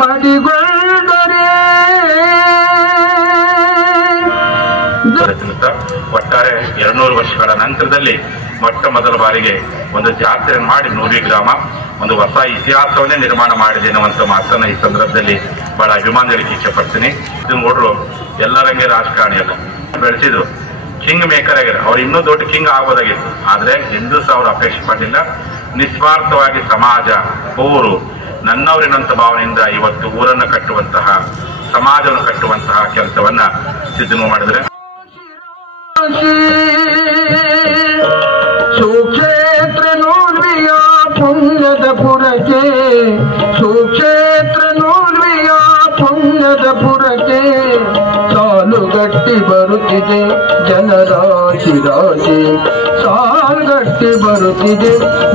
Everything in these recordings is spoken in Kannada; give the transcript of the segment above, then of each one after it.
ಮಡಿಗೊಂಡರೆ ಒಟ್ಟಾರೆ 200 ವರ್ಷಗಳ ನಂತರದಲ್ಲಿ ಮೊಟ್ಟ ಮೊದಲ ಬಾರಿಗೆ ಒಂದು ಜಾತ್ರೆ ಮಾಡಿ ನೂರಿ ಗ್ರಾಮ ಒಂದು ಹೊಸ ಇತಿಹಾಸವನ್ನೇ ನಿರ್ಮಾಣ ಮಾಡಿದೆ ಅನ್ನುವಂಥ ಮಾತನ್ನ ಈ ಸಂದರ್ಭದಲ್ಲಿ ಬಹಳ ಅಭಿಮಾನಗಳಿಗೆ ಇಚ್ಛೆ ಪಡ್ತೀನಿ. ಇದು ನೋಡ್ರು ಎಲ್ಲರಂಗೆ ರಾಜಕಾರಣಿ ಅಲ್ಲ, ಬೆಳೆಸಿದ್ರು ಕಿಂಗ್ ಮೇಕರ್ ಆಗ್ಯಾರ. ಅವ್ರು ಇನ್ನೂ ದೊಡ್ಡ ಕಿಂಗ್ ಆಗ್ಬೋದಾಗಿತ್ತು, ಆದ್ರೆ ಹಿಂದೂ ಅವ್ರು ಅಪೇಕ್ಷೆ ಪಟ್ಟಿಲ್ಲ. ನಿಸ್ವಾರ್ಥವಾಗಿ ಸಮಾಜ, ಊರು ನನ್ನವರಿನಂತ ಭಾವನೆಯಿಂದ ಇವತ್ತು ಊರನ್ನು ಕಟ್ಟುವಂತಹ, ಸಮಾಜವನ್ನು ಕಟ್ಟುವಂತಹ ಕೆಲಸವನ್ನ ಸಿದ್ಧನು ಮಾಡಿದ್ರೆ. ಸುಕ್ಷೇತ್ರ ನೂರ್ವಿಯ ಪುಣ್ಯದ ಪುರಕ್ಕೆ, ಸುಕ್ಷೇತ್ರ ನೂರ್ವಿಯ ಪುಣ್ಯದ ಪುರಕ್ಕೆ ಸಾಲುಗಟ್ಟಿ ಬರುತ್ತಿದೆ ಜನರಾಶಿ ರಾಶಿ, ಸಾಲುಗಟ್ಟಿ ಬರುತ್ತಿದೆ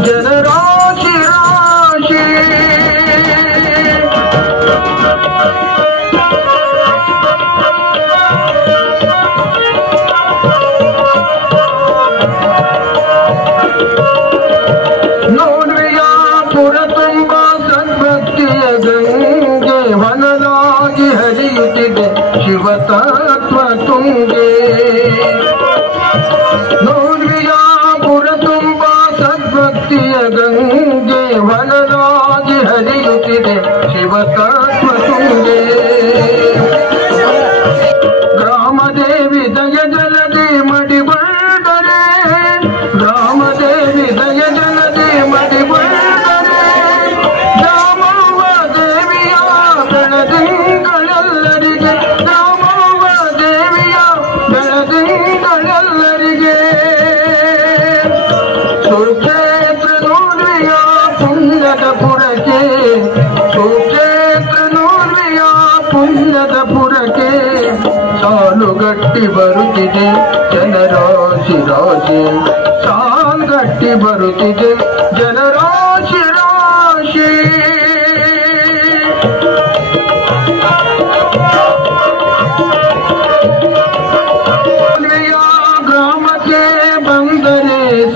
ಜನರಾಶಿ ರಾಶಿ. ವನಲಾಗಿ ಹರಿಯುತ್ತಿದೆ ಶಿವತತ್ವ ತುಂಗೆ, ನೋರ್ವಿಯಾಪುರ ತುಂಬ ಸದ್ಭಕ್ತಿಯ ಗಂಗೆ, ವನಲಾಗಿ ಹರಿಯುತ್ತಿದೆ ಶಿವತತ್ವ ತುಂಗೆ. ಗ್ರಾಮದೇವಿ ದಯ ಜಲದಿ ಮಡಿಬಂಡರೆ, ಗ್ರಾಮದೇವಿ ದಯ ಜಲದಿ ಮಡಿಬಂಡರೆ, ಬೆಳದಿಂಗಳೆಲ್ಲರಿಗೆ, ರಾಮವ್ವ ದೇವಿಯ ಬೆಳದಿಂಗಳೆಲ್ಲರಿಗೆ. ಸುಕ್ಷೇತ್ರ ನೂರ್ವಿಯ ಪುಣ್ಯದ ಪುರಕ್ಕೆ, ಸುಕ್ಷೇತ್ರ ನೂರ್ವಿಯ ಪುಣ್ಯದ ಪುರಕ್ಕೆ ಸಾಲುಗಟ್ಟಿ ಬರುತ್ತಿದೆ ಜನರಾಶಿ ರಾಶಿ, ಸಾಲುಗಟ್ಟಿ ಬರುತ್ತಿದೆ ಜನರಾಶಿ ರಾಶಿ.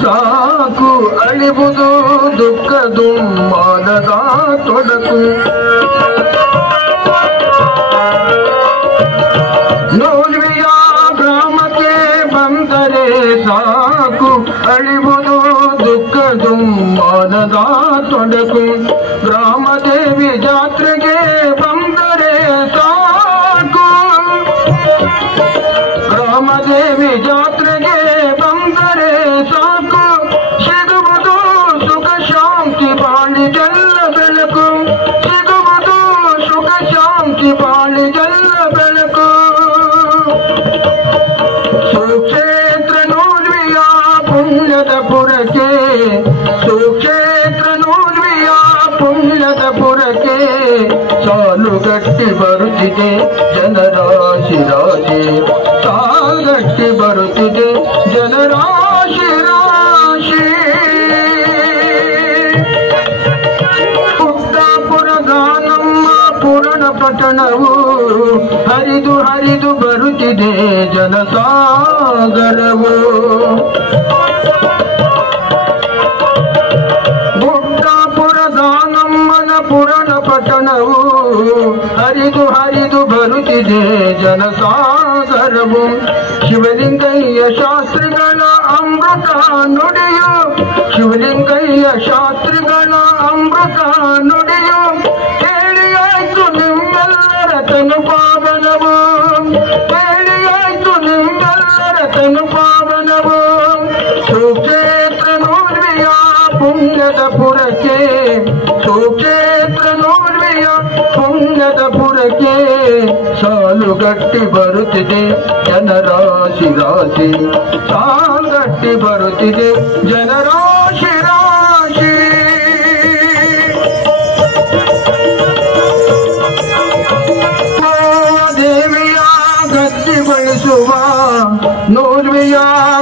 ಸಾಕು ಅಳಿಬುದು ದುಃಖದು ಮಾನದ ತೊಡಕು, ನೋಲ್ವಿಯ ಗ್ರಾಮಕ್ಕೆ ಬಂದರೆ ಸಾಕು ಅಳಿಬುದು ದುಃಖದು ಮಾನದ ತೊಡಕು. ಗ್ರಾಮದೇವಿ ಜಾತ್ರೆಗೆ ಬಂದರೆ ಸಾಕು, ಗ್ರಾಮದೇವಿ ಜಾತ್ರೆಗೆ ಬಂದರೆ ಸಾಕು, ಸಿಗುವುದು ಸುಖ ಶಾಂತಿ ಬಾಳಿಗೆಲ್ಲ ಬೆಳಕು, ಸಿಗುವುದು ಸುಖ ಶಾಂತಿ ಬಾಳಿಗೆಲ್ಲ ಬೆಳಕು. ಸುಕ್ಷೇತ್ರ ನೂರ್ವಿಯ ಪುಣ್ಯದ ಪುರಕ್ಕೆ, ಸುಕ್ಷೇತ್ರ ನೂರ್ವಿಯ ಪುಣ್ಯದ ಪುರಕ್ಕೆ ಸಾಲುಗಟ್ಟಿ ಬರುತ್ತಿದೆ ಜನರಾಶಿ ರಾಶಿ, ಸಾಲುಗಟ್ಟಿ ಬರುತ್ತಿದೆ ಜನರಾಶಿ ರಾಶಿ. ಪುಟ್ಟಾಪುರ ಗಾನಮ್ಮ ಪುರಾಣ ಪಟ್ಟಣವು ಹರಿದು ಹರಿದು ಬರುತ್ತಿದೆ ಜನಸಾಗರವು. ಪುಟ್ಟಾಪುರ ದಾನಮ್ಮನ ಪುರಾಣ ಪಟ್ಟಣವು ಹರಿದು ಹರಿದು ಬರುತ್ತಿದೆ ಜನಸಾಗರವು. ಶಿವಲಿಂಗಯ್ಯ ಶಾಸ್ತ್ರಿಗಳ ಅಮೃತ ನುಡಿಯು, ಶಿವಲಿಂಗಯ್ಯ ಶಾಸ್ತ್ರಿಗಳ ಅಮೃತ ನುಡಿಯು ಕೇಳಿಯಾಯ್ತು ನಿಮ್ಮೆಲ್ಲರ ತನು ಪಾವನವು, ಕೇಳಿಯಾಯ್ತು ನಿಮ್ಮೆಲ್ಲರ ತನು ಪಾವನವು. ಸುಕ್ಷೇತ್ರ ನೂರ್ವಿಯ ಪುಣ್ಯದ ಪುರಕ್ಕೆ, ಸುಕ್ಷೇತ್ರ ನೂರ್ವಿಯ ಪುಣ್ಯದ ಪುರಕ್ಕೆ ಸಾಲುಗಟ್ಟಿ ಬರುತ್ತಿದೆ ಜನರಾಶಿ ರಾಶಿ, ಸಾಲುಗಟ್ಟಿ ಬರುತ್ತಿದೆ ಜನರಾಶಿ ರಾಶಿ. ದೇವಿಯ ಗಟ್ಟಿಗೊಳಿಸುವ ನೂರ್ವಿಯ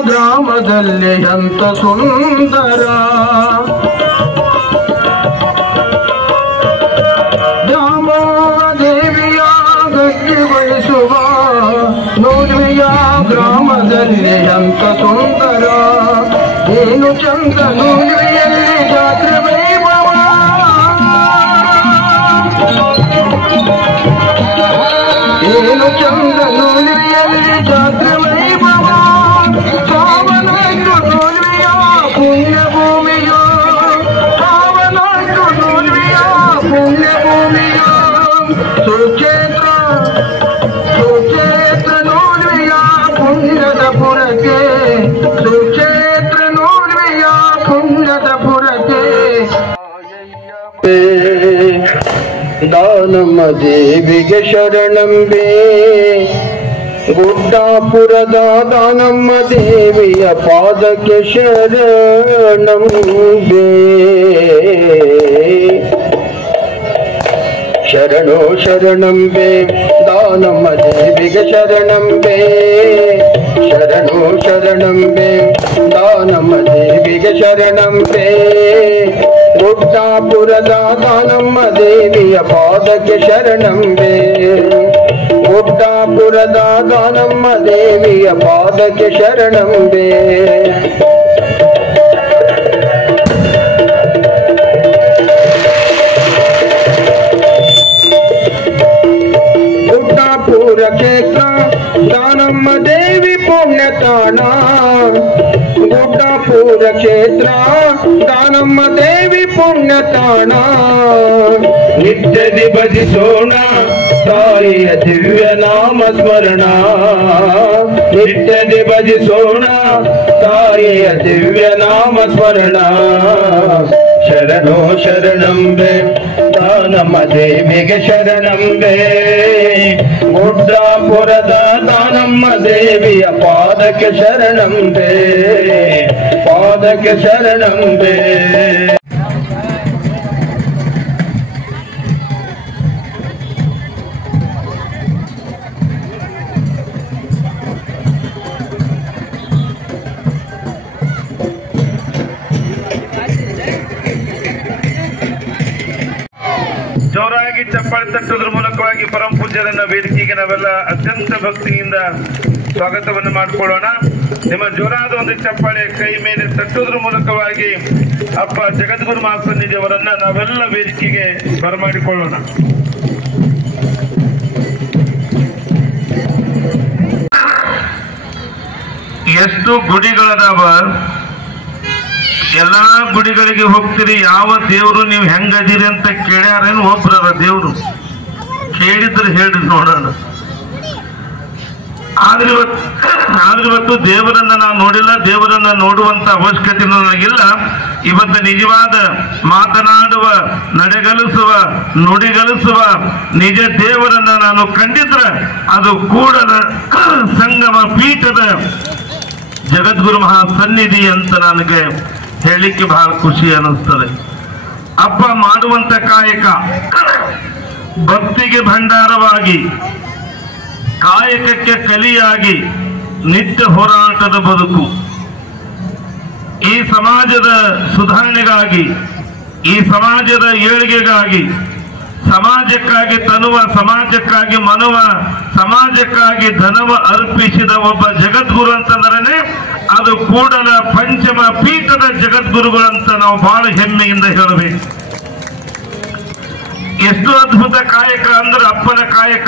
ಗ್ರಾಮದಲ್ಲಿ ಎಂತ ಸುಂದರ, ದೇವಿಯ ಗಟ್ಟಿಗೊಳಿಸುವ ನೂರ್ವಿಯ ಗ್ರಾಮದಲ್ಲಿ ಎಂತ ಸುಂದರ, ಏನು ಚಂದ ನೂರ್ವಿಯಲ್ಲಿ ಜಾತ್ರೆ ವೈಭವ. ಏನು ಚಂದ ನೋಡುವಿಯಲ್ಲಿ ಜಾತ್ರೆ ವೈಭವ ಪಾವನಾಯ್ತು ನೋಡುವಿಯ ಪುಣ್ಯ ಭೂಮಿಯ ಪಾವನಾಯ್ತು ನೋಡುವಿಯ ಪುಣ್ಯ ಭೂಮಿಯ ಸುಕ್ಷೇತ್ರ ಸುಕ್ಷೇತ್ರ ನೋಡುವಿಯ ಪುಣ್ಯದ ಪುರಕ್ಕೆ ಸುಕ್ಷೇತ್ರ ನೋಡುವಿಯ ಪುಣ್ಯದ ಪುರಕ್ಕೆ ದಾನಮ್ಮ ದೇವಿಗೆ ಶರಣಂಬೆ ಗುಡ್ಡಾಪುರದ ದಾನಮ್ಮ ದೇವಿಯ ಪಾದಕ್ಕೆ ಶರಣಂಬೆ ಶರಣೋ ಶರಣಂಬೆ ದಾನಮ್ಮ ದೇವಿಗೆ ಶರಣಂಬೆ ಶರಣೋ ಶರಣಂಬೆ ದಾನಮ್ಮ ದೇವಿಗೆ ಶರಣಂಬೆ ಗುಡ್ಡಾಪುರದ ದಾನಮ್ಮ ದೇವಿಯ ಪಾದಕ್ಕೆ ಶರಣಂಬೆ ಗುಡ್ಡಾಪುರದ ದಾನಮ್ಮ ದೇವಿಯ ಪಾದಕ್ಕೆ ಶರಣಂಬೆ ಗುಡ್ಡಾಪುರ ಕ್ಷೇತ್ರ ದಾನಮ್ಮ ದೇವಿ ಪುಣ್ಯತಾಣ ಗುಡ್ಡಾಪುರ ಕ್ಷೇತ್ರ ದಾನಮ್ಮ ದೇವಿ ಪುಣ್ಯತಾಣ ನಿತ್ಯದಿ ಭಜಿಸೋಣ ತಾಯಿಯ ದಿವ್ಯ ನಾಮ ಸ್ಮರಣ ನಿತ್ಯದಿ ಭಜಿಸೋಣ ತಾಯಿಯ ದಿವ್ಯ ನಾಮ ಸ್ಮರಣ ಶರಣೋ ಶರಣಂಬೆ ದಾನಮ್ಮ ದೇವಿಗೆ ಶರಣಂಬೆ ಗುಡ್ಡಾಪುರದ ದಾನಮ್ಮ ದೇವಿಯ ಪಾದಕ್ಕೆ ಶರಣಂಬೆ ಪಾದಕ್ಕೆ ಶರಣಂಬೆ ಜೋರಾಗಿ ಚಪ್ಪಾಳೆ ತಟ್ಟುವುದರ ಮೂಲಕವಾಗಿ ಪರಮ ಪೂಜ್ಯರನ್ನ ವೇದಿಕೆಗೆ ನಾವೆಲ್ಲ ಅತ್ಯಂತ ಭಕ್ತಿಯಿಂದ ಸ್ವಾಗತವನ್ನು ಮಾಡಿಕೊಳ್ಳೋಣ. ನಿಮ್ಮ ಜೋರಾದ ಒಂದು ಚಪ್ಪಾಳೆ ಕೈ ಮೇಲೆ ತಟ್ಟುವುದರ ಮೂಲಕವಾಗಿ ಅಪ್ಪ ಜಗದ್ಗುರು ಮಹಾಸನ್ನಿಧಿಯವರನ್ನ ನಾವೆಲ್ಲ ವೇದಿಕೆಗೆ ಬರಮಾಡಿಕೊಳ್ಳೋಣ. ಎಷ್ಟು ಗುಡಿಗಳದಾವ, ಎಲ್ಲಾ ಗುಡಿಗಳಿಗೆ ಹೋಗ್ತೀರಿ, ಯಾವ ದೇವ್ರು ನೀವು ಹೆಂಗದಿರಿ ಅಂತ ಕೇಳ್ಯಾರೇನು? ಒಬ್ರದ ದೇವ್ರು ಕೇಳಿದ್ರೆ ಹೇಳ್ರಿ ನೋಡೋಣ. ಆದ್ರೆ ಇವತ್ತು ದೇವರನ್ನ ನಾವು ನೋಡಿಲ್ಲ, ದೇವರನ್ನ ನೋಡುವಂತ ಅವಶ್ಯಕತೆ ನನಗಿಲ್ಲ. ಇವತ್ತು ನಿಜವಾದ ಮಾತನಾಡುವ, ನಡೆಗಲಿಸುವ, ನುಡಿಗಲಿಸುವ ನಿಜ ದೇವರನ್ನ ನಾನು ಕಂಡಿದ್ರೆ ಅದು ಕೂಡಲ ಸಂಗಮ ಪೀಠದ ಜಗದ್ಗುರು ಮಹಾಸನ್ನಿಧಿ ಅಂತ ನನಗೆ ಹೇಳಲಿಕ್ಕೆ ಬಹಳ ಖುಷಿ ಅನ್ನಿಸ್ತದೆ. ಅಪ್ಪ ಮಾಡುವಂತ ಕಾಯಕ ಭಕ್ತಿಗೆ ಭಂಡಾರವಾಗಿ, ಕಾಯಕಕ್ಕೆ ಕಲಿಯಾಗಿ, ನಿತ್ಯ ಹೋರಾಟದ ಬದುಕು. ಈ ಸಮಾಜದ ಸುಧಾರಣೆಗಾಗಿ, ಈ ಸಮಾಜದ ಏಳಿಗೆಗಾಗಿ, ಸಮಾಜಕ್ಕಾಗಿ ತನುವ, ಸಮಾಜಕ್ಕಾಗಿ ಮನುವ, ಸಮಾಜಕ್ಕಾಗಿ ಧನವ ಅರ್ಪಿಸಿದ ಒಬ್ಬ ಜಗದ್ಗುರು ಅಂತಂದ್ರೆ ಅದು ಕೂಡಲ ಪಂಚಮ ಪೀಠದ ಜಗದ್ಗುರುಗಳಂತ ನಾವು ಬಹಳ ಹೆಮ್ಮೆಯಿಂದ ಹೇಳಬೇಕು. ಎಷ್ಟು ಅದ್ಭುತ ಕಾಯಕ ಅಂದ್ರೆ ಅಪ್ಪನ ಕಾಯಕ.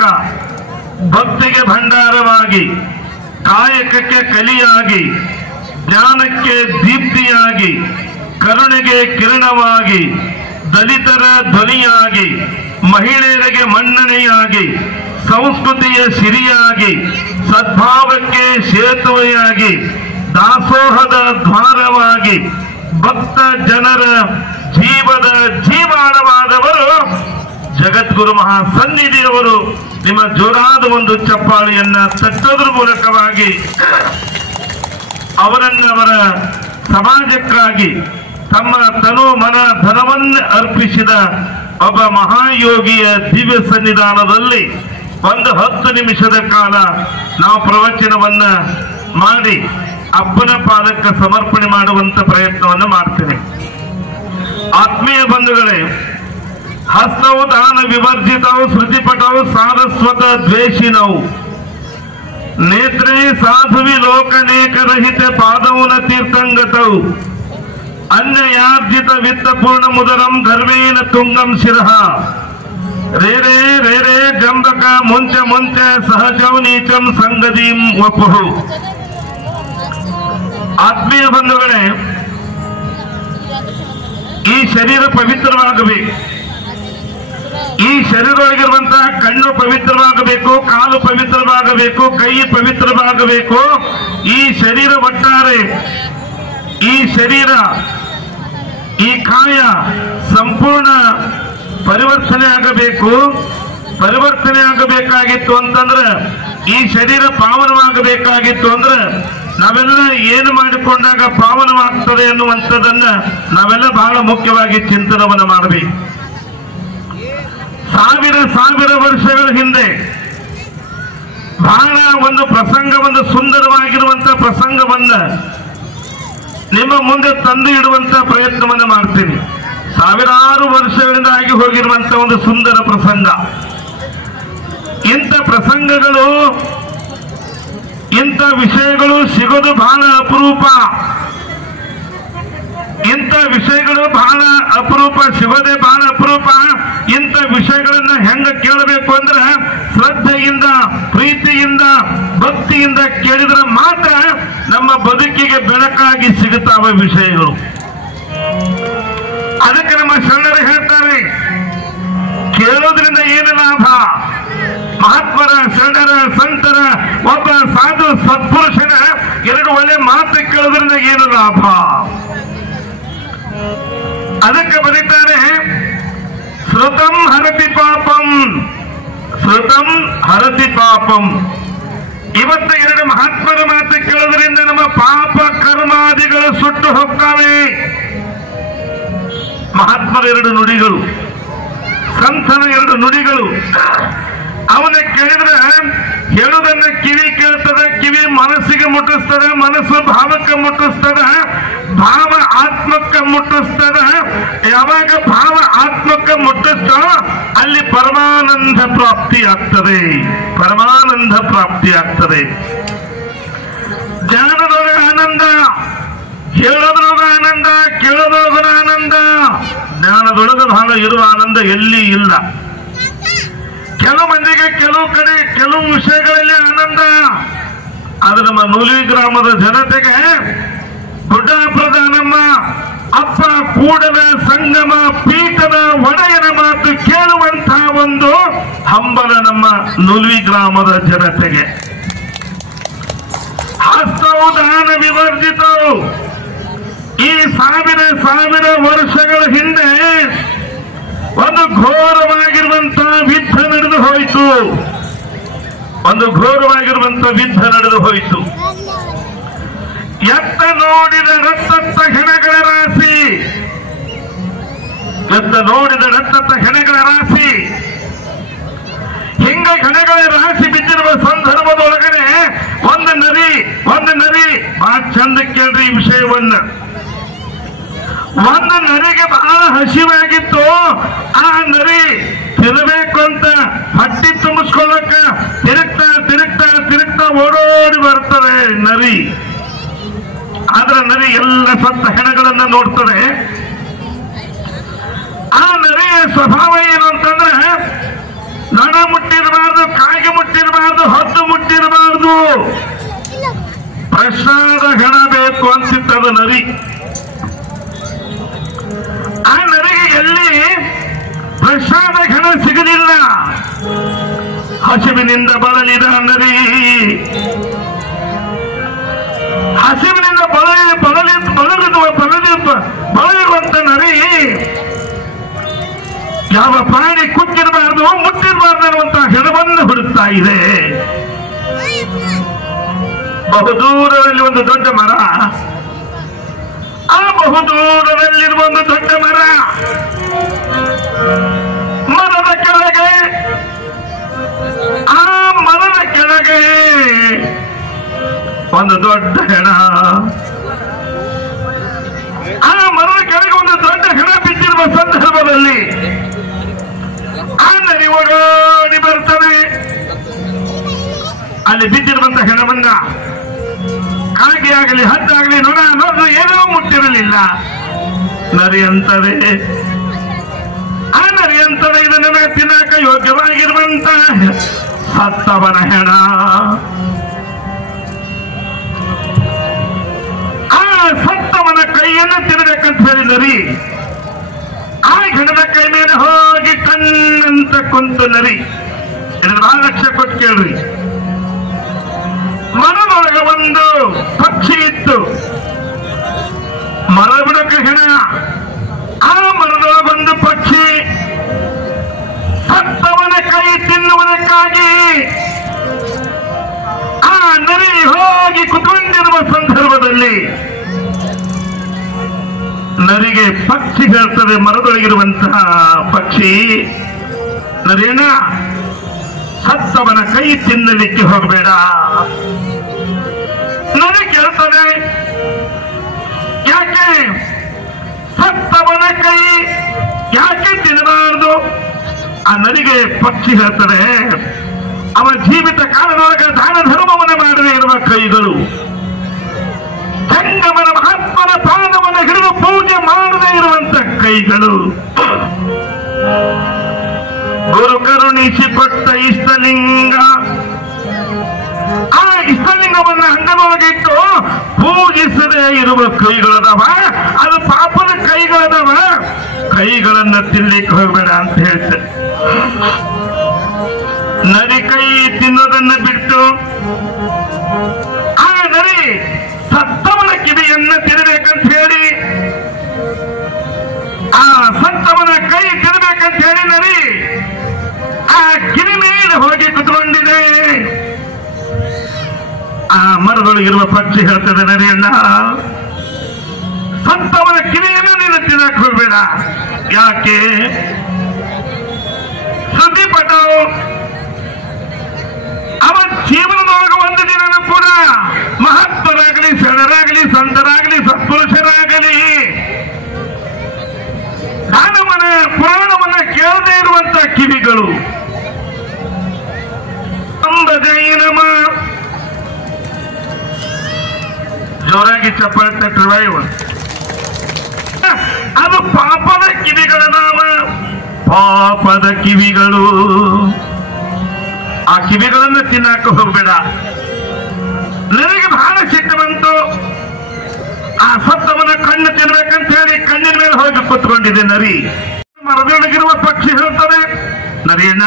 ಭಕ್ತಿಗೆ ಭಂಡಾರವಾಗಿ, ಕಾಯಕಕ್ಕೆ ಕಲಿಯಾಗಿ, ಜ್ಞಾನಕ್ಕೆ ದೀಪ್ತಿಯಾಗಿ, ಕರುಣೆಗೆ ಕಿರಣವಾಗಿ, ದಲಿತರ ಧ್ವನಿಯಾಗಿ, ಮಹಿಳೆಯರಿಗೆ ಮನ್ನಣೆಯಾಗಿ, ಸಂಸ್ಕೃತಿಯ ಸಿರಿಯಾಗಿ, ಸದ್ಭಾವಕ್ಕೆ ಸೇತುವೆಯಾಗಿ, ದಾಸೋಹದ ದ್ವಾರವಾಗಿ, ಭಕ್ತ ಜನರ ಜೀವದ ಜೀವಾಳವಾದವರು ಜಗದ್ಗುರು ಮಹಾಸನ್ನಿಧಿಯವರು. ನಿಮ್ಮ ಜೋರಾದ ಒಂದು ಚಪ್ಪಾಳೆಯನ್ನ ತಟ್ಟೋದ್ರ ಮೂಲಕವಾಗಿ ಅವರನ್ನವರ ಸಮಾಜಕ್ಕಾಗಿ ತಮ್ಮ ತನು ಮನ ಧನವನ್ನೇ ಅರ್ಪಿಸಿದ ಒಬ್ಬ ಮಹಾಯೋಗಿಯ ದಿವ್ಯ ಸನ್ನಿಧಾನದಲ್ಲಿ ಒಂದು 10 ನಿಮಿಷದ ಕಾಲ ನಾವು ಪ್ರವಚನವನ್ನ ಮಾಡಿ ಅಪ್ಪನ ಪಾದಕ್ಕೆ ಸಮರ್ಪಣೆ ಮಾಡುವಂತ ಪ್ರಯತ್ನವನ್ನು ಮಾಡ್ತೇನೆ. ಆತ್ಮೀಯ ಬಂಧುಗಳೇ, ಹಸ್ತವು ದಾನ ವಿವರ್ಜಿತವು, ಶ್ರುತಿಪಟವು ಸಾರಸ್ವತ ದ್ವೇಷಿನವು, ನೇತ್ರೇ ಸಾಧುವಿ ಲೋಕನೇಕ ರಹಿತ ಪಾದವುನ ತೀರ್ಥಂಗತವು, ಅನ್ಯಯಾರ್ಜಿತ ವಿತ್ತ ಪೂರ್ಣ ಮುದರಂ ಗರ್ವೇನ ತುಂಗಂ ಶಿರಃ, ರೇ ರೇ ರೇ ರೇ ಜಂಬಕ ಮುಂಚೆ ಮುಂಚೆ ಸಹಜವು ನೀಚಂ ಸಂಗದೀಂ ವಪುಹು. ಆತ್ಮೀಯ ಬಂಧುಗಳೇ, ಈ ಶರೀರ ಪವಿತ್ರವಾಗಬೇಕು. ಈ ಶರೀರದೊಳಗಿರುವಂತಹ ಕಣ್ಣು ಪವಿತ್ರವಾಗಬೇಕು, ಕಾಲು ಪವಿತ್ರವಾಗಬೇಕು, ಕೈ ಪವಿತ್ರವಾಗಬೇಕು. ಈ ಶರೀರ ಒಟ್ಟಾರೆ, ಈ ಶರೀರ, ಈ ಕಾಯ ಸಂಪೂರ್ಣ ಪರಿವರ್ತನೆ ಆಗಬೇಕು. ಪರಿವರ್ತನೆ ಆಗಬೇಕಾಗಿತ್ತು ಅಂತಂದ್ರೆ, ಈ ಶರೀರ ಪಾವನವಾಗಬೇಕಾಗಿತ್ತು ಅಂದ್ರೆ ನಾವೆಲ್ಲ ಏನು ಮಾಡಿಕೊಂಡಾಗ ಪಾವನವಾಗ್ತದೆ ಅನ್ನುವಂಥದ್ದನ್ನ ನಾವೆಲ್ಲ ಬಹಳ ಮುಖ್ಯವಾಗಿ ಚಿಂತನವನ್ನು ಮಾಡಬೇಕು. ಸಾವಿರ ವರ್ಷಗಳ ಹಿಂದೆ ಬಹಳ ಒಂದು ಪ್ರಸಂಗ, ಒಂದು ಸುಂದರವಾಗಿರುವಂತಹ ಪ್ರಸಂಗವನ್ನ ನಿಮ್ಮ ಮುಂದೆ ತಂದು ಇಡುವಂತ ಪ್ರಯತ್ನವನ್ನು ಮಾಡ್ತೀನಿ. ಸಾವಿರಾರು ವರ್ಷಗಳಿಂದ ಆಗಿ ಹೋಗಿರುವಂತಹ ಒಂದು ಸುಂದರ ಪ್ರಸಂಗ. ಇಂಥ ಪ್ರಸಂಗಗಳು, ಇಂಥ ವಿಷಯಗಳು ಸಿಗೋದು ಬಹಳ ಅಪರೂಪ. ಇಂಥ ವಿಷಯಗಳು ಬಹಳ ಅಪರೂಪ, ಸಿಗೋದೇ ಬಹಳ ಅಪರೂಪ. ಇಂಥ ವಿಷಯಗಳನ್ನ ಹೆಂಗ ಕೇಳಬೇಕು ಅಂದ್ರೆ ಶ್ರದ್ಧೆಯಿಂದ, ಪ್ರೀತಿಯಿಂದ, ಭಕ್ತಿಯಿಂದ ಕೇಳಿದ್ರೆ ಮಾತ್ರ ನಮ್ಮ ಬದುಕಿಗೆ ಬೆಳಕಾಗಿ ಸಿಗುತ್ತಾವ ವಿಷಯಗಳು. ಅದಕ್ಕೆ ನಮ್ಮ ಶರಣರು ಹೇಳ್ತಾರೆ, ಕೇಳೋದ್ರಿಂದ ಏನು ಲಾಭ? ಮಹಾತ್ಮರ, ಶರಣರ, ಸಂತರ, ಒಬ್ಬ ಸಾಧು ಸತ್ಪುರುಷನ ಎರಡು ಒಳ್ಳೆ ಮಾತು ಕೇಳೋದ್ರಿಂದ ಏನು ಲಾಭ? ಅದಕ್ಕೆ ಬರೀತಾರೆ, ಶ್ರುತಂ ಹರತಿ ಪಾಪಂ, ಶ್ರುತಂ ಹರತಿ ಪಾಪಂ. ಇವತ್ತು ಎರಡು ಮಹಾತ್ಮರ ಮಾತು ಕೇಳೋದ್ರಿಂದ ನಮ್ಮ ಪಾಪ ಕರ್ಮಾದಿಗಳು ಸುಟ್ಟು ಹೋಗ್ತವೆ. ಮಹಾತ್ಮರ ಎರಡು ನುಡಿಗಳು, ಸಂತನ ಎರಡು ನುಡಿಗಳು. ಅವನ ಕೇಳಿದ್ರೆ ಹೇಳುವುದನ್ನ ಕಿವಿ ಕೇಳ್ತದೆ, ಕಿವಿ ಮನಸ್ಸಿಗೆ ಮುಟ್ಟಿಸ್ತದೆ, ಮನಸ್ಸು ಭಾವಕ್ಕೆ ಮುಟ್ಟಿಸ್ತದೆ, ಭಾವ ಆತ್ಮಕ್ಕೆ ಮುಟ್ಟಿಸ್ತದೆ. ಯಾವಾಗ ಭಾವ ಆತ್ಮಕ್ಕೆ ಮುಟ್ಟಿಸ್ತೋ ಅಲ್ಲಿ ಪರಮಾನಂದ ಪ್ರಾಪ್ತಿ ಆಗ್ತದೆ, ಪರಮಾನಂದ ಪ್ರಾಪ್ತಿ ಆಗ್ತದೆ. ಜ್ಞಾನದೊಳಗ ಆನಂದ, ಹೇಳೋದ್ರೊಳಗ ಆನಂದ, ಕೇಳೋದ್ರೊಳಗ ಆನಂದ. ಜ್ಞಾನದೊಳಗ ಬಹಳ ಇರುವ ಆನಂದ ಎಲ್ಲಿ ಇಲ್ಲ. ಕೆಲವು ಮಂದಿಗೆ ಕೆಲವು ಕಡೆ ಕೆಲವು ವಿಷಯಗಳಲ್ಲಿ ಆನಂದ. ಆದ್ರೆ ನಮ್ಮ ನೂಲಿ ಗ್ರಾಮದ ಜನತೆಗೆ ಗುಡ್ಡಾಪುರದ ನಮ್ಮ ಅಪ್ಪ ಕೂಡಲ ಸಂಗಮ ಪೀಠದ ಒಡೆಯನ ಮಾತು ಕೇಳುವಂತಹ ಒಂದು ಹಂಬಲ ನಮ್ಮ ನೂಲಿ ಗ್ರಾಮದ ಜನತೆಗೆ. ಹಸ್ತವು ದಾನ ವಿವರ್ಜಿತವು. ಈ ಸಾವಿರ ವರ್ಷಗಳ ಹಿಂದೆ ಒಂದು ಘೋರವಾಗಿರುವಂತಹ ಯುದ್ಧ ನಡೆದು ಹೋಯಿತು. ಒಂದು ಘೋರವಾಗಿರುವಂತಹ ಯುದ್ಧ ನಡೆದು ಹೋಯಿತು. ಎತ್ತ ನೋಡಿದ ರಕ್ತತ್ತ ಹೆಣಗಳ ರಾಶಿ, ಎತ್ತ ನೋಡಿದ ರಕ್ತತ್ತ ಹೆಣಗಳ ರಾಶಿ. ಹಿಂಗ ಹೆಣಗಳ ರಾಶಿ ಬಿದ್ದಿರುವ ಸಂದರ್ಭದೊಳಗಡೆ ಒಂದು ನರಿ ಬಹಳ ಚಂದ ಕೇಳ್ರಿ ಈ ವಿಷಯವನ್ನ. ಒಂದು ನರಿಗೆ ಬಹಳ ಹಸಿವಾಗಿತ್ತು. ಆ ನರಿ ತಿನ್ನಬೇಕು ಅಂತ ಹಟ್ಟಿ ತುಂಬಿಸ್ಕೊಳ್ಳಕ ತಿರುಗ್ತಾ ತಿರುಗ್ತಾ ತಿರುಗ್ತಾ ಓಡೋಡಿ ಬರ್ತದೆ ನರಿ. ಆದ್ರೆ ನರಿ ಎಲ್ಲ ಸತ್ತ ಹೆಣಗಳನ್ನ ನೋಡ್ತದೆ. ಆ ನರಿಯ ಸ್ವಭಾವ ಏನು ಅಂತಂದ್ರೆ ನಡ ಮುಟ್ಟಿರಬಾರ್ದು, ಕಾಗೆ ಮುಟ್ಟಿರಬಾರ್ದು, ಹದ್ದು ಮುಟ್ಟಿರಬಾರ್ದು, ಪ್ರಸಾದ ಹೆಣ ಬೇಕು ಅಂತಿತ್ತದ ನರಿ. ಆ ನರಿಗೆ ಎಲ್ಲಿ ಪ್ರಸಾದ ಹೆಣ ಸಿಗಲಿಲ್ಲ. ಹಸಿವಿನಿಂದ ಬಳಲಿದ ನರಿ, ಹಸಿವಿನಿಂದ ಬಳಲಿರುವಂತ ನರಿ ಯಾವ ಪ್ರಾಣಿ ಕುಕ್ಕಿರಬಾರ್ದು, ಮುಟ್ಟಿರಬಾರ್ದು ಅನ್ನುವಂತಹ ಹೆಣವನ್ನು ಹುಡುಕ್ತಾ ಇದೆ. ಬಹುದೂರದಲ್ಲಿ ಒಂದು ದೊಡ್ಡ ಮರ, ಆ ಬಹುದೂರದಲ್ಲಿರುವ ಒಂದು ದೊಡ್ಡ ಮರ, ಮರದ ಕೆಳಗೆ, ಆ ಮರದ ಕೆಳಗೆ ಒಂದು ದೊಡ್ಡ ಹೆಣ, ಆ ಮರದ ಕೆಳಗೆ ಒಂದು ದೊಡ್ಡ ಹೆಣ ಬಿದ್ದಿರುವ ಸಂದರ್ಭದಲ್ಲಿ ಆ ನರಿ ಓಡೋಡಿ ಬರ್ತದೆ. ಅಲ್ಲಿ ಬಿದ್ದಿರುವಂತ ಹೆಣವನ್ನ ಕಾಗೆ ಆಗಲಿ, ಹದ್ದಾಗಲಿ, ನೊಣ ಅನ್ನೋದು ಏನೋ ಮುಟ್ಟಿರಲಿಲ್ಲ. ನರಿ ಅಂತದೆ, ಆ ನರಿ ಅಂತದೆ ಇದು ನನಗೆ ತಿನ್ನಕ ಯೋಗ್ಯವಾಗಿರುವಂತ ಸತ್ತವನ ಹೆಣ. ಆ ಸತ್ತವನ ಕೈಯನ್ನು ತಿನ್ನಬೇಕಂತ ಹೇಳಿ ನರಿ ಆ ಹೆಣದ ಕೈ ಮೇಲೆ ಹೋಗಿ ಕಣ್ಣಂತ ಕುಂತು ನರಿ. ಇದನ್ನು ಬಹಳ ಲಕ್ಷ್ಯ ಕೊಟ್ಟು ಕೇಳ್ರಿ. ಮರದೊಳಗೆ ಒಂದು ಪಕ್ಷಿ ಇತ್ತು, ಮರ ಬಿಡಕ್ಕೆ ಹೆಣ. ಆ ಮರದೊಳಗೊಂದು ಪಕ್ಷಿ ಸತ್ತವನ ಕೈ ತಿನ್ನುವುದಕ್ಕಾಗಿ ಆ ನರಿ ಹೋಗಿ ಕುತ್ಕೊಂಡಿರುವ ಸಂದರ್ಭದಲ್ಲಿ ನರಿಗೆ ಪಕ್ಷಿ ಹೇಳ್ತದೆ, ಮರದೊಳಗಿರುವಂತಹ ಪಕ್ಷಿ, ನರೇನ ಸತ್ತವನ ಕೈ ತಿನ್ನಲಿಕ್ಕೆ ಹೋಗಬೇಡ. ನರಿ ಕೇಳ್ತದೆ, ಯಾಕೆ ಸತ್ತವನ ಕೈ ಯಾಕೆ ತಿನ್ನಬಾರದು? ಆ ನರಿಗೆ ಪಕ್ಷಿ ಹೇಳ್ತದೆ, ಅವ ಜೀವಿತ ಕಾಲದೊಳಗೆ ದಾನ ಧರ್ಮವನ್ನು ಮಾಡದೇ ಇರುವ ಕೈಗಳು, ಜಂಗಮನ ಮಹಾತ್ಮನ ಪಾದವನ್ನು ಹಿಡಿದು ಪೂಜೆ ಮಾಡದೇ ಇರುವಂತ ಕೈಗಳು, ಗುರು ಕರುಣಿಸಿಕೊಟ್ಟ ಇಷ್ಟಲಿಂಗ, ಆ ಇಷ್ಟಲಿಂಗವನ್ನು ಅಂಗನೊಳಗಿಟ್ಟು ಪೂಜಿಸದೇ ಇರುವ ಕೈಗಳದವ, ಅದು ಪಾಪದ ಕೈಗಳದವ, ಕೈಗಳನ್ನ ತಿನ್ಲಿಕ್ಕೆ ಹೋಗಬೇಡ ಅಂತ ಹೇಳ್ತಾರೆ. ನರಿ ಕೈ ತಿನ್ನೋದನ್ನ ಬಿಟ್ಟು ಆ ನರಿ ಸತ್ತವನ ಕಿವಿಯನ್ನ ತಿನ್ನಬೇಕಂತ ಹೇಳಿ, ಆ ಸತ್ತವನ ಕೈ ತಿನ್ನಬೇಕಂತ ಹೇಳಿ ನರಿ ಆ ಕಿವಿ ಮೇಲೆ ಹೋಗಿ ಕುತ್ಕೊಂಡಿದೆ. ಆ ಮರದೊಳಗಿರುವ ಪಕ್ಷಿ ಹೇಳ್ತದೆ, ನರಿಯಣ್ಣ ಸತ್ತವನ ಕಿವಿಯನ್ನು ನೀನು ತಿನ್ನಕ್ಕೆ ಹೋಗಬೇಡ. ಯಾಕೆ? ಸುದ್ದಿ ಪಟ್ಟವು ಅವ ಜೀವನದೊಳಗೆ ಒಂದು ದಿನನೂ ಕೂಡ ಮಹಾತ್ಮರಾಗಲಿ, ಶರಣರಾಗಲಿ, ಸಂತರಾಗಲಿ, ಸತ್ಪುರುಷರಾಗಲಿ ದಾನವನ ಪುರಾಣವನ್ನ ಕೇಳದೇ ಇರುವಂತ ಕಿವಿಗಳು, ಅಂಬಜೈನಮ ಜೋರಾಗಿ ಚಪ್ಪಾಳೆ ತಟ್ಟುವ, ಅದು ಪಾಪದ ಕಿವಿಗಳ ನಾಮ, ಪಾಪದ ಕಿವಿಗಳು. ಆ ಕಿವಿಗಳನ್ನು ತಿನ್ನಕ್ಕೆ ಹೋಗ್ಬೇಡ. ನನಗೆ ಬಹಳ ಸಿಟ್ಟು ಬಂತು. ಆ ಸತ್ತವನ ಕಣ್ಣು ತಿನ್ಬೇಕಂತ ಹೇಳಿ ಕಣ್ಣಿನ ಮೇಲೆ ಹೋಗಿ ಕೂತ್ಕೊಂಡಿದೆ ನರಿ. ಮರದೊಳಗಿರುವ ಪಕ್ಷಿ ಹೇಳ್ತದೆ, ನರಿಯಣ್ಣ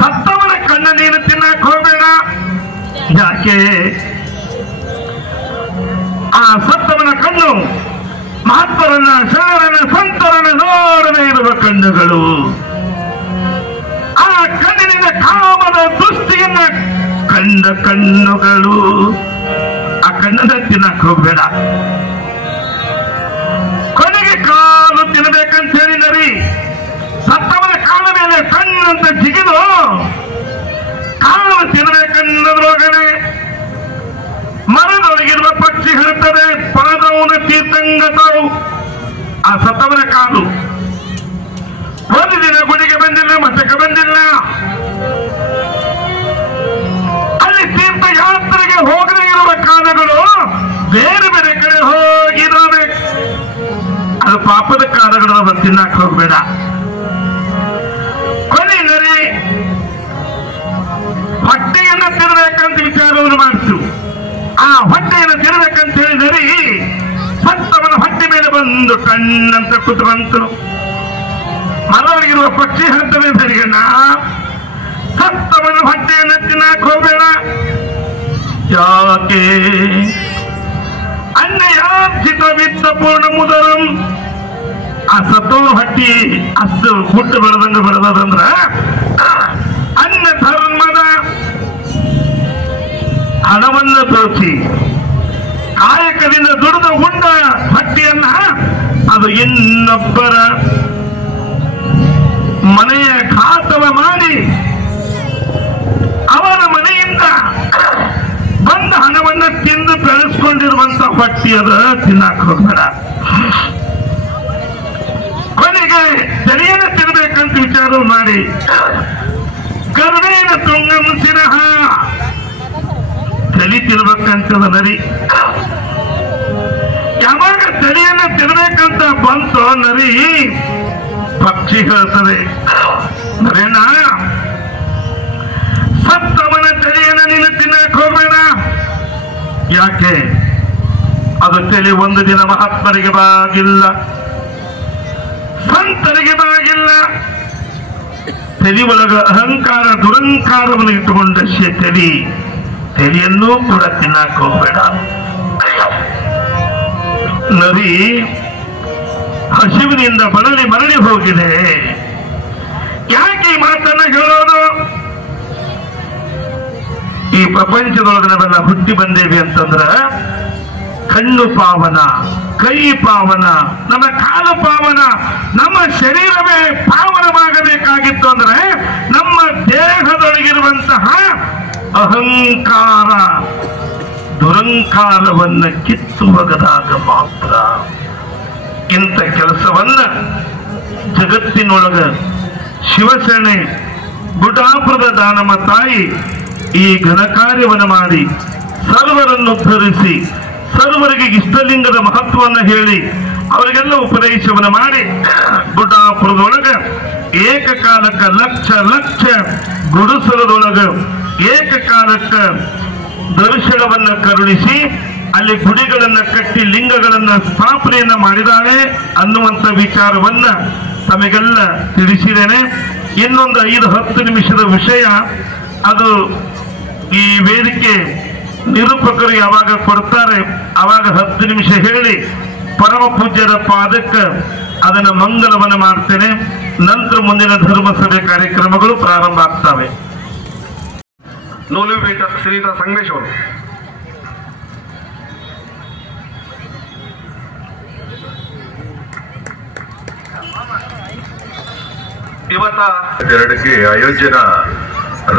ಸತ್ತವನ ಕಣ್ಣು ನೀನು ತಿನ್ನಕ್ಕೆ ಹೋಗಬೇಡ. ಯಾಕೆ? ಆ ಸತ್ತವನ ಕಣ್ಣು ಮಹಾತ್ಮರನ್ನ, ಶರಣರನ್ನ, ಸಂತರನ್ನ ನೋಡದೇ ಇರುವ ಕಣ್ಣುಗಳು. ಆ ಕಣ್ಣಿನಿಂದ ಕಾಮದ ದೃಷ್ಟಿಯನ್ನ ಕಂಡ ಕಣ್ಣುಗಳು. ಆ ಕಣ್ಣನ್ನ ತಿನ್ನಕ್ಕೆ ಹೋಗ್ಬೇಡ. ಕೊನೆಗೆ ಕಾಲು ತಿನ್ನಬೇಕಂತ ಹೇಳಿ ನರಿ ಸತ್ತವನ ಕಾಲ ಮೇಲೆ ಕಣ್ಣಂತ ಜಿಗಿದು ಕಾಲು ತಿನ್ನಬೇಕನ್ನೋದ್ರೊಳಗಡೆ ಮರದೊಳಗಿರುವ ಪಕ್ಷಿ ಹೇಳ್ತದೆ, ಪಾದವನ ತೀರ್ಥಂಗತವು. ಆ ಸತ್ತವನ ಕಾಲು ಒಂದು ದಿನ ಗುಡಿಗೆ ಬಂದಿಲ್ಲ, ಮಠಕ್ಕೆ ಬಂದಿಲ್ಲ, ಅಲ್ಲಿ ತೀರ್ಥಯಾತ್ರೆಗೆ ಹೋಗದೇ ಇರುವ ಕಾಲಗಳು ಬೇರೆ ಬೇರೆ ಕಡೆ ಹೋಗಿದ್ದಾವೆ. ಅದು ಪಾಪದ ಕಾಲಗಳು ತಿನ್ನಕ್ಕೆ ಹೋಗ್ಬೇಡ. ಕೊನೆಯಲ್ಲಿ ಹೊಟ್ಟೆಯನ್ನು ತಿನ್ನಬೇಕಂತ ವಿಚಾರವನ್ನು ಮಾಡಿತು. ಆ ಹೊಟ್ಟೆಯನ್ನು ತಿನ್ನಬೇಕಂತ ಹೇಳಿದರೆ ಸತ್ತವನ ಹೊಟ್ಟೆ ಮೇಲೆ ಬಂದು ಕಣ್ಣಂತ ಕುತ್ಕೊಂತು. ಮರೊಳಗಿರುವ ಪಕ್ಷಿ ಹೇಳ್ತವೆ, ಸರಿಗಣ್ಣ ಸತ್ತವನ ಹೊಟ್ಟೆಯನ್ನು ತಿನ್ನಕ್ಕೆ ಹೋಗಬೇಡ. ಯಾಕೆ? ಅನ್ಯಾರ್ಜಿತ ವಿತ್ತ ಪೂರ್ಣ ಮುದರಂ. ಆ ಸತ್ತವನ ಹೊಟ್ಟಿ ಅಷ್ಟು ಹುಟ್ಟು ಬೆಳೆದಂಗ ಬೆಳೆದಂದ್ರ ಅನ್ನ ಧರ್ಮದ ಹಣವನ್ನು ದೋಚಿ ಕಾಯಕದಿಂದ ದುಡಿದ ಉಂಡ ಹೊಟ್ಟೆಯನ್ನ ಅದು ಇನ್ನೊಬ್ಬರ ಮನೆಯ ಖಾತವ ಮಾಡಿ ಅವರ ಮನೆಯಿಂದ ಬಂದ ಹಣವನ್ನು ತಿಂದು ಬೆಳೆಸ್ಕೊಂಡಿರುವಂತ ಹೊಟ್ಟಿ ಅದ ತಿನ್ನಕ್ಕೆ ಹೋಗಬೇಡ. ಕೊನೆಗೆ ತಲೆಯನ್ನು ತಿನ್ನಬೇಕಂತ ವಿಚಾರ ಮಾಡಿ ಗರ್ವೇನ ತುಂಗಂ ಸಿರಹ ತಲೆ ತಿನ್ಬೇಕಂತದ ನರಿ. ಯಾವಾಗ ತಲೆಯನ್ನು ತಿನ್ಬೇಕಂತ ಬಂತು ನರಿ, ಪಕ್ಷಿ ಹೇಳ್ತದೆ, ನರೇನ ಯಾಕೆ ಅದು ತಲೆ ಒಂದು ದಿನ ಮಹಾತ್ಮರಿಗೆ ಬಾಗಿಲ್ಲ, ಸಂತರಿಗೆ ಬಾಗಿಲ್ಲ. ತಲೆ ಒಳಗ ಅಹಂಕಾರ ದುರಂಕಾರವನ್ನು ಇಟ್ಟುಕೊಂಡ ತಲೆಯನ್ನೂ ಕೂಡ ತಿನ್ನಕ್ಕೆ ಹೋಗ್ಬೇಡ. ನರಿ ಹಸಿವಿನಿಂದ ಮರಳಿ ಹೋಗಿದೆ. ಯಾಕೆ ಈ ಮಾತನ್ನ ಹೇಳೋದು? ಈ ಪ್ರಪಂಚದೊಳಗೆ ನಾವೆಲ್ಲ ಹುಟ್ಟಿ ಬಂದೇವಿ ಅಂತಂದ್ರ ಕಣ್ಣು ಪಾವನ, ಕೈ ಪಾವನ, ನಮ್ಮ ಕಾಲು ಪಾವನ, ನಮ್ಮ ಶರೀರವೇ ಪಾವನವಾಗಬೇಕಾಗಿತ್ತು ಅಂದ್ರೆ ನಮ್ಮ ದೇಹದೊಳಗಿರುವಂತಹ ಅಹಂಕಾರ ದುರಂಕಾರವನ್ನ ಕಿತ್ತು ಒಗೆದಾಗ ಮಾತ್ರ. ಇಂಥ ಕೆಲಸವನ್ನ ಜಗತ್ತಿನೊಳಗ ಶಿವಸೇನೆ ಗುಡಾಪುರದ ದಾನಮ್ಮ ತಾಯಿ ಈ ಘನಕಾರ್ಯವನ್ನು ಮಾಡಿ ಸರ್ವರನ್ನು ಧರಿಸಿ ಸರ್ವರಿಗೆ ಇಷ್ಟಲಿಂಗದ ಮಹತ್ವವನ್ನು ಹೇಳಿ ಅವರಿಗೆಲ್ಲ ಉಪದೇಶವನ್ನು ಮಾಡಿ ಗುಡ್ಡಾಪುರದೊಳಗ ಏಕಕಾಲಕ್ಕೆ ಲಕ್ಷ ಗುಡಿಸಲದೊಳಗ ಏಕಕಾಲಕ್ಕ ದರ್ಶನವನ್ನ ಕರುಣಿಸಿ ಅಲ್ಲಿ ಗುಡಿಗಳನ್ನ ಕಟ್ಟಿ ಲಿಂಗಗಳನ್ನ ಸ್ಥಾಪನೆಯನ್ನ ಮಾಡಿದ್ದಾಳೆ ಅನ್ನುವಂಥ ವಿಚಾರವನ್ನ ತಮಗೆಲ್ಲ ತಿಳಿಸಿದ್ದೇನೆ. ಇನ್ನೊಂದು 5-10 ನಿಮಿಷದ ವಿಷಯ ಅದು ಈ ವೇದಿಕೆ ನಿರೂಪಕರು ಯಾವಾಗ ಕೊಡ್ತಾರೆ ಅವಾಗ 10 ನಿಮಿಷ ಹೇಳಿ ಪರಮ ಪೂಜ್ಯರ ಪಾದಕ್ಕೆ ಅದನ್ನ ಮಂಗಲವನ್ನ ಮಾಡ್ತೇನೆ. ನಂತರ ಮುಂದಿನ ಧರ್ಮಸಭೆ ಕಾರ್ಯಕ್ರಮಗಳು ಪ್ರಾರಂಭ ಆಗ್ತವೆ. ನೂಲುಪೀಠ ಶ್ರೀಯುತ ಸಂಗಮೇಶ್ ಅವರು. ಇವತ್ತ 2ಕ್ಕೆ ಅಯೋಧ್ಯೆನ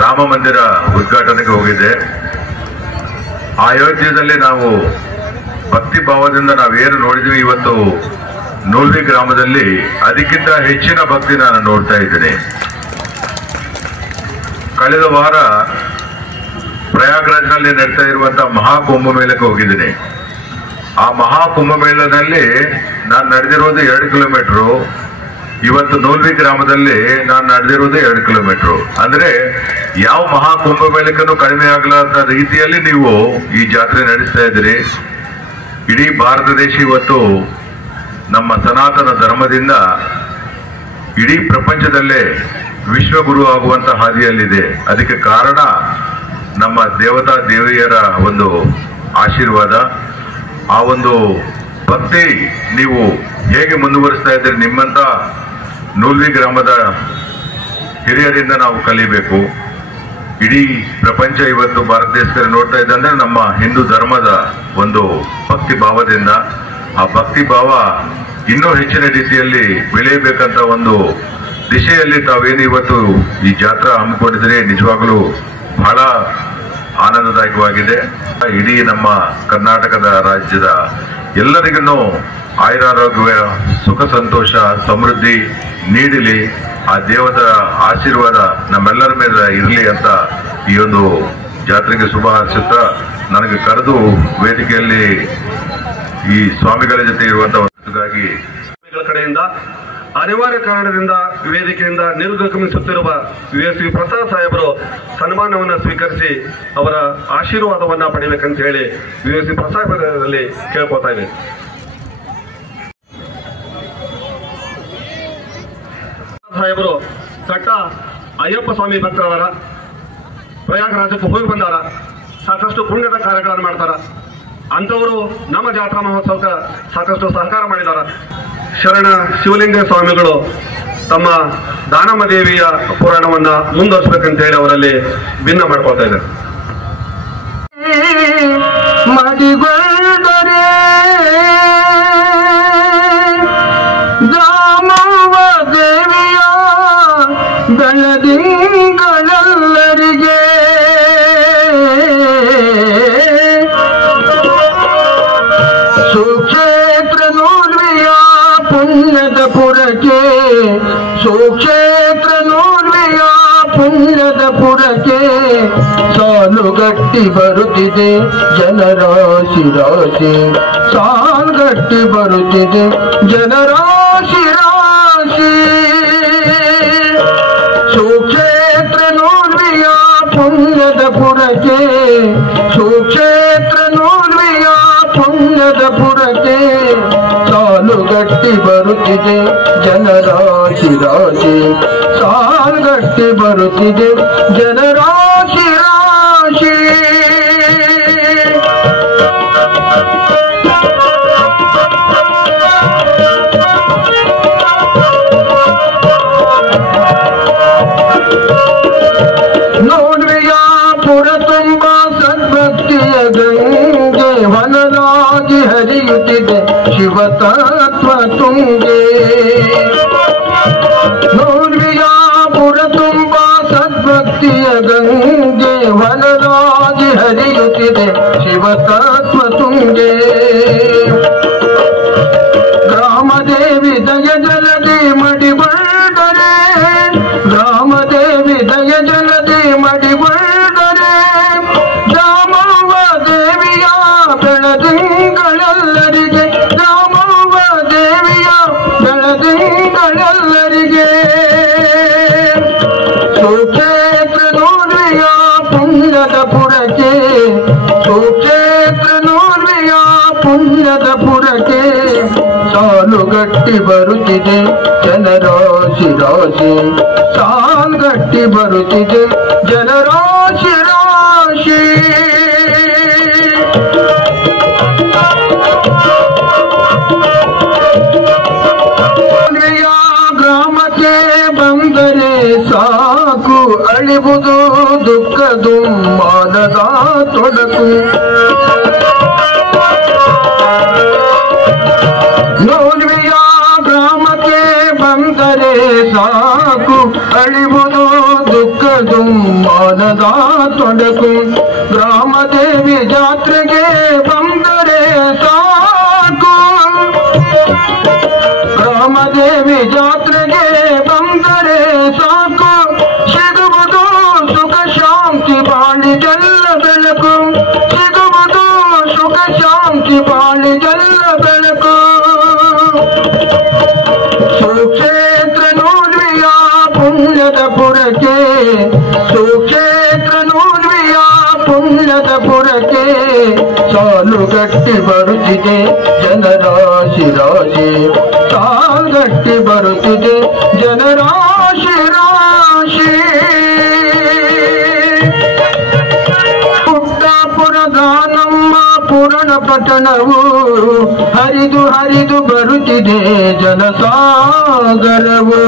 ರಾಮ ಮಂದಿರ ಉದ್ಘಾಟನೆಗೆ ಹೋಗಿದೆ. ಅಯೋಧ್ಯೆಯಲ್ಲಿ ನಾವು ಭಕ್ತಿ ಭಾವದಿಂದ ನಾವೇನು ನೋಡಿದ್ವಿ, ಇವತ್ತು ನೂಲ್ವಿ ಗ್ರಾಮದಲ್ಲಿ ಅದಕ್ಕಿಂತ ಹೆಚ್ಚಿನ ಭಕ್ತಿ ನಾನು ನೋಡ್ತಾ ಇದ್ದೀನಿ. ಕಳೆದ ವಾರ ಪ್ರಯಾಗ್ರಾಜ್ನಲ್ಲಿ ನಡೀತಾ ಇರುವಂತಹ ಮಹಾಕುಂಭ ಮೇಳಕ್ಕೆ ಹೋಗಿದ್ದೀನಿ. ಆ ಮಹಾಕುಂಭ ಮೇಳದಲ್ಲಿ ನಾನು ನಡೆದಿರೋದು 2 ಕಿಲೋಮೀಟರ್. ಇವತ್ತು ನೂಲ್ವಿ ಗ್ರಾಮದಲ್ಲಿ ನಾನು ನಡೆದಿರೋದು 2 ಕಿಲೋಮೀಟರ್. ಅಂದ್ರೆ ಯಾವ ಮಹಾಕುಂಭ ಮೇಳಕ್ಕೂ ಕಡಿಮೆ ಆಗಲಾರದ ರೀತಿಯಲ್ಲಿ ನೀವು ಈ ಜಾತ್ರೆ ನಡೆಸ್ತಾ ಇದ್ದೀರಿ. ಇಡೀ ಭಾರತ ದೇಶ ಇವತ್ತು ನಮ್ಮ ಸನಾತನ ಧರ್ಮದಿಂದ ಇಡೀ ಪ್ರಪಂಚದಲ್ಲೇ ವಿಶ್ವಗುರು ಆಗುವಂತ ಹಾದಿಯಲ್ಲಿದೆ. ಅದಕ್ಕೆ ಕಾರಣ ನಮ್ಮ ದೇವತಾ ದೇವಿಯರ ಒಂದು ಆಶೀರ್ವಾದ. ಆ ಒಂದು ಭಕ್ತಿ ನೀವು ಹೇಗೆ ಮುಂದುವರಿಸ್ತಾ ಇದ್ದೀರಿ, ನಿಮ್ಮಂತ ನೂಲ್ವಿ ಗ್ರಾಮದ ಹಿರಿಯರಿಂದ ನಾವು ಕಲಿಬೇಕು. ಇಡೀ ಪ್ರಪಂಚ ಇವತ್ತು ಭಾರತ ದೇಶದಲ್ಲಿ ನೋಡ್ತಾ ಇದ್ದಂದ್ರೆ ನಮ್ಮ ಹಿಂದೂ ಧರ್ಮದ ಒಂದು ಭಕ್ತಿ ಭಾವದಿಂದ. ಆ ಭಕ್ತಿ ಭಾವ ಇನ್ನೂ ಹೆಚ್ಚಿನ ರೀತಿಯಲ್ಲಿ ಬೆಳೆಯಬೇಕಂತ ಒಂದು ದಿಶೆಯಲ್ಲಿ ತಾವೇನು ಇವತ್ತು ಈ ಜಾತ್ರಾ ಹಮ್ಮಿಕೊಂಡಿದ್ರೆ ನಿಜವಾಗಲೂ ಬಹಳ ಆನಂದದಾಯಕವಾಗಿದೆ. ಇಡೀ ನಮ್ಮ ಕರ್ನಾಟಕದ ರಾಜ್ಯದ ಎಲ್ಲರಿಗೂ ಆಯುರಾರೋಗ್ಯ, ಸುಖ ಸಂತೋಷ, ಸಮೃದ್ಧಿ ನೀಡಲಿ. ಆ ದೇವದ ಆಶೀರ್ವಾದ ನಮ್ಮೆಲ್ಲರ ಮೇಲೆ ಇರಲಿ ಅಂತ ಈ ಒಂದು ಜಾತ್ರೆಗೆ ಶುಭ ಹಾರೈಸುತ್ತಾ ನನಗೆ ಕರೆದು ವೇದಿಕೆಯಲ್ಲಿ ಈ ಸ್ವಾಮಿಗಳ ಜೊತೆ ಇರುವಂತಹಗಾಗಿ ಕಡೆಯಿಂದ ಅನಿವಾರ್ಯ ಕಾರಣದಿಂದ ವೇದಿಕೆಯಿಂದ ನಿರ್ಗಮಿಸುತ್ತಿರುವ ವಿ ಪ್ರಸಾದ್ ಸಾಹೇಬರು ಸನ್ಮಾನವನ್ನು ಸ್ವೀಕರಿಸಿ ಅವರ ಆಶೀರ್ವಾದವನ್ನ ಪಡಿಬೇಕಂತ ಹೇಳಿ ವಿ ಪ್ರಸಾದದಲ್ಲಿ ಕೇಳ್ಕೊತಾ ಇದೆ. ಸಾಹೇಬರು ಕಟ್ಟ ಅಯ್ಯಪ್ಪ ಸ್ವಾಮಿ ಭಕ್ತರವರ ಪ್ರಯಾಗರಾಜಕ್ಕೆ ಹೋಗಿ ಬಂದಾರ, ಸಾಕಷ್ಟು ಪುಣ್ಯದ ಕಾರ್ಯಗಳನ್ನು ಮಾಡ್ತಾರ. ಅಂಥವರು ನಮ್ಮ ಜಾತ್ರಾ ಮಹೋತ್ಸವಕ್ಕೆ ಸಾಕಷ್ಟು ಸಹಕಾರ ಮಾಡಿದಾರ. ಶರಣ ಶಿವಲಿಂಗ ಸ್ವಾಮಿಗಳು ತಮ್ಮ ದಾನಮ್ಮ ದೇವಿಯ ಪುರಾಣವನ್ನ ಮುಂದುವರಿಸಬೇಕಂತ ಹೇಳಿ ಅವರಲ್ಲಿ ಭಿನ್ನ ಮಾಡ್ಕೊಳ್ತಾ ಇದ್ದಾರೆ. ದಾಮವ್ವ ದೇವಿಯ ಗಣದಿಂಗಳೆಲ್ಲರಿಗೆ ಸುಕ್ಷೇತ್ರ ನೂಲ್ವಿಯ ಪುಣ್ಯದ ಪುರಕ್ಕೆ, ಸುಕ್ಷೇತ್ರ ನೂಲ್ವಿಯ ಪುಣ್ಯದ ಪುರಕ್ಕೆ ಸಾಲುಗಟ್ಟಿ ಬರುತ್ತಿದೆ ಜನರಾಶಿ ರಾಶಿ, ಸಾಲುಗಟ್ಟಿ ಬರುತ್ತಿದೆ ಜನರಾಶಿ ರಾಶಿ. ಸುಕ್ಷೇತ್ರ ನೂಲ್ವಿಯ ಪುಣ್ಯದ ಪುರಕ್ಕೆ, ಸುಕ್ಷೇತ್ರ ನೂಲ್ ಪುಣ್ಯದಪುರಕ್ಕೆ ಸಾಲುಗಟ್ಟಿ ಬರುತ್ತಿದೆ ಜನರಾಶಿ ರಾಶಿ ಸಾಲುಗಟ್ಟಿ ಬರುತ್ತಿದೆ ಜನರಾಶಿ ರಾಶಿ ಗಂಗೆ ವನರಾಗಿ ಹರಿಯುತ್ತಿದೆ ಶಿವತತ್ವ ತುಂಗೆ ನೋಡ್ವಿಯಾಪುರ ತುಂಬ ಸದ್ಭಕ್ತಿಯ ಗಂಗೆ ವನರಾಗಿ ಹರಿಯುತ್ತಿದೆ ಶಿವತತ್ವ ತುಂಗೆ ಗ್ರಾಮದೇವಿ ದಯ ಜಲದಿ ಮಡಿಬಂಡರೆ ಗ್ರಾಮದೇವಿ ದಯ ಜಲದಿ ಮಡಿಬಂಡರೆ ಬೆಳದಿಂಗಳೆಲ್ಲರಿಗೆ ರಾಮವ್ವ ದೇವಿಯ ಬೆಳದಿಂಗಳೆಲ್ಲರಿಗೆ ಸುಕ್ಷೇತ್ರ ನೋಡ್ವಿಯ ಪುಣ್ಯದ ಪುರಕ್ಕೆ ಸುಕ್ಷೇತ್ರ ನೋಡ್ವಿಯ ಪುಣ್ಯದ ಪುರಕ್ಕೆ ಸಾಲುಗಟ್ಟಿ ಬರುತ್ತಿದೆ ಜನರಾಶಿ ರಾಶಿ ಸಾಲುಗಟ್ಟಿ ಬರುತ್ತಿದೆ ಜನರಾಶಿ ರಾಶಿ ಗ್ರಾಮಕ್ಕೆ ಬಂದರೆ ಸಾಕು ಅಳಿಬುದು ದುಃಖದು ಮಾನದ ತೊಡಕು ನೋಡ್ವಿಯ ಗ್ರಾಮಕ್ಕೆ ಬಂದರೆ ಸಾಕು ಅಳಿಬುದು ದುಃಖದು ಮಾನದ ತೊಡಕು ಗ್ರಾಮದೇವಿ ಜಾತ್ರೆಗೆ ಬಂದರೆ ಸಾಕು ಗ್ರಾಮದೇವಿ ಜಾತ್ರೆಗೆ ಬಂದರೆ ಸಾಕು ಸಿಗುವುದು ಸುಖ ಶಾಂತಿ ಬಾಳಿಗೆಲ್ಲ ಬೆಳಕು ಸಿಗುವುದು ಸುಖ ಶಾಂತಿ ಬಾಳಿಗೆಲ್ಲ ಬೆಳಕು ಸುಕ್ಷೇತ್ರ ನೋಡ್ವಿಯ ಪುಣ್ಯದ ಪುರಕ್ಕೆ ಸುಕ್ಷೇತ್ರ ನೋಡ್ವಿಯ ಪುಣ್ಯದ ಪುರಕ್ಕೆ ಸಾಲುಗಟ್ಟಿ ಬರುತ್ತಿದೆ ಜನರಾಶಿ ರಾಶಿ ಸಾಲುಗಟ್ಟಿ ಬರುತ್ತಿದೆ ಜನರಾಶಿ ರಾಶಿ ಪುಟ್ಟಪುರದ ನಮ್ಮ ಪುರಾಣ ಪಟ್ಟಣವು ಹರಿದು ಹರಿದು ಬರುತ್ತಿದೆ ಜನಸಾಗರವು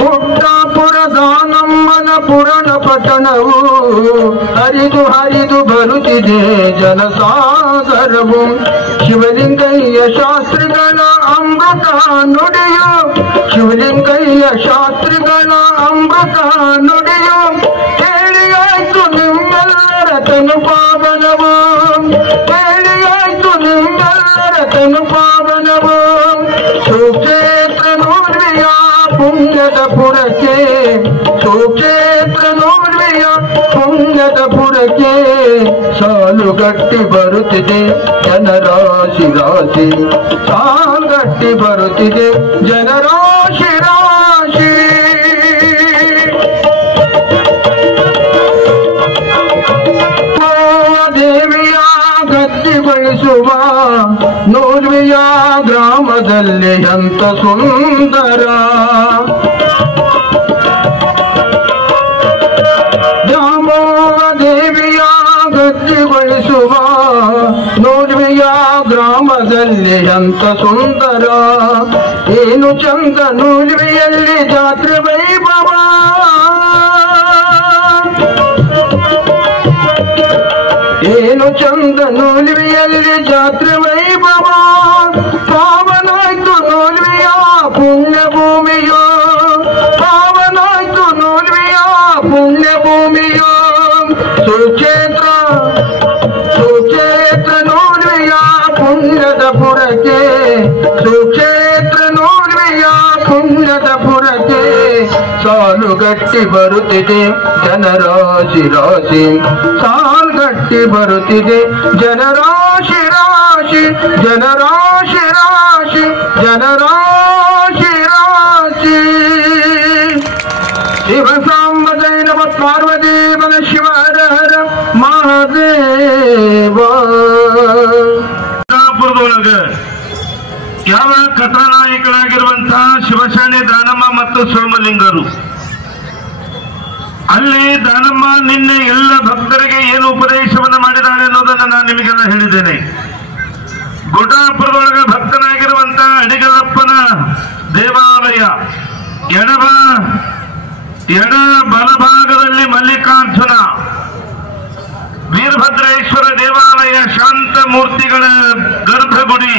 ಪುಟ್ಟಪುರದ ನಮ್ಮನ ಪುರಾಣ ಪಟ್ಟಣವು ಹರಿದು ಹರಿದು ಬರುತ್ತಿದೆ ಜನಸಾಗರವು ಶಿವಲಿಂಗಯ್ಯ ಶಾಸ್ತ್ರಿಗಳ ಅಮೃತ ನುಡಿಯು ಶಿವಲಿಂಗಯ್ಯ ಶಾಸ್ತ್ರಿಗಳ ಅಮೃತ ನುಡಿಯು ಕೇಳಿಯಾಯ್ತು ನಿಮ್ಮೆಲ್ಲರ ತನು ಪಾವನವು ಕೇಳಿಯಾಯ್ತು ನಿಮ್ಮೆಲ್ಲರ ತನು ಪಾವನವು ಸುಕ್ಷೇತ್ರ ನೋಡ್ವಿಯ ಪುಣ್ಯದ ಪುರಕ್ಕೆ ಸುಕ್ಷೇತ್ರ ನೋಡ್ವಿಯ ಪುಣ್ಯದ ಪುರಕ್ಕೆ ಸಾಲುಗಟ್ಟಿ ಬರುತ್ತಿದೆ ಜನರಾಶಿ ರಾಶಿ ಸಾಲುಗಟ್ಟಿ ಬರುತ್ತಿದೆ ಜನರಾಶಿ ರಾಶಿ ದೇವಿಯ ಗಟ್ಟಿಗೊಳಿಸುವ ನೋಡ್ವಿಯ ಗ್ರಾಮದಲ್ಲಿ ಎಂತ ಸುಂದರ ದೇವಿಯ ಗಟ್ಟಿಗೊಳಿಸುವ ನೋಡ್ವಿಯ ಗ್ರಾಮದಲ್ಲಿ ಎಂತ ಸುಂದರ ಏನು ಚಂದ ನೋಡ್ವಿಯಲ್ಲಿ ಜಾತ್ರೆ ವೈಭವ ಏನು ಚಂದ ನೋಲ್ವಿಯಲ್ಲಿ ಜಾತ್ರೆ ವೈಭವ ಪಾವನಾಯ್ತು ನೋಲ್ವಿಯ ಪುಣ್ಯ ಭೂಮಿಯೋ ಪಾವನಾಯ್ತು ನೋಲ್ವಿಯ ಪುಣ್ಯ ಭೂಮಿಯೋ ಸುಕ್ಷೇತ್ರ ಸುಕ್ಷೇತ್ರ ನೋಲ್ವಿಯ ಪುಣ್ಯದ ಪುರಕ್ಕೆ ಸುಕ್ಷೇತ್ರ ನೋಲ್ವಿಯ ಪುಣ್ಯದ ಪುರಕ್ಕೆ ಸಾಲುಗಟ್ಟಿ ಬರುತ್ತಿದೆ ಜನರಾಶಿ ರಾಶಿ ಸಾಲುಗಟ್ಟಿ ಬರುತ್ತಿದೆ ಜನರಾಶಿ ರಾಶಿ ಜನರಾಶಿ ರಾಶಿ ಜನರಾಶಿ ರಾಶಿ ಶಿವ ಸಾಂಬ ಜೈನವ ಪಾರ್ವತಿ ಬಲ ಶಿವ ಹರ ಹರ ಮಹಾದೇವ ಕಥಾನಾಯಕರಾಗಿರುವಂತಹ ಶಿವಶಾಣಿ ದಾನಮ್ಮ ಮತ್ತು ಸೋಮಲಿಂಗರು. ಅಲ್ಲಿ ದಾನಮ್ಮ ನಿನ್ನೆ ಎಲ್ಲ ಭಕ್ತರಿಗೆ ಏನು ಉಪದೇಶವನ್ನು ಮಾಡಿದ್ದಾಳೆ ಅನ್ನೋದನ್ನು ನಾನು ನಿಮಗೆಲ್ಲ ಹೇಳಿದ್ದೇನೆ. ಗುಡ್ಡಾಪುರದೊಳಗೆ ಭಕ್ತನಾಗಿರುವಂತಹ ಅಡಿಗಲ್ಲಪ್ಪನ ದೇವಾಲಯ ಎಡ ಬಲಭಾಗದಲ್ಲಿ ಮಲ್ಲಿಕಾರ್ಜುನ, ವೀರಭದ್ರೇಶ್ವರ ದೇವಾಲಯ ಶಾಂತ ಮೂರ್ತಿಗಳ ಗರ್ಭಗುಡಿ,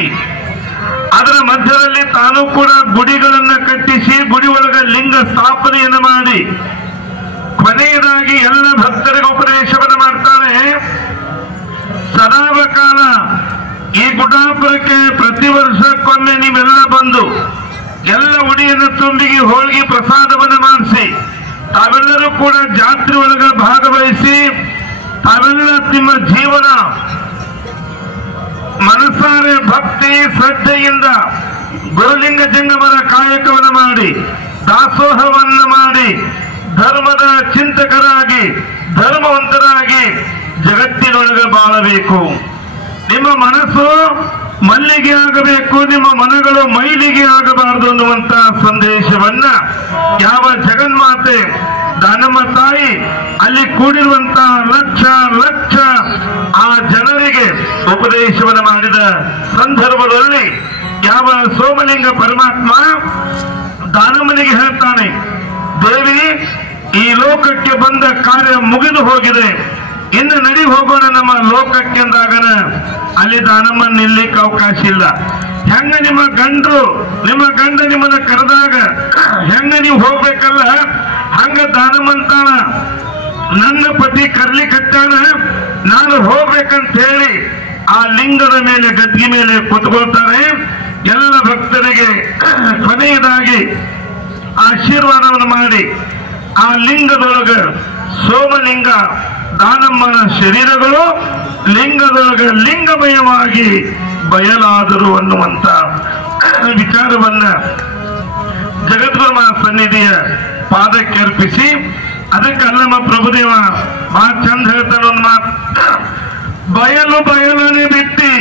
ಅದರ ಮಧ್ಯದಲ್ಲಿ ತಾನು ಕೂಡ ಗುಡಿಗಳನ್ನ ಕಟ್ಟಿಸಿ ಗುಡಿ ಒಳಗ ಲಿಂಗ ಸ್ಥಾಪನೆಯನ್ನು ಮಾಡಿ ಕೊನೆಯದಾಗಿ ಎಲ್ಲ ಭಕ್ತರಿಗೆ ಉಪದೇಶವನ್ನು ಮಾಡ್ತಾಳೆ. ಸದಾಕಾಲ ಈ ಗುಡ್ಡಾಪುರಕ್ಕೆ ಪ್ರತಿ ವರ್ಷಕ್ಕೊಮ್ಮೆ ನೀವೆಲ್ಲ ಬಂದು ಎಲ್ಲ ಉಡಿಯನ್ನು ತುಂಬಿ ಹೋಳಿಗೆ ಪ್ರಸಾದವನ್ನು ಮಾಡಿಸಿ ತಾವೆಲ್ಲರೂ ಕೂಡ ಜಾತ್ರೆ ಒಳಗ ಭಾಗವಹಿಸಿ ತಾವೆಲ್ಲ ನಿಮ್ಮ ಜೀವನ ಮನಸಾರೆ ಭಕ್ತಿ ಶ್ರದ್ಧೆಯಿಂದ ಗುರುಲಿಂಗ ಜಂಗಮರ ಕಾಯಕವನ್ನು ಮಾಡಿ ದಾಸೋಹವನ್ನ ಮಾಡಿ ಧರ್ಮದ ಚಿಂತಕರಾಗಿ ಧರ್ಮವಂತರಾಗಿ ಜಗತ್ತಿನೊಳಗೆ ಬಾಳಬೇಕು. ನಿಮ್ಮ ಮನಸ್ಸು ಮಲ್ಲಿಗೆ ಆಗಬೇಕು, ನಿಮ್ಮ ಮನಗಳು ಮೈಲಿಗೆ ಆಗಬಾರದು ಅನ್ನುವಂತ ಸಂದೇಶವನ್ನ ಯಾವ ಜಗನ್ಮಾತೆ ದಾನಮ್ಮ ತಾಯಿ ಅಲ್ಲಿ ಕೂಡಿರುವಂತ ಲಕ್ಷ ಲಕ್ಷ ಆ ಜನರಿಗೆ ಉಪದೇಶವನ್ನು ಮಾಡಿದ ಸಂದರ್ಭದಲ್ಲಿ ಯಾವ ಸೋಮಲಿಂಗ ಪರಮಾತ್ಮ ದಾನಮ್ಮನಿಗೆ ಹೇಳ್ತಾನೆ, ದೇವಿ ಈ ಲೋಕಕ್ಕೆ ಬಂದ ಕಾರ್ಯ ಮುಗಿದು ಹೋಗಿದೆ, ಇನ್ನು ನಡಿ ಹೋಗೋಣ ನಮ್ಮ ಲೋಕಕ್ಕೆ ಅಂದಾಗನ ಅಲ್ಲಿ ದಾನಮ್ಮ ನಿಲ್ಲಿಕ್ಕೆ ಅವಕಾಶ ಇಲ್ಲ. ಹೆಂಗ ನಿಮ್ಮ ಗಂಡ ನಿಮ್ಮನ್ನ ಕರೆದಾಗ ಹೆಂಗ ನೀವು ಹೋಗ್ಬೇಕಲ್ಲ, ಹಂಗ ದಾನಮ್ಮಂತಾನ ನನ್ನ ಪತಿ ಕರ್ಲಿಕ್ಕತ್ತಾನ, ನಾನು ಹೋಗ್ಬೇಕಂತ ಹೇಳಿ ಆ ಲಿಂಗದ ಮೇಲೆ ಗದ್ದಿ ಮೇಲೆ ಕೂತ್ಕೊಳ್ತಾರೆ. ಎಲ್ಲ ಭಕ್ತರಿಗೆ ಕೊನೆಯದಾಗಿ ಆಶೀರ್ವಾದವನ್ನು ಮಾಡಿ ಆ ಲಿಂಗದೊಳಗ ಸೋಮಲಿಂಗ ದಾನಮ್ಮನ ಶರೀರಗಳು ಲಿಂಗದೊಳಗ ಲಿಂಗಮಯವಾಗಿ ಬಯಲಾದರು ಅನ್ನುವಂತ ವಿಚಾರವನ್ನ ಜಗದ್ಗುರುಮ ಸನ್ನಿಧಿಯ ಪಾದಕ್ಕೆ ಅರ್ಪಿಸಿ, ಅದಕ್ಕೆ ಅಲ್ಲಮ್ಮ ಪ್ರಭುದೇವ ಬಹಳ ಚಂದ ಹೇಳ್ತಾನೆ ಒಂದು ಮಾತು, ಬಯಲನೆ ಬಿಟ್ಟಿ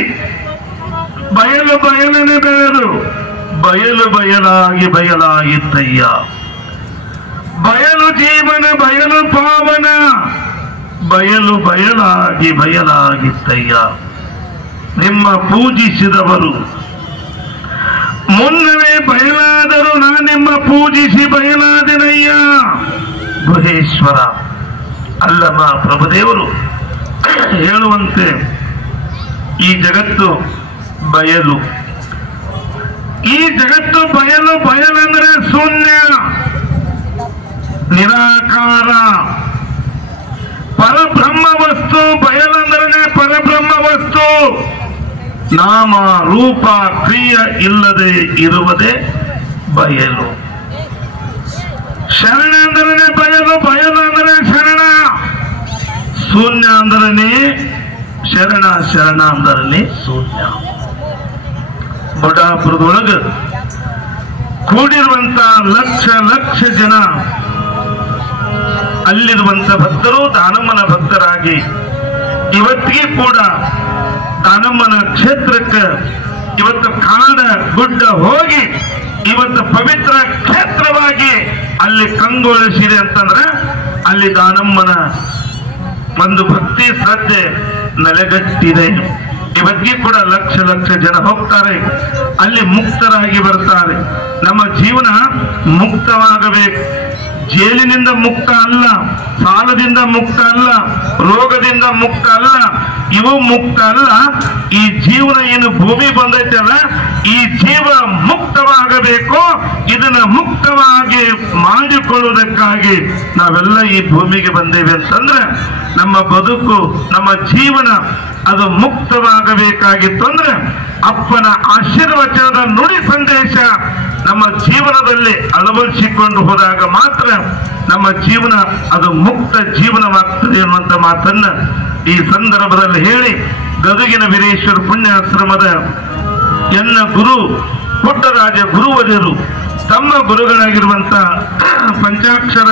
ಬಯಲನೆ ಬೆಳೆದು ಬಯಲಾಗಿತ್ತಯ್ಯ, ಬಯಲು ಜೀವನ ಬಯಲು ಪಾವನ ಬಯಲಾಗಿತ್ತಯ್ಯ. ನಿಮ್ಮ ಪೂಜಿಸಿದವರು ಮುನ್ನವೇ ಬಯಲಾದರು, ನಿಮ್ಮ ಪೂಜಿಸಿ ಬಯಲಾದೆನಯ್ಯ. ಗುಹೇಶ್ವರ ಅಲ್ಲಮ್ಮ ಪ್ರಭುದೇವರು ಹೇಳುವಂತೆ ಈ ಜಗತ್ತು ಬಯಲು, ಈ ಜಗತ್ತು ಬಯಲಂದ್ರೆ ಶೂನ್ಯ ನಿರಾಕಾರ ಪರಬ್ರಹ್ಮ ವಸ್ತು. ಬಯಲಂದ್ರೆ ಪರಬ್ರಹ್ಮ ವಸ್ತು, ನಾಮ ರೂಪ ಕ್ರಿಯೆ ಇಲ್ಲದೆ ಇರುವುದೇ ಬಯಲು. ಶರಣ ಅಂದ್ರೆ ಬಯಲು ಅಂದ್ರೆ ಶರಣ, ಶೂನ್ಯ ಅಂದ್ರೆ ಶರಣ ಅಂದ್ರೆ ಶೂನ್ಯ. ಬಡಾಪುರದೊಳಗ ಕೂಡಿರುವಂತ ಲಕ್ಷ ಜನ ಅಲ್ಲಿರುವಂತ ಭಕ್ತರು ದಾನಮ್ಮನ ಭಕ್ತರಾಗಿ ಇವತ್ತಿಗೆ ಕೂಡ ದಾನಮ್ಮನ ಕ್ಷೇತ್ರಕ್ಕೆ ಇವತ್ತು ಕಾಡ ಗುಡ್ಡ ಹೋಗಿ ಇವತ್ತು ಪವಿತ್ರ ಕ್ಷೇತ್ರವಾಗಿ ಅಲ್ಲಿ ಕಂಗೊಳಿಸಿದೆ ಅಂತಂದ್ರೆ ಅಲ್ಲಿ ದಾನಮ್ಮನ ಒಂದು ಭಕ್ತಿ ಶ್ರದ್ಧೆ ನೆಲೆಗಟ್ಟಿದೆ. ಇವತ್ತಿಗೆ ಕೂಡ ಲಕ್ಷ ಜನ ಹೋಗ್ತಾರೆ, ಅಲ್ಲಿ ಮುಕ್ತರಾಗಿ ಬರ್ತಾರೆ. ನಮ್ಮ ಜೀವನ ಮುಕ್ತವಾಗಬೇಕು. ಜೈಲಿನಿಂದ ಮುಕ್ತ ಅಲ್ಲ, ಸಾಲದಿಂದ ಮುಕ್ತ ಅಲ್ಲ, ರೋಗದಿಂದ ಮುಕ್ತ ಅಲ್ಲ, ಇವು ಮುಕ್ತ ಅಲ್ಲ. ಈ ಜೀವನ ಏನು ಭೂಮಿ ಬಂದೈತಲ್ಲ, ಈ ಜೀವ ಮುಕ್ತವಾಗಬೇಕು. ಇದನ್ನ ಮುಕ್ತವಾಗಿ ಮಾಡಿಕೊಳ್ಳುವುದಕ್ಕಾಗಿ ನಾವೆಲ್ಲ ಈ ಭೂಮಿಗೆ ಬಂದೇವೆ ಅಂತಂದ್ರೆ ನಮ್ಮ ಬದುಕು, ನಮ್ಮ ಜೀವನ ಅದು ಮುಕ್ತವಾಗಬೇಕಾಗಿತ್ತು ಅಂದ್ರೆ ಅಪ್ಪನ ಆಶೀರ್ವಚನದ ನುಡಿ ಸಂದೇಶ ನಮ್ಮ ಜೀವನದಲ್ಲಿ ಅಳವಡಿಸಿಕೊಂಡು ಹೋದಾಗ ಮಾತ್ರ ನಮ್ಮ ಜೀವನ ಅದು ಮುಕ್ತ ಜೀವನವಾಗ್ತದೆ ಅನ್ನುವಂತ ಮಾತನ್ನ ಈ ಸಂದರ್ಭದಲ್ಲಿ ಹೇಳಿ, ಗದಗಿನ ವೀರೇಶ್ವರ ಪುಣ್ಯಾಶ್ರಮದ ಎನ್ನ ಗುರು ಪುಟ್ಟರಾಜ ಗುರುವರ್ಯರು ತಮ್ಮ ಗುರುಗಳಾಗಿರುವಂತ ಪಂಚಾಕ್ಷರ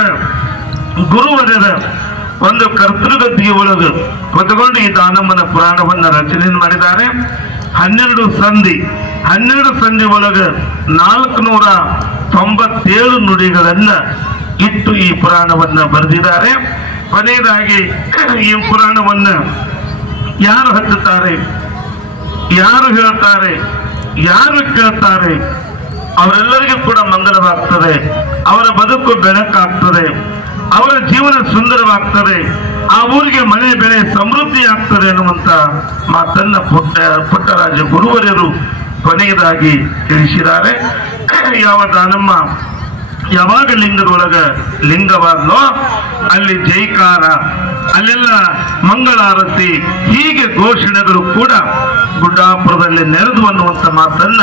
ಗುರುವರ್ಯರ ಒಂದು ಕರ್ತೃಗದ್ದಿಗೆ ಒಳಗೆ ಹೊತ್ತುಕೊಂಡು ಈ ದಾನಮ್ಮನ ಪುರಾಣವನ್ನ ರಚನೆ ಮಾಡಿದ್ದಾರೆ. 12 ಸಂಧಿ 12 ಸಂಜೆ ಒಳಗೆ 497 ನುಡಿಗಳನ್ನ ಇಟ್ಟು ಈ ಪುರಾಣವನ್ನ ಬರೆದಿದ್ದಾರೆ. ಕೊನೆಯದಾಗಿ ಈ ಪುರಾಣವನ್ನ ಯಾರು ಹಚ್ಚುತ್ತಾರೆ, ಯಾರು ಹೇಳ್ತಾರೆ, ಯಾರು ಕೇಳ್ತಾರೆ ಅವರೆಲ್ಲರಿಗೂ ಕೂಡ ಮಂಗಲವಾಗ್ತದೆ, ಅವರ ಬದುಕು ಬೆಳಕಾಗ್ತದೆ, ಅವರ ಜೀವನ ಸುಂದರವಾಗ್ತದೆ, ಆ ಊರಿಗೆ ಮಳೆ ಬೆಳೆ ಸಮೃದ್ಧಿ ಆಗ್ತದೆ ಅನ್ನುವಂತ ಮಾತನ್ನ ಪುಟ್ಟರಾಜ ಗುರುವರ್ಯರು ಕೊನೆಯದಾಗಿ ತಿಳಿಸಿದ್ದಾರೆ. ಯಾವ ದಾನಮ್ಮ ಯಾವಾಗ ಲಿಂಗದೊಳಗ ಲಿಂಗವಾದ್ಲೋ ಅಲ್ಲಿ ಜೈಕಾರ, ಅಲ್ಲೆಲ್ಲ ಮಂಗಳಾರತಿ, ಹೀಗೆ ಘೋಷಣೆಗಳು ಕೂಡ ಗುಡ್ಡಾಪುರದಲ್ಲಿ ನೆರೆದು ಅನ್ನುವಂತ ಮಾತನ್ನ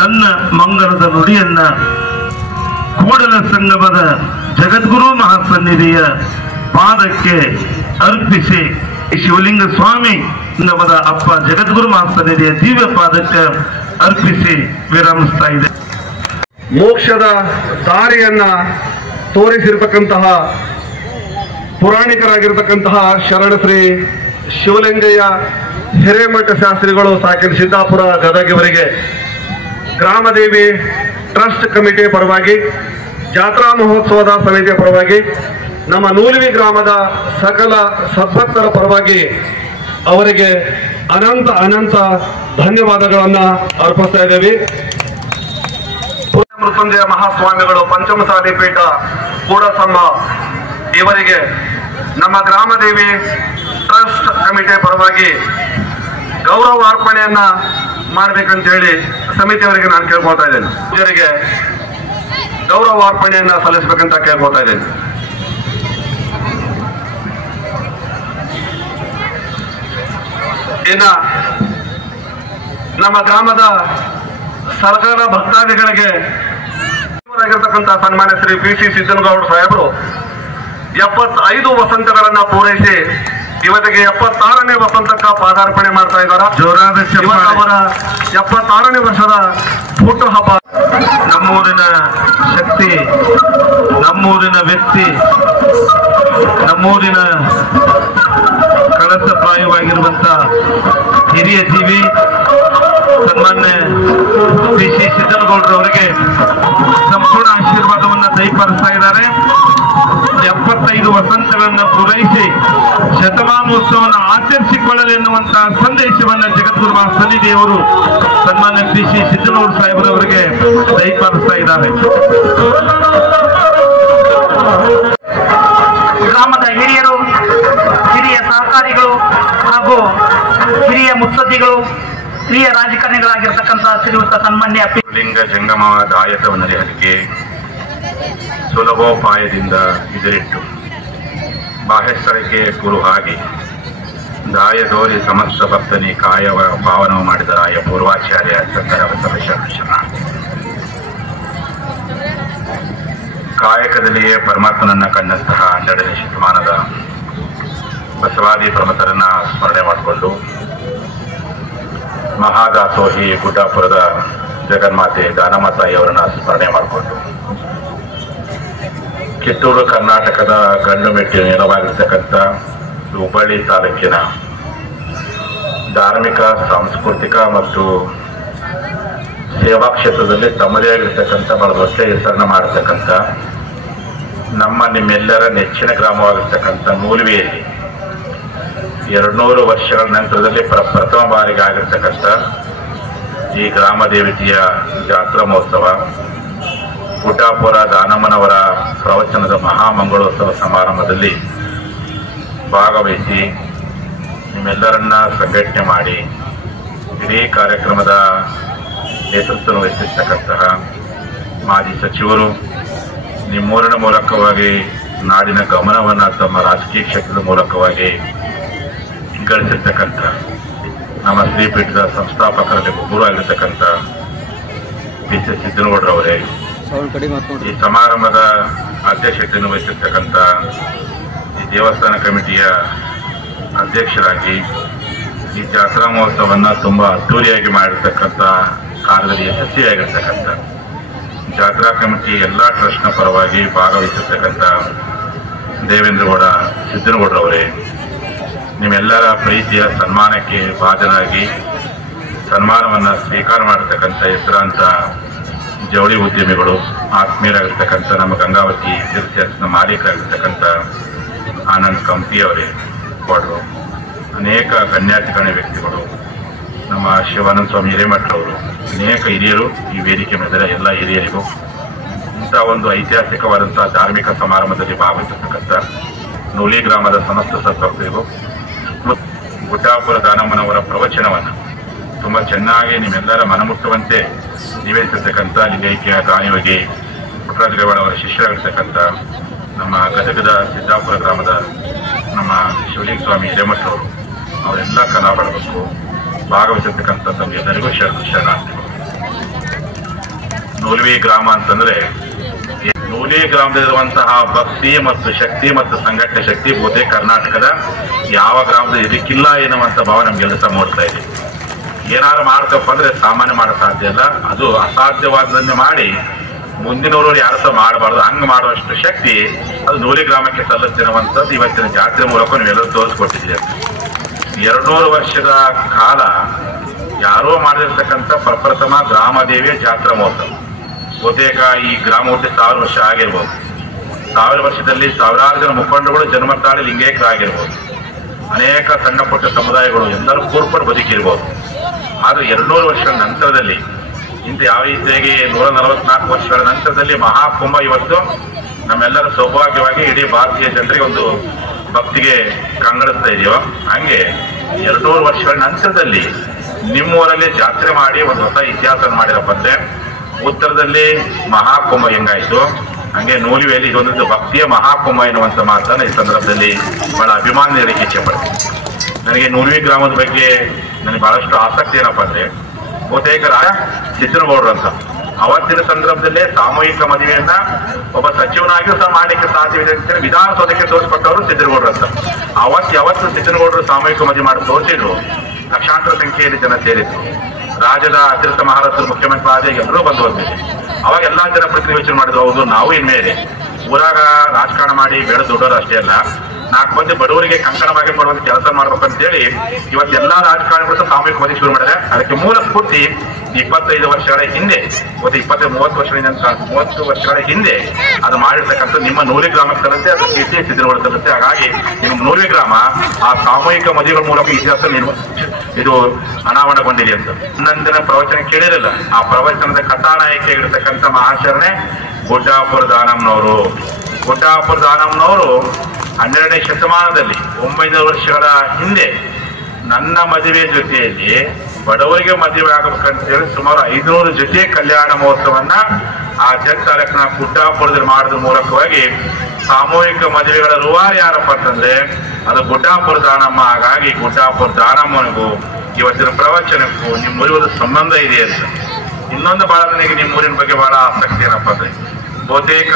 ನನ್ನ ಮಂಗಳದ ನುಡಿಯನ್ನ ಕೂಡಲ ಸಂಗಮದ ಜಗದ್ಗುರು ಮಹಾಸನ್ನಿಧಿಯ ಪಾದಕ್ಕೆ ಅರ್ಪಿಸಿ ಶಿವಲಿಂಗ ಸ್ವಾಮಿ ನಮದ ಅಪ್ಪ ಜಗದ್ಗುರು ಮಹಾಸನ್ನಿಧಿಯ ದಿವ್ಯ ಪಾದಕ್ಕೆ ಅರ್ಪಿಸಿ ವಿರಮಿಸ್ತಾ ಇದೆ. ಮೋಕ್ಷದ ದಾರಿಯನ್ನ ತೋರಿಸಿರ್ತಕ್ಕಂತಹ ಪುರಾಣಿಕರಾಗಿರ್ತಕ್ಕಂತಹ ಶರಣ ಶ್ರೀ ಶಿವಲಿಂಗಯ್ಯ ಹಿರೇಮಠ ಶಾಸ್ತ್ರಿಗಳು ಸಾಕಿನ ಸಿದ್ದಾಪುರ ಗದಗಿವರಿಗೆ ಗ್ರಾಮದೇವಿ ಟ್ರಸ್ಟ್ ಕಮಿಟಿ ಪರವಾಗಿ, ಜಾತ್ರಾ ಮಹೋತ್ಸವದ ಸಮಿತಿಯ ಪರವಾಗಿ, ನಮ್ಮ ನೂಲ್ವಿ ಗ್ರಾಮದ ಸಕಲ ಸದ್ಭಕ್ತರ ಪರವಾಗಿ ಅವರಿಗೆ ಅನಂತ ಅನಂತ ಧನ್ಯವಾದಗಳನ್ನ ಅರ್ಪಿಸ್ತಾ ಇದ್ದೇವೆ. ಮೃತ್ಯುಂಜಯ ಮಹಾಸ್ವಾಮಿಗಳು ಪಂಚಮಸಾಲಿ ಪೀಠ ಕೂಡಸಮ್ಮ ಇವರಿಗೆ ನಮ್ಮ ಗ್ರಾಮದೇವಿ ಟ್ರಸ್ಟ್ ಕಮಿಟಿ ಪರವಾಗಿ ಗೌರವ ಅರ್ಪಣೆಯನ್ನ ಮಾಡ್ಬೇಕಂತ ಹೇಳಿ ಸಮಿತಿಯವರಿಗೆ ನಾನು ಕೇಳ್ಕೊಳ್ತಾ ಇದ್ದೇನೆ. ಪೂಜಾರಿಗೆ ಗೌರವ ಅರ್ಪಣೆಯನ್ನ ಸಲ್ಲಿಸಬೇಕಂತ ಕೇಳ್ಕೊಳ್ತಾ ಇದ್ದೇನೆ. ಇನ್ನ ನಮ್ಮ ಗ್ರಾಮದ ಸರ್ಕಾರ ಭಕ್ತಾದಿಗಳಿಗೆ ಆಗಿರ್ತಕ್ಕಂಥ ಸನ್ಮಾನ್ಯ ಶ್ರೀ ಪಿ.ಸಿ. ಸಿದ್ದನಗೌಡ ಸಾಹೇಬರು 75 ವಸಂತಗಳನ್ನ ಪೂರೈಸಿ ಇವತ್ತಿಗೆ 76ನೇ ವಸಂತಕ್ಕ ಪಾದಾರ್ಪಣೆ ಮಾಡ್ತಾ ಇದ್ದಾರೆ. ಜೋರಾದ ಅವರ 76ನೇ ವರ್ಷದ ಹುಟ್ಟು ಹಬ್ಬ. ನಮ್ಮೂರಿನ ಶಕ್ತಿ, ನಮ್ಮೂರಿನ ವ್ಯಕ್ತಿ, ನಮ್ಮೂರಿನ ಕಳಸಪ್ರಾಯವಾಗಿರುವಂತ ಹಿರಿಯ ಜೀವಿ ಸನ್ಮಾನ್ಯ ಪಿ.ಸಿ. ಸಿದ್ದನಗೌಡರವರಿಗೆ ಸಂಪೂರ್ಣ ಆಶೀರ್ವಾದವನ್ನ ದಯಪಾಲಿಸ್ತಾ ಇದ್ದಾರೆ. 75 ವಸಂತಗಳನ್ನ ಪೂರೈಸಿ ಶತಮಾನೋತ್ಸವವನ್ನು ಆಚರಿಸಿಕೊಳ್ಳಲಿ ಎನ್ನುವಂತಹ ಸಂದೇಶವನ್ನ ಜಗದ್ಗುರು ಮಹಾಸನ್ನಿಧಿಯವರು ಸನ್ಮಾನ್ಯ ಪಿ.ಸಿ. ಸಿದ್ದನಗೌಡ ಸಾಹೇಬರವರಿಗೆ ದಯಪಾಲಿಸ್ತಾ ಇದ್ದಾರೆ. ಗ್ರಾಮದ ಹಿರಿಯರು, ಹಿರಿಯ ಸಹಕಾರಿಗಳು ಹಾಗೂ ಹಿರಿಯ ಮುತ್ಸದ್ದಿಗಳು, ಹಿರಿಯ ರಾಜಕಾರಣಿಗಳಾಗಿರ್ತಕ್ಕಂಥ ಶ್ರೀಯುತ ಸನ್ಮಾನ್ಯ ಲಿಂಗ ಜಂಗಮ ದಾಯಕವನ್ನು ಹರಿಕೆ ಸುಲಭೋಪಾಯದಿಂದ ಎದುರಿಟ್ಟು ಬಾಹ್ಯಸ್ಥಳಕ್ಕೆ ಗುರು ಆಗಿ ದಾಯದೋರಿ ಸಮಸ್ತ ಭಕ್ತನಿ ಕಾಯವ ಪಾವನವ ಮಾಡಿದ ರಾಯ ಪೂರ್ವಾಚಾರ್ಯ ಶಂಕರ ಬಸವೇಶ್ವರ ಕಾಯಕದಲ್ಲಿಯೇ ಪರಮಾತ್ಮನನ್ನ ಕಂಡಂತಹ 12ನೇ ಶತಮಾನದ ಬಸವಾದಿ ಪ್ರಮುಖರನ್ನ ಸ್ಮರಣೆ ಮಾಡಿಕೊಂಡು ಮಹಾದಾಸೋಹಿ ಗುಡ್ಡಾಪುರದ ಜಗನ್ಮಾತೆ ದಾನಮಾತಾಯಿಯವರನ್ನ ಸ್ಮರಣೆ ಮಾಡಿಕೊಂಡು ಕಿತ್ತೂರು ಕರ್ನಾಟಕದ ಗಂಡು ಮೆಟ್ಟಿನ ನೆಲವಾಗಿರ್ತಕ್ಕಂಥ ಹುಬ್ಬಳ್ಳಿ ತಾಲೂಕಿನ ಧಾರ್ಮಿಕ, ಸಾಂಸ್ಕೃತಿಕ ಮತ್ತು ಸೇವಾ ಕ್ಷೇತ್ರದಲ್ಲಿ ತಮ್ಮದೇ ಆಗಿರ್ತಕ್ಕಂಥ ಬಹಳ ದೊಡ್ಡ ಹೆಸರನ್ನ ಮಾಡತಕ್ಕಂಥ ನಿಮ್ಮೆಲ್ಲರ ನೆಚ್ಚಿನ ಗ್ರಾಮವಾಗಿರ್ತಕ್ಕಂಥ ನೂಲ್ವಿಯಲ್ಲಿ 200 ವರ್ಷಗಳ ನಂತರದಲ್ಲಿ ಪ್ರಥಮ ಬಾರಿಗೆ ಆಗಿರ್ತಕ್ಕಂಥ ಈ ಗ್ರಾಮ ದೇವತೆಯ ಜಾತ್ರಾ ಮಹೋತ್ಸವ, ಗುಡ್ಡಾಪುರ ದಾನಮ್ಮನವರ ಪ್ರವಚನದ ಮಹಾಮಂಗಳೋತ್ಸವ ಸಮಾರಂಭದಲ್ಲಿ ಭಾಗವಹಿಸಿ ನಿಮ್ಮೆಲ್ಲರನ್ನ ಸಂಘಟನೆ ಮಾಡಿ ಇಡೀ ಕಾರ್ಯಕ್ರಮದ ನೇತೃತ್ವ ವಹಿಸಿರ್ತಕ್ಕಂತಹ ಮಾಜಿ ಸಚಿವರು, ನಿಮ್ಮೂರಿನ ಮೂಲಕವಾಗಿ ನಾಡಿನ ಗಮನವನ್ನು ತಮ್ಮ ರಾಜಕೀಯ ಕ್ಷೇತ್ರದ ಮೂಲಕವಾಗಿ ಗಳಿಸಿರ್ತಕ್ಕಂಥ ನಮ್ಮ ಶ್ರೀಪೀಠದ ಸಂಸ್ಥಾಪಕರಲ್ಲಿ ಒಬ್ಬರು ಆಗಿರ್ತಕ್ಕಂಥ ಪಿ.ಸಿ. ಸಿದ್ದನಗೌಡರವರೇ, ಈ ಸಮಾರಂಭದ ಅಧ್ಯಕ್ಷತೆಯನ್ನು ವಹಿಸಿರ್ತಕ್ಕಂಥ ಈ ದೇವಸ್ಥಾನ ಕಮಿಟಿಯ ಅಧ್ಯಕ್ಷರಾಗಿ ಈ ಜಾತ್ರಾ ಮಹೋತ್ಸವವನ್ನು ತುಂಬಾ ಅದ್ದೂರಿಯಾಗಿ ಮಾಡಿರ್ತಕ್ಕಂಥ ಕಾರ್ಯದಲ್ಲಿ ಯಶಸ್ವಿಯಾಗಿರ್ತಕ್ಕಂಥ ಜಾತ್ರಾ ಕಮಿಟಿ ಎಲ್ಲ ಟ್ರಸ್ಟ್ನ ಪರವಾಗಿ ಭಾಗವಹಿಸಿರ್ತಕ್ಕಂಥ ದೇವೇಂದ್ರಗೌಡ ಸಿದ್ದನಗೌಡರವರೇ, ನಿಮ್ಮೆಲ್ಲರ ಪ್ರೀತಿಯ ಸನ್ಮಾನಕ್ಕೆ ಭಾಜನಾಗಿ ಸನ್ಮಾನವನ್ನು ಸ್ವೀಕಾರ ಮಾಡತಕ್ಕಂಥ ಹೆಸರಾಂತ ಜವಳಿ ಉದ್ಯಮಿಗಳು, ಆತ್ಮೀಯರಾಗಿರ್ತಕ್ಕಂಥ ನಮ್ಮ ಗಂಗಾವತಿ ತೀರ್ಥಯಾತ್ರೆಯ ಮಾಲೀಕರಾಗಿರ್ತಕ್ಕಂಥ ಆನಂದ್ ಕಂಪಿಯವರೇ ಕೊಡರು, ಅನೇಕ ಗಣ್ಯಾತಿಗಣ್ಯ ವ್ಯಕ್ತಿಗಳು, ನಮ್ಮ ಶಿವಾನಂದ ಸ್ವಾಮಿ ಹಿರೇಮಠರವರು, ಅನೇಕ ಹಿರಿಯರು ಈ ವೇದಿಕೆ ಮೇಲೆ ಎಲ್ಲ ಹಿರಿಯರಿಗೂ ಇಂಥ ಒಂದು ಐತಿಹಾಸಿಕವಾದಂತಹ ಧಾರ್ಮಿಕ ಸಮಾರಂಭದಲ್ಲಿ ಭಾಗವಹಿಸತಕ್ಕಂಥ ನೂಲಿ ಗ್ರಾಮದ ಸಮಸ್ತ ಸದ್ಭಕ್ತರಿಗೂ ಗುಡ್ಡಾಪುರ ದಾನಮ್ಮನವರ ಪ್ರವಚನವನ್ನು ತುಂಬಾ ಚೆನ್ನಾಗಿ ನಿಮ್ಮೆಲ್ಲರ ಮನಮುಟ್ಟುವಂತೆ ನಿವೇದಿಸತಕ್ಕಂಥ ಲಿಂಗೈಕ್ಯ ಗಾನಿಯೋಗಿ ಪುಟ್ಟರಾಜಗೌಡ ಅವರ ಶಿಷ್ಯರಾಗಿರ್ತಕ್ಕಂಥ ನಮ್ಮ ಗದಗದ ಸಿದ್ದಾಪುರ ಗ್ರಾಮದ ನಮ್ಮ ಶಿವಲಿಂಗ ಸ್ವಾಮಿ ಹಿರೇಮಠರವರು ಅವರೆಲ್ಲ ಕಲಾಬಳಗಕ್ಕೂ ಭಾಗವಹಿಸಿರ್ತಕ್ಕಂಥ ತಮ್ಮೆಲ್ಲರಿಗೂ ಶರಣಾರ್ಥಿಗಳು. ನೂಲ್ವಿ ಗ್ರಾಮ ಅಂತಂದ್ರೆ ನೂಲಿ ಗ್ರಾಮದಲ್ಲಿರುವಂತಹ ಭಕ್ತಿ ಮತ್ತು ಶಕ್ತಿ ಮತ್ತು ಸಂಘಟನೆ ಶಕ್ತಿ ಬಹುತೇಕ ಕರ್ನಾಟಕದ ಯಾವ ಗ್ರಾಮದಲ್ಲಿ ಇದಕ್ಕಿಲ್ಲ ಎನ್ನುವಂತ ಭಾವ ನಮ್ಗೆಲ್ಲ ಮೂಡ್ತಾ ಇದೆ. ಏನಾದ್ರು ಮಾಡ್ತಪ್ಪ ಅಂದ್ರೆ ಸಾಮಾನ್ಯ ಮಾಡೋ ಸಾಧ್ಯ ಇಲ್ಲ, ಅದು ಅಸಾಧ್ಯವಾದನ್ನೇ ಮಾಡಿ ಮುಂದಿನವರು ಯಾರು ಸಹ ಮಾಡಬಾರ್ದು, ಹಂಗೆ ಮಾಡುವಷ್ಟು ಶಕ್ತಿ ಅದು ನೂಲಿ ಗ್ರಾಮಕ್ಕೆ ಸಲ್ಲುತ್ತಿರುವಂಥದ್ದು ಇವತ್ತಿನ ಜಾತ್ರೆ ಮೂಲಕ ನೀವೆಲ್ಲರೂ ತೋರಿಸ್ಕೊಟ್ಟಿದ್ದೀರಿ. 200 ವರ್ಷದ ಕಾಲ ಯಾರೋ ಮಾಡಿರ್ತಕ್ಕಂಥ ಪ್ರಪ್ರಥಮ ಗ್ರಾಮದೇವಿಯ ಜಾತ್ರಾ ಮಹೋತ್ಸವ. ಬಹುತೇಕ ಈ ಗ್ರಾಮ ಹುಟ್ಟಿ 1000 ವರ್ಷ ಆಗಿರ್ಬೋದು. 1000 ವರ್ಷದಲ್ಲಿ ಸಾವಿರಾರು ಜನ ಮುಖಂಡಗಳು ಜನ್ಮ ತಾಳಿ ಲಿಂಗೈಕ್ಯರಾಗಿರ್ಬೋದು. ಅನೇಕ ಸಣ್ಣ ಪುಟ್ಟ ಸಮುದಾಯಗಳು ಎಲ್ಲರೂ ಕೂರ್ಪಟ್ಟು ಬದುಕಿರ್ಬೋದು. ಆದ್ರೆ 200 ವರ್ಷಗಳ ನಂತರದಲ್ಲಿ ಇಂಥ ಯಾವ ರೀತಿಯಾಗಿ 144 ವರ್ಷಗಳ ನಂತರದಲ್ಲಿ ಮಹಾಕುಂಭ ಇವತ್ತು ನಮ್ಮೆಲ್ಲರ ಸೌಭಾಗ್ಯವಾಗಿ ಇಡೀ ಭಾರತೀಯ ಜನರಿಗೆ ಒಂದು ಭಕ್ತಿಗೆ ಕಂಗೊಳಿಸ್ತಾ ಇದೆಯೋ, ಹಂಗೆ 200 ವರ್ಷಗಳ ನಂತರದಲ್ಲಿ ನಿಮ್ಮೂರಲ್ಲಿ ಜಾತ್ರೆ ಮಾಡಿ ಒಂದು ಹೊಸ ಇತಿಹಾಸ ಮಾಡಿರಪ್ಪ ಅಂದ್ರೆ ಉತ್ತರದಲ್ಲಿ ಮಹಾಕುಂಭ ಹೆಂಗಾಯ್ತು, ಹಂಗೆ ನೂಲಿವೆಯಲ್ಲಿ ಇದೊಂದು ಭಕ್ತಿಯ ಮಹಾಕುಂಭ ಎನ್ನುವಂತ ಮಾತನ್ನ ಈ ಸಂದರ್ಭದಲ್ಲಿ ಬಹಳ ಅಭಿಮಾನ ನೀಡಲಿಕ್ಕೆ ಇಚ್ಛೆ ಪಡ್ತೀನಿ. ನನಗೆ ನೂಲ್ವಿ ಗ್ರಾಮದ ಬಗ್ಗೆ ನನಗೆ ಬಹಳಷ್ಟು ಆಸಕ್ತಿ ಏನಪ್ಪ ಅಂದ್ರೆ ಬಹುತೇಕ ಸಿದ್ದನಗೌಡರು ಅಂತ ಅವತ್ತಿನ ಸಂದರ್ಭದಲ್ಲೇ ಸಾಮೂಹಿಕ ಮದುವೆಯನ್ನ ಒಬ್ಬ ಸಚಿವನಾಗಿಯೂ ಸಹ ಮಾಡಲಿಕ್ಕೆ ಸಾಧ್ಯವಿದೆ ಅಂತ ವಿಧಾನಸೌಧಕ್ಕೆ ತೋರಿಸ್ಕೊಟ್ಟವರು ಸಿದ್ದನಗೌಡರು ಅಂತ. ಯಾವತ್ತು ಸಿದ್ದನಗೌಡರು ಸಾಮೂಹಿಕ ಮದುವೆ ಮಾಡಿ ತೋರಿಸಿದ್ರು ಲಕ್ಷಾಂತರ ಸಂಖ್ಯೆಯಲ್ಲಿ ಜನ ಸೇರಿದ್ರು. ರಾಜ್ಯದ ಅತಿರಿಕ್ತ ಮಹಾರಾಷ್ಟ್ರದ ಮುಖ್ಯಮಂತ್ರಿ ಆದ ಎಲ್ಲರೂ ಬಂದು ಹೋಗ್ತಿದೆ. ಅವಾಗ ಎಲ್ಲಾ ಜನ ಪ್ರತಿನಿಧಿ ಯೋಚನೆ ಮಾಡಿದ್ರು, ಹೌದು ನಾವು ಇನ್ಮೇಲೆ ಊರಾಗ ರಾಜಕಾರಣ ಮಾಡಿ ಬೇಡ ದುಡ್ಡೋರು ಅಷ್ಟೇ ಅಲ್ಲ, 4 ಮಂದಿ ಬಡವರಿಗೆ ಕಂಕಣವಾಗಿ ಕೊಡುವಂತ ಕೆಲಸ ಮಾಡ್ಬೇಕಂತೇಳಿ ಇವತ್ತೆಲ್ಲಾ ರಾಜಕಾರಣಿಗಳು ಸಾಮೂಹಿಕ ಮದುವೆ ಶುರು ಮಾಡಿದ್ರೆ ಅದಕ್ಕೆ ಮೂಲ ಸ್ಫೂರ್ತಿ 25 ವರ್ಷಗಳ ಹಿಂದೆ, 30 ವರ್ಷಗಳ ಹಿಂದೆ ಅದು ಮಾಡಿರ್ತಕ್ಕಂಥ ನಿಮ್ಮ ನೂಲಿ ಗ್ರಾಮಕ್ಕೆ ಸಲ್ಲತ್ತೆ, ಅದು ಕೀರ್ತಿ ಸಿದ್ದನಗೌಡ ಸಲ್ಲತ್ತೆ. ಹಾಗಾಗಿ ನಿಮ್ಮ ನೂಲಿ ಗ್ರಾಮ ಆ ಸಾಮೂಹಿಕ ಮದುವೆಗಳ ಮೂಲಕ ಇತಿಹಾಸ ಇದು ಅನಾವರಣಗೊಂಡಿದೆ ಅಂತ ನಂದಿನ ಪ್ರವಚನ ಕೇಳಿರಲಿಲ್ಲ. ಆ ಪ್ರವಚನದ ಕಥಾನಾಯಕಿ ಆಗಿರ್ತಕ್ಕಂಥ ಮಹಾಶರಣೆ ಗುಡ್ಡಾಪುರ ದಾನಮ್ಮನವರು. ಗುಡ್ಡಾಪುರ ದಾನಮ್ಮನವರು 12ನೇ ಶತಮಾನದಲ್ಲಿ 900 ವರ್ಷಗಳ ಹಿಂದೆ ನನ್ನ ಮದುವೆ ಜೊತೆಯಲ್ಲಿ ಬಡವರಿಗೆ ಮದುವೆ ಆಗಬೇಕಂತೇಳಿ ಸುಮಾರು 500 ಜೊತೆ ಕಲ್ಯಾಣ ಮಹೋತ್ಸವನ್ನ ಆ ಜಗ್ ತಾಲೂಕಿನ ಗುಡ್ಡಾಪುರದಲ್ಲಿ ಮಾಡೋದ್ರ ಮೂಲಕವಾಗಿ ಸಾಮೂಹಿಕ ಮದುವೆಗಳ ರೂವಾರಿ ಯಾರಪ್ಪ ಅಂತಂದ್ರೆ ಅದು ಗುಡ್ಡಾಪುರ ದಾನಮ್ಮ. ಹಾಗಾಗಿ ಗುಡ್ಡಾಪುರ ದಾನಮ್ಮನಿಗೂ ಇವತ್ತಿನ ಪ್ರವಚನಕ್ಕೂ ನಿಮ್ಮ ಊರಿನ ಸಂಬಂಧ ಇದೆ ಅಂತ. ಇನ್ನೊಂದು ಬಹಳ ನನಗೆ ನಿಮ್ಮ ಊರಿನ ಬಗ್ಗೆ ಬಹಳ ಆಸಕ್ತಿ ಏನಪ್ಪ ಅಂದ್ರೆ ಬಹುತೇಕ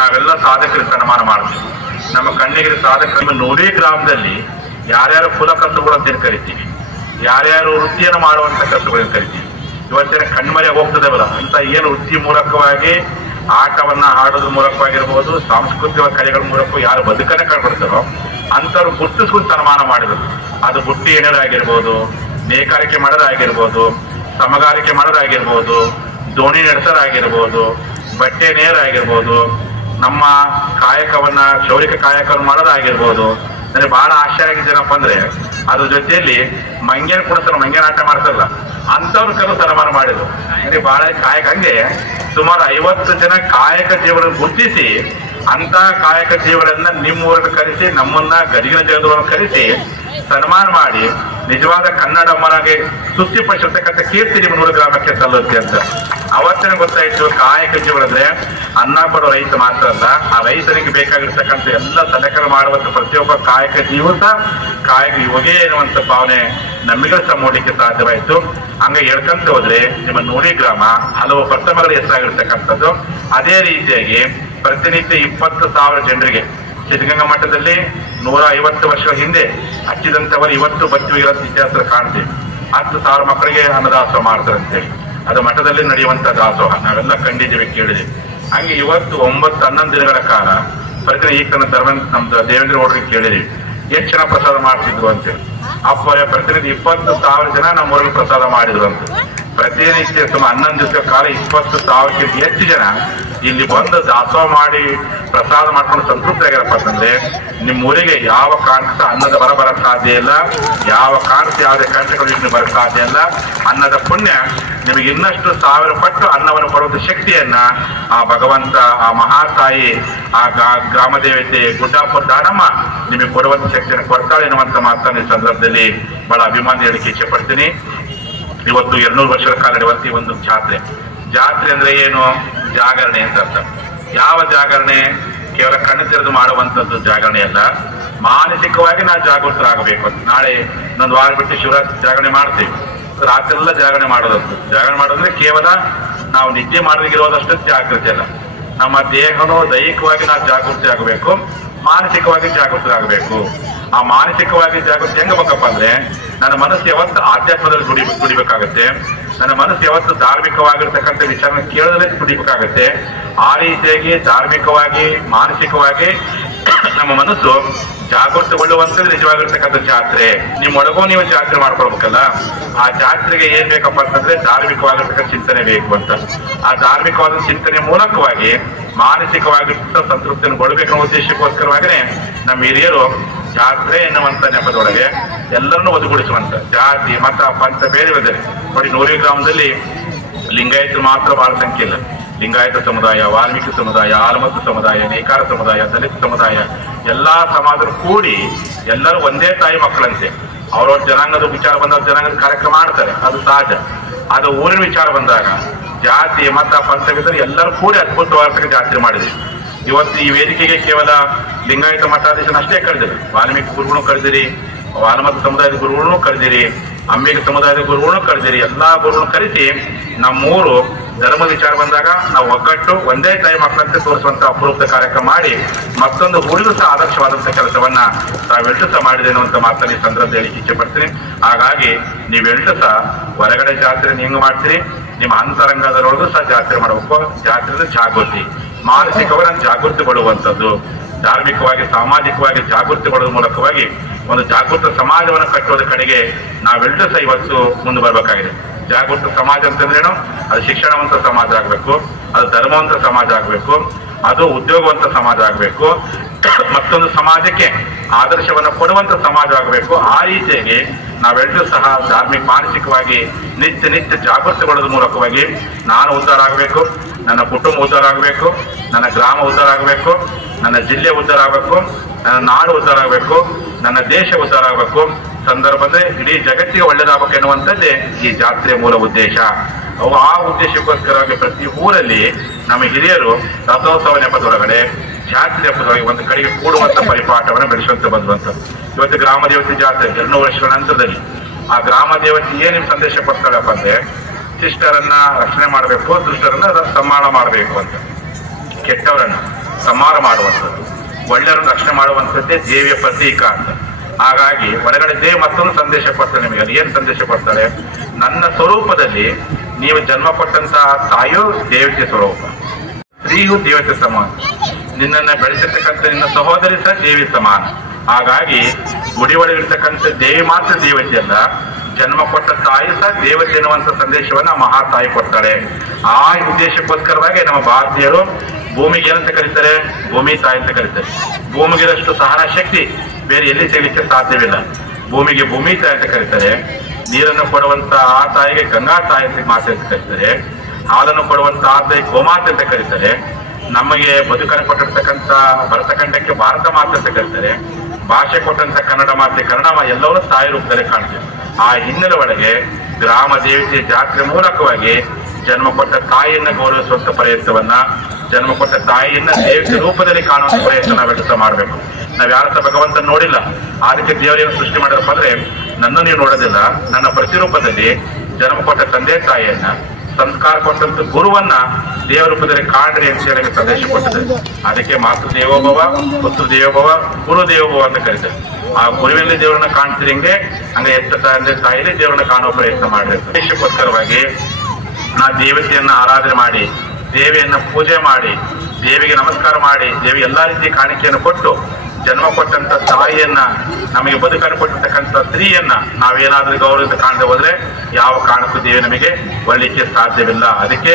ನಾವೆಲ್ಲ ಸಾಧಕರಿಗೆ ಸನ್ಮಾನ ಮಾಡ್ತೀವಿ. ನಮ್ಮ ಕಣ್ಣಿಗೆ ಸಾಧಕರ ನೂಲಿ ಗ್ರಾಮದಲ್ಲಿ ಯಾರ್ಯಾರು ಕುಲ ಕಸುಗಳು ಅಂತ ಕರಿತೀವಿ, ಯಾರ್ಯಾರು ವೃತ್ತಿಯನ್ನು ಮಾಡುವಂತ ಕಸುಗಳನ್ನು ಕರಿತೀವಿ. ಇವತ್ತಿನ ಕಣ್ಮರೆ ಹೋಗ್ತದವಲ್ಲ ಅಂತ ಏನು ವೃತ್ತಿ ಮೂಲಕವಾಗಿ ಆಟವನ್ನ ಆಡೋದ್ರ ಮೂಲಕವಾಗಿರ್ಬೋದು, ಸಾಂಸ್ಕೃತಿಕ ಕಲೆಗಳ ಮೂಲಕ ಯಾರು ಬದುಕನ್ನೇ ಕಳ್ಕೊಡ್ತಾರೋ ಅಂತವ್ರು ಗುರ್ತಿಸ್ಕೊಂಡು ಸನ್ಮಾನ ಮಾಡಿದ್ರು. ಅದು ಬುಟ್ಟಿ ಎಣೆರಾಗಿರ್ಬೋದು, ನೇಕಾರಿಕೆ ಮಾಡೋದಾಗಿರ್ಬೋದು, ಸಮಗಾರಿಕೆ ಮಾಡೋದಾಗಿರ್ಬೋದು, ದೋಣಿ ನಡೆಸೋದಾಗಿರ್ಬೋದು, ಬಟ್ಟೆ ನೇರಾಗಿರ್ಬೋದು, ನಮ್ಮ ಕಾಯಕವನ್ನ ಕ್ಷೌರಿಕ ಕಾಯಕವನ್ನು ಮಾಡೋದಾಗಿರ್ಬೋದು. ನನಗೆ ಬಹಳ ಆಶ್ಚರ್ಯ ಆಗಿದ್ದೇನಪ್ಪ ಅಂದ್ರೆ ಅದ್ರ ಜೊತೆಯಲ್ಲಿ ಮಂಗೇನ ಕೂಡ ಮಂಗೇನ ಆಟ ಮಾಡ್ತಾರಲ್ಲ ಅಂತವ್ರು ಕೆಲವು ಸನ್ಮಾನ ಮಾಡಿದ್ರು. ನನಗೆ ಬಹಳ ಕಾಯಕ ಹಂಗೆ ಸುಮಾರು 50 ಜನ ಕಾಯಕ ಜೀವನ ಗುರುತಿಸಿ ಅಂತ ಕಾಯಕ ಜೀವನನ್ನ ನಿಮ್ಮೂರನ್ನು ಕರೆಸಿ ನಮ್ಮನ್ನ ಗದಗಿನ ಜಗದವರನ್ನು ಕರೆಸಿ ಸನ್ಮಾನ ಮಾಡಿ ನಿಜವಾದ ಕನ್ನಡಮ್ಮನಾಗೆ ತೃಪ್ತಿಪಡಿಸಿರ್ತಕ್ಕಂಥ ಕೀರ್ತಿ ನಿಮ್ಮ ನೂರು ಗ್ರಾಮಕ್ಕೆ ಸಲ್ಲುತ್ತೆ ಅಂತ. ಅವತ್ತಿನ ಗೊತ್ತಾಯ್ತು ಕಾಯಕ ಜೀವನ ಅಂದ್ರೆ ಅನ್ನ ಕೊಡೋ ರೈತ ಮಾತ್ರ ಅಲ್ಲ, ಆ ರೈತನಿಗೆ ಬೇಕಾಗಿರ್ತಕ್ಕಂಥ ಎಲ್ಲ ಸಲಕರಣೆ ಮಾಡುವಂತ ಪ್ರತಿಯೊಬ್ಬ ಕಾಯಕ ಜೀವಿತ ಕಾಯಕ ಯುವಗೇ ಎನ್ನುವಂತ ಭಾವನೆ ನಮಗೂ ಸಹ ಮೂಡಲಿಕ್ಕೆ ಸಾಧ್ಯವಾಯಿತು. ಹಂಗೆ ಹೇಳ್ಕಂತ ಹೋದ್ರೆ ನಿಮ್ಮ ನೂರಿ ಗ್ರಾಮ ಹಲವು ಪ್ರಥಮಗಳ ಹೆಸರಾಗಿರ್ತಕ್ಕಂಥದ್ದು. ಅದೇ ರೀತಿಯಾಗಿ ಪ್ರತಿನಿತ್ಯ 20,000 ಜನರಿಗೆ ಸಿದ್ಧಗಂಗಾ ಮಠದಲ್ಲಿ 150 ವರ್ಷಗಳ ಹಿಂದೆ ಹಚ್ಚಿದಂತವರು ಇವತ್ತು ಬಚ್ಚುವಿಗಿರೋ ಇತಿಹಾಸ ಕಾಣ್ತೀವಿ. 10,000 ಮಕ್ಕಳಿಗೆ ಅನ್ನದಾಸೋಹ ಮಾಡ್ತಾರೆ ಅಂತೇಳಿ ಅದು ಮಠದಲ್ಲಿ ನಡೆಯುವಂತ ದಾಸೋಹ ನಾವೆಲ್ಲ ಕಂಡಿದ್ದೀವಿ, ಕೇಳಿದ್ದೀವಿ. ಹಂಗೆ ಇವತ್ತು 9-11 ದಿನಗಳ ಕಾಲ ಪ್ರತಿ ಈಗ ತನ್ನ ನಮ್ದು ದೇವೇಂದ್ರ ಗೌಡರಿಗೆ ಕೇಳಿದೀವಿ ಎಷ್ಟು ಜನ ಪ್ರಸಾದ ಮಾಡ್ತಿದ್ರು ಅಂತೇಳಿ. ಅಪ್ಪರೇ ಪ್ರತಿನಿಧಿ 20,000 ಜನ ನಮ್ಮೂರಲ್ಲಿ ಪ್ರಸಾದ ಮಾಡಿದ್ರು ಅಂತ. ಪ್ರತಿನಿತ್ಯ ಸುಮಾರು 11 ದಿವಸದ ಕಾಲ 20,000ಕ್ಕಿಂತ ಹೆಚ್ಚು ಜನ ಇಲ್ಲಿ ಬಂದು ದಾಸೋಹ ಮಾಡಿ ಪ್ರಸಾದ ಮಾಡ್ಕೊಂಡು ಸಂತೃಪ್ತಿಯಾಗಿರಪ್ಪ ಅಂತಂದ್ರೆ ನಿಮ್ಮ ಊರಿಗೆ ಯಾವ ಕಾರಣಕ್ಕೆ ಅನ್ನದ ಬರಬರಕ್ಕೆ ಸಾಧ್ಯ ಇಲ್ಲ, ಯಾವ ಕಾರಣಕ್ಕೆ ಯಾವುದೇ ಕಂಟಗಳು ಇಲ್ಲಿ ಬರಕ್ಕೆ ಸಾಧ್ಯ ಇಲ್ಲ. ಅನ್ನದ ಪುಣ್ಯ ನಿಮಗೆ ಇನ್ನಷ್ಟು 1000 ಪಟ್ಟು ಅನ್ನವನ್ನು ಕೊಡುವಂತ ಶಕ್ತಿಯನ್ನ ಆ ಭಗವಂತ, ಆ ಮಹಾತಾಯಿ, ಆ ಗ್ರಾಮ ದೇವತೆ ಗುಡ್ಡಾಪುರ ದಾನಮ್ಮ ನಿಮಗೆ ಕೊಡುವಂತ ಶಕ್ತಿಯನ್ನು ಕೊಡ್ತಾಳೆ ಎನ್ನುವಂತ ಮಾತನ್ನು ಈ ಸಂದರ್ಭದಲ್ಲಿ ಬಹಳ ಅಭಿಮಾನ ಹೇಳಿಕೆ ಇಚ್ಛೆ ಪಡ್ತೀನಿ. ಇವತ್ತು 200 ವರ್ಷಗಳ ಕಾಲ ನಡೆಯುವಂತ ಈ ಒಂದು ಜಾತ್ರೆ ಅಂದ್ರೆ ಏನು? ಜಾಗರಣೆ ಅಂತ ಅರ್ಥ. ಯಾವ ಜಾಗರಣೆ? ಕೇವಲ ಕಣ್ಣು ತೆರೆದು ಮಾಡುವಂತದ್ದು ಜಾಗರಣೆ ಅಲ್ಲ, ಮಾನಸಿಕವಾಗಿ ನಾವು ಜಾಗೃತರಾಗಬೇಕು ಅಂತ. ನಾಳೆ ಇನ್ನೊಂದು ವಾರ ಬಿಟ್ಟು ಶಿವರಾತ್ರಿ ಜಾಗರಣೆ ಮಾಡ್ತೀವಿ, ರಾತ್ರಿ ಎಲ್ಲ ಜಾಗರಣೆ ಮಾಡೋದಂತ. ಜಾಗರಣೆ ಮಾಡೋದ್ರೆ ಕೇವಲ ನಾವು ನಿದ್ದೆ ಮಾಡದಿರೋದಷ್ಟು ಜಾಗೃತಿ ಅಲ್ಲ, ನಮ್ಮ ದೇಹನೂ ದೈಹಿಕವಾಗಿ ನಾವು ಜಾಗೃತಿ ಆಗಬೇಕು, ಮಾನಸಿಕವಾಗಿ ಜಾಗೃತರಾಗಬೇಕು. ಆ ಮಾನಸಿಕವಾಗಿ ಜಾಗೃತಿ ಹೆಂಗ ಬೇಕಪ್ಪ ಅಂದ್ರೆ ನನ್ನ ಮನಸ್ಸು ಯಾವತ್ತು ಆಧ್ಯಾತ್ಮದಲ್ಲಿ ದುಡಿಬೇಕಾಗತ್ತೆ, ನನ್ನ ಮನಸ್ಸು ಯಾವತ್ತು ಧಾರ್ಮಿಕವಾಗಿರ್ತಕ್ಕಂಥ ವಿಚಾರನ ಕೇಳೋದಲ್ಲೇ ದುಡಿಬೇಕಾಗತ್ತೆ. ಆ ರೀತಿಯಾಗಿ ಧಾರ್ಮಿಕವಾಗಿ ಮಾನಸಿಕವಾಗಿ ನಮ್ಮ ಮನಸ್ಸು ಜಾಗೃತಗೊಳ್ಳುವಂಥದ್ದು ನಿಜವಾಗಿರ್ತಕ್ಕಂಥ ಜಾತ್ರೆ. ನಿಮ್ಮೊಳಗೂ ನೀವು ಜಾತ್ರೆ ಮಾಡ್ಕೊಳ್ಬೇಕಲ್ಲ. ಆ ಜಾತ್ರೆಗೆ ಏನ್ ಬೇಕಪ್ಪ ಅಂತಂದ್ರೆ ಧಾರ್ಮಿಕವಾಗಿರ್ತಕ್ಕಂಥ ಚಿಂತನೆ ಬೇಕು ಅಂತ. ಆ ಧಾರ್ಮಿಕವಾದ ಚಿಂತನೆ ಮೂಲಕವಾಗಿ ಮಾನಸಿಕವಾಗಿರ್ತಕ್ಕಂಥ ಸಂತೃಪ್ತಿಯನ್ನು ಕೊಡಬೇಕನ್ನೋ ಉದ್ದೇಶಕ್ಕೋಸ್ಕರವಾಗಿನೇ ನಮ್ಮ ಹಿರಿಯರು ಜಾತ್ರೆ ಎನ್ನುವಂತ ನೆಪದೊಳಗೆ ಎಲ್ಲರನ್ನೂ ಒದಗೂಡಿಸುವಂತ ಜಾತಿ ಮತ ಪಂಥ ಬೇರೆ ಬೇರೆ ನೋಡಿ. 100 ಗ್ರಾಮದಲ್ಲಿ ಲಿಂಗಾಯತರು ಮಾತ್ರ ಬಹಳ ಸಂಖ್ಯೆ ಇಲ್ಲ. ಲಿಂಗಾಯತ ಸಮುದಾಯ, ವಾಲ್ಮೀಕಿ ಸಮುದಾಯ, ಆಲಮತ್ತು ಸಮುದಾಯ, ನೇಕಾರ ಸಮುದಾಯ, ದಲಿತ ಸಮುದಾಯ ಎಲ್ಲಾ ಸಮಾಜರು ಕೂಡಿ ಎಲ್ಲರೂ ಒಂದೇ ತಾಯಿ ಮಕ್ಕಳಂತೆ. ಅವ್ರವ್ರ ಜನಾಂಗದ ವಿಚಾರ ಬಂದಾಗ ಜನಾಂಗದ ಕಾರ್ಯಕ್ರಮ ಮಾಡ್ತಾರೆ, ಅದು ಸಹಜ. ಅದು ಊರಿನ ವಿಚಾರ ಬಂದಾಗ ಜಾತಿ ಮತ ಪಂಥವಿದ್ದರೆ ಎಲ್ಲರೂ ಕೂಡಿ ಅದ್ಭುತವಾದ ಜಾತ್ರೆ ಮಾಡಿದ್ವಿ. ಇವತ್ತು ಈ ವೇದಿಕೆಗೆ ಕೇವಲ ಲಿಂಗಾಯತ ಮಠಾಧೀಶನ ಅಷ್ಟೇ ಕರೆದಿರಿ, ವಾಲ್ಮೀಕಿ ಗುರುಗಳು ಕರೆದಿರಿ, ವಾಲ್ಮೀಕಿ ಸಮುದಾಯದ ಗುರುಗಳನ್ನು ಕರೆದಿರಿ, ಅಂಬಿಗ ಸಮುದಾಯದ ಗುರುಗಳನ್ನು ಕರೆದಿರಿ. ಎಲ್ಲಾ ಗುರುಗಳನ್ನು ಕರೆಸಿ ನಮ್ಮೂರು ಧರ್ಮದ ವಿಚಾರ ಬಂದಾಗ ನಾವು ಒಗ್ಗಟ್ಟು ಒಂದೇ ತಾಯಿ ಮಕ್ಕಳಂತೆ ತೋರಿಸುವಂತ ಅಪರೂಪದ ಕಾರ್ಯಕ್ರಮ ಮಾಡಿ ಮತ್ತೊಂದು ಊರಿಗೂ ಸಹ ಆದರ್ಶವಾದಂತಹ ಕೆಲಸವನ್ನ ತಾವೆಲ್ಲರೂ ಸಹ ಮಾಡಿದೆ ಅನ್ನುವಂತ ಮಾತನ್ನು ಈ ಸಂದರ್ಭದಲ್ಲಿ ಹೇಳಿಕ್ಕೆ ಇಚ್ಛೆ ಪಡ್ತೀನಿ. ಹಾಗಾಗಿ ನೀವೆಲ್ಲರೂ ಸಹ ಹೊರಗಡೆ ಜಾತ್ರೆ ಹೆಂಗ್ ಮಾಡ್ತೀರಿ, ನಿಮ್ಮ ಅಂತರಂಗದರೊಳಗೂ ಸಹ ಜಾತ್ರೆ ಮಾಡಬೇಕು. ಜಾತ್ರೆ ಜಾಗೃತಿ, ಮಾನಸಿಕವಾಗಿ ಜಾಗೃತಿಗೊಳ್ಳುವಂಥದ್ದು, ಧಾರ್ಮಿಕವಾಗಿ ಸಾಮಾಜಿಕವಾಗಿ ಜಾಗೃತಿಗೊಳ್ಳುವ ಮೂಲಕವಾಗಿ ಒಂದು ಜಾಗೃತ ಸಮಾಜವನ್ನು ಕಟ್ಟುವುದರ ಕಡೆಗೆ ನಾವೆಲ್ಲರೂ ಸಹ ಇವತ್ತು ಮುಂದೆ ಬರಬೇಕಾಗಿದೆ. ಜಾಗೃತ ಸಮಾಜ ಅಂತಂದ್ರೇನು? ಅದು ಶಿಕ್ಷಣವಂತ ಸಮಾಜ ಆಗಬೇಕು, ಅದು ಧರ್ಮವಂತ ಸಮಾಜ ಆಗಬೇಕು, ಅದು ಉದ್ಯೋಗವಂತ ಸಮಾಜ ಆಗಬೇಕು, ಮತ್ತೊಂದು ಸಮಾಜಕ್ಕೆ ಆದರ್ಶವನ್ನು ಕೊಡುವಂತ ಸಮಾಜ ಆಗಬೇಕು. ಆ ರೀತಿಯಾಗಿ ನಾವೆಲ್ಲರೂ ಸಹ ಧಾರ್ಮಿಕ ಮಾನಸಿಕವಾಗಿ ನಿತ್ಯ ಜಾಗೃತಿಗೊಳ್ಳೋದ್ರ ಮೂಲಕವಾಗಿ ನಾನು ಉದ್ಧಾರ ಆಗಬೇಕು, ನನ್ನ ಕುಟುಂಬ ಉದ್ಧಾರ ಆಗಬೇಕು, ನನ್ನ ಗ್ರಾಮ ಉದ್ಧಾರ ಆಗಬೇಕು, ನನ್ನ ಜಿಲ್ಲೆ ಉದ್ಧಾರ ಆಗಬೇಕು, ನನ್ನ ನಾಡು ಉದ್ಧಾರ ಆಗಬೇಕು, ನನ್ನ ದೇಶ ಉದ್ಧಾರ ಆಗಬೇಕು. ಸಂದರ್ಭ ಅಂದ್ರೆ ಇಡೀ ಜಗತ್ತಿಗೆ ಒಳ್ಳೇದಾಗಬೇಕು ಎನ್ನುವಂಥದ್ದೇ ಈ ಜಾತ್ರೆಯ ಮೂಲ ಉದ್ದೇಶ. ಆ ಉದ್ದೇಶಕ್ಕೋಸ್ಕರವಾಗಿ ಪ್ರತಿ ಊರಲ್ಲಿ ನಮ್ಮ ಹಿರಿಯರು ರಥೋತ್ಸವ ನೆಪದೊಳಗಡೆ ಜಾತ್ರೆ ನೆಪದೊಳಗೆ ಒಂದು ಕಡೆಗೆ ಕೂಡುವಂತ ಪರಿಪಾಠವನ್ನು ಬೆಳೆಸುವಂತ ಬಂದುವಂತ. ಇವತ್ತು ಗ್ರಾಮ ದೇವತೆ ಜಾತ್ರೆ 200 ವರ್ಷಗಳ ನಂತರದಲ್ಲಿ ಆ ಗ್ರಾಮ ದೇವತೆ ಏನ್ ಸಂದೇಶ ಕೊಡ್ತಾಳಪ್ಪ ಅಂದ್ರೆ ಶಿಷ್ಟರನ್ನ ರಕ್ಷಣೆ ಮಾಡಬೇಕು, ದುಷ್ಟರನ್ನ ಸಂಹಾರ ಮಾಡಬೇಕು ಅಂತ, ಕೆಟ್ಟವರನ್ನ ಸಂಹಾರ ಮಾಡುವಂಥದ್ದು, ಒಳ್ಳೆಯವರನ್ನ ರಕ್ಷಣೆ ಮಾಡುವಂಥದ್ದೇ ದೇವಿಯ ಪ್ರತೀಕ ಅಂತ. ಹಾಗಾಗಿ ಹೊರಗಡೆ ದೇವಿ ಮತ್ತೊಂದು ಸಂದೇಶ ಕೊಡ್ತಾಳೆ ನಿಮಗೆ. ಅಲ್ಲಿ ಏನ್ ಸಂದೇಶ ಕೊಡ್ತಾಳೆ? ನನ್ನ ಸ್ವರೂಪದಲ್ಲಿ ನೀವು ಜನ್ಮ ಕೊಟ್ಟಂತಹ ತಾಯಿಯು ದೇವತೆ ಸ್ವರೂಪ, ಸ್ತ್ರೀಯು ದೇವತೆ ಸಮಾನ, ನಿನ್ನನ್ನ ಬೆಳೆಸಿರ್ತಕ್ಕಂಥ ನಿನ್ನ ಸಹೋದರಿ ಸಹ ದೇವಿ ಸಮಾನ. ಹಾಗಾಗಿ ಗುಡಿ ಒಳಗಿರ್ತಕ್ಕಂಥ ದೇವಿ ಮಾತ್ರ ದೇವತೆ ಅಲ್ಲ, ಜನ್ಮ ಕೊಟ್ಟ ತಾಯಿ ಸಹ ದೇವತೆ ಎನ್ನುವಂತ ಸಂದೇಶವನ್ನ ಮಹಾ ತಾಯಿ ಕೊಡ್ತಾಳೆ. ಆ ಉದ್ದೇಶಕ್ಕೋಸ್ಕರವಾಗಿ ನಮ್ಮ ಭಾರತೀಯರು ಭೂಮಿಗೆ ಏನಂತ ಕರೀತಾರೆ? ಭೂಮಿ ತಾಯಿ ಅಂತ ಕರೀತಾರೆ. ಭೂಮಿಗಿರಷ್ಟು ಸಹನ ಶಕ್ತಿ ಬೇರೆ ಎಲ್ಲಿ ಸಿಗಲಿಕ್ಕೆ ಸಾಧ್ಯವಿಲ್ಲ. ಭೂಮಿಗೆ ಭೂಮಿ ತಾಯಿ ಅಂತ ಕರೀತಾರೆ. ನೀರನ್ನು ಕೊಡುವಂತ ಆ ತಾಯಿಗೆ ಗಂಗಾ ತಾಯಿ ಅಂತ ಮಾತೆ ಅಂತ ಕರೀತಾರೆ. ಹಾಲನ್ನು ಕೊಡುವಂತ ಆ ತಾಯಿ ಗೋಮಾತೆ ಅಂತ ಕರೀತಾರೆ. ನಮಗೆ ಬದುಕನ್ನು ಕೊಟ್ಟಿರ್ತಕ್ಕಂಥ ಭರತಖಂಡಕ್ಕೆ ಭಾರತ ಮಾತೆ ಅಂತ ಕರೀತಾರೆ. ಭಾಷೆ ಕೊಟ್ಟಂತ ಕನ್ನಡ ಮಾತೆ ಕನ್ನಡ ಎಲ್ಲವೂ ತಾಯಿ ರೂಪದಲ್ಲಿ ಕಾಣ್ತೇವೆ. ಆ ಹಿನ್ನೆಲೆ ಒಳಗೆ ಗ್ರಾಮ ದೇವತೆ ಜಾತ್ರೆ ಮೂಲಕವಾಗಿ ಜನ್ಮ ಕೊಟ್ಟ ತಾಯಿಯನ್ನ ಗೌರವಿಸುವಂತ ಪ್ರಯತ್ನವನ್ನ, ಜನ್ಮ ಕೊಟ್ಟ ತಾಯಿಯನ್ನ ದೇವತೆ ರೂಪದಲ್ಲಿ ಕಾಣುವಂತ ಪ್ರಯತ್ನ ನಾವೆಲ್ಲ ಮಾಡಬೇಕು. ನಾವ್ ಯಾರ ಸಹ ಭಗವಂತನ ನೋಡಿಲ್ಲ, ಅದಕ್ಕೆ ದೇವರೇನು ಸೃಷ್ಟಿ ಮಾಡಿದಪ್ಪ ಅಂದ್ರೆ ನನ್ನ ನೀವು ನೋಡೋದಿಲ್ಲ, ನನ್ನ ಪ್ರತಿರೂಪದಲ್ಲಿ ಜನ್ಮ ಕೊಟ್ಟ ತಂದೆ ತಾಯಿಯನ್ನ, ಸಂಸ್ಕಾರ ಕೊಟ್ಟಂತ ಗುರುವನ್ನ ದೇವ ರೂಪದಲ್ಲಿ ಕಾಣ್ರಿ ಅಂತ ಹೇಳಿ ಸಂದೇಶ ಕೊಟ್ಟಿದೆ. ಅದಕ್ಕೆ ಮಾತೃ ದೇವೋಭವ, ಪುತ್ರ ದೇವೋಭವ, ಗುರು ದೇವೋಭವ ಅಂತ ಕರೀತಾರೆ. ಆ ಗುರುವಿನಲ್ಲಿ ದೇವರನ್ನ ಕಾಣ್ತೀರಿ ಹಂಗೆ ಎತ್ತ ತಂದೆ ತಾಯಿಲಿ ದೇವರನ್ನ ಕಾಣುವ ಪ್ರಯತ್ನ ಮಾಡಿದ್ರೆ ದೇಶಕ್ಕೋಸ್ಕರವಾಗಿ ನಾ ದೇವತೆಯನ್ನ ಆರಾಧನೆ ಮಾಡಿ, ದೇವಿಯನ್ನ ಪೂಜೆ ಮಾಡಿ, ದೇವಿಗೆ ನಮಸ್ಕಾರ ಮಾಡಿ, ದೇವಿ ಎಲ್ಲಾ ರೀತಿಯ ಕಾಣಿಕೆಯನ್ನು ಕೊಟ್ಟು ಜನ್ಮ ಕೊಟ್ಟಂತ ತಾಯಿಯನ್ನ, ನಮಗೆ ಬದುಕನ್ನು ಕೊಟ್ಟಿರ್ತಕ್ಕಂಥ ಸ್ತ್ರೀಯನ್ನ ನಾವೇನಾದ್ರೂ ಗೌರವದಿಂದ ಕಾಣದೆ ಹೋದ್ರೆ ಯಾವ ಕಾರಣಕ್ಕೂ ದೇವಿ ನಮಗೆ ಒಳ್ಳಿಕ್ಕೆ ಸಾಧ್ಯವಿಲ್ಲ. ಅದಕ್ಕೆ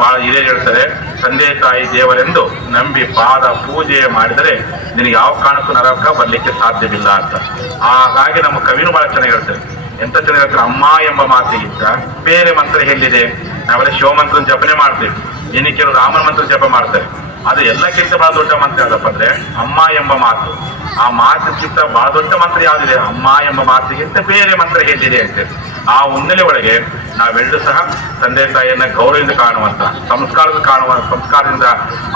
ಬಹಳ ಹಿರಿಯರು ಹೇಳ್ತಾರೆ, ತಂದೆ ತಾಯಿ ದೇವರೆಂದು ನಂಬಿ ಪಾದ ಪೂಜೆ ಮಾಡಿದರೆ ನಿನಗೆ ಯಾವ ಕಾರಣಕ್ಕೂ ನರಕ ಬರ್ಲಿಕ್ಕೆ ಸಾಧ್ಯವಿಲ್ಲ ಅಂತ. ಹಾಗಾಗಿ ನಮ್ಮ ಕವಿನೂ ಬಹಳ ಚೆನ್ನಾಗಿ ಹೇಳ್ತಾರೆ. ಎಂತ ಚೆನ್ನಾಗಿ ಹೇಳ್ತಾರೆ, ಅಮ್ಮ ಎಂಬ ಮಾತಿಗಿಂತ ಬೇರೆ ಮಂತ್ರ ಎಲ್ಲಿದೆ? ನಾವೆಲ್ಲ ಶಿವ ಮಂತ್ರ ಜಪನೆ ಮಾಡ್ತೀವಿ, ಇನ್ನು ಕೆಲವು ರಾಮನ ಮಂತ್ರ ಜಪ ಮಾಡ್ತಾರೆ. ಅದು ಎಲ್ಲಕ್ಕಿಂತ ಬಹಳ ದೊಡ್ಡ ಮಂತ್ರ ಯಾವ್ದಪ್ಪ ಅಂದ್ರೆ ಅಮ್ಮ ಎಂಬ ಮಾತು. ಆ ಮಾತಿಗಿಂತ ಬಹಳ ದೊಡ್ಡ ಮಂತ್ರ ಯಾವ್ದಿದೆ? ಅಮ್ಮ ಎಂಬ ಮಾತಿಗಿಂತ ಬೇರೆ ಮಂತ್ರ ಎಲ್ಲಿದೆ ಅಂತೇಳಿ. ಆ ಹಿನ್ನೆಲೆ ಒಳಗೆ ನಾವೆಲ್ಲರೂ ಸಹ ತಂದೆ ತಾಯಿಯನ್ನ ಗೌರವದಿಂದ ಕಾಣುವಂತ, ಸಂಸ್ಕಾರದಿಂದ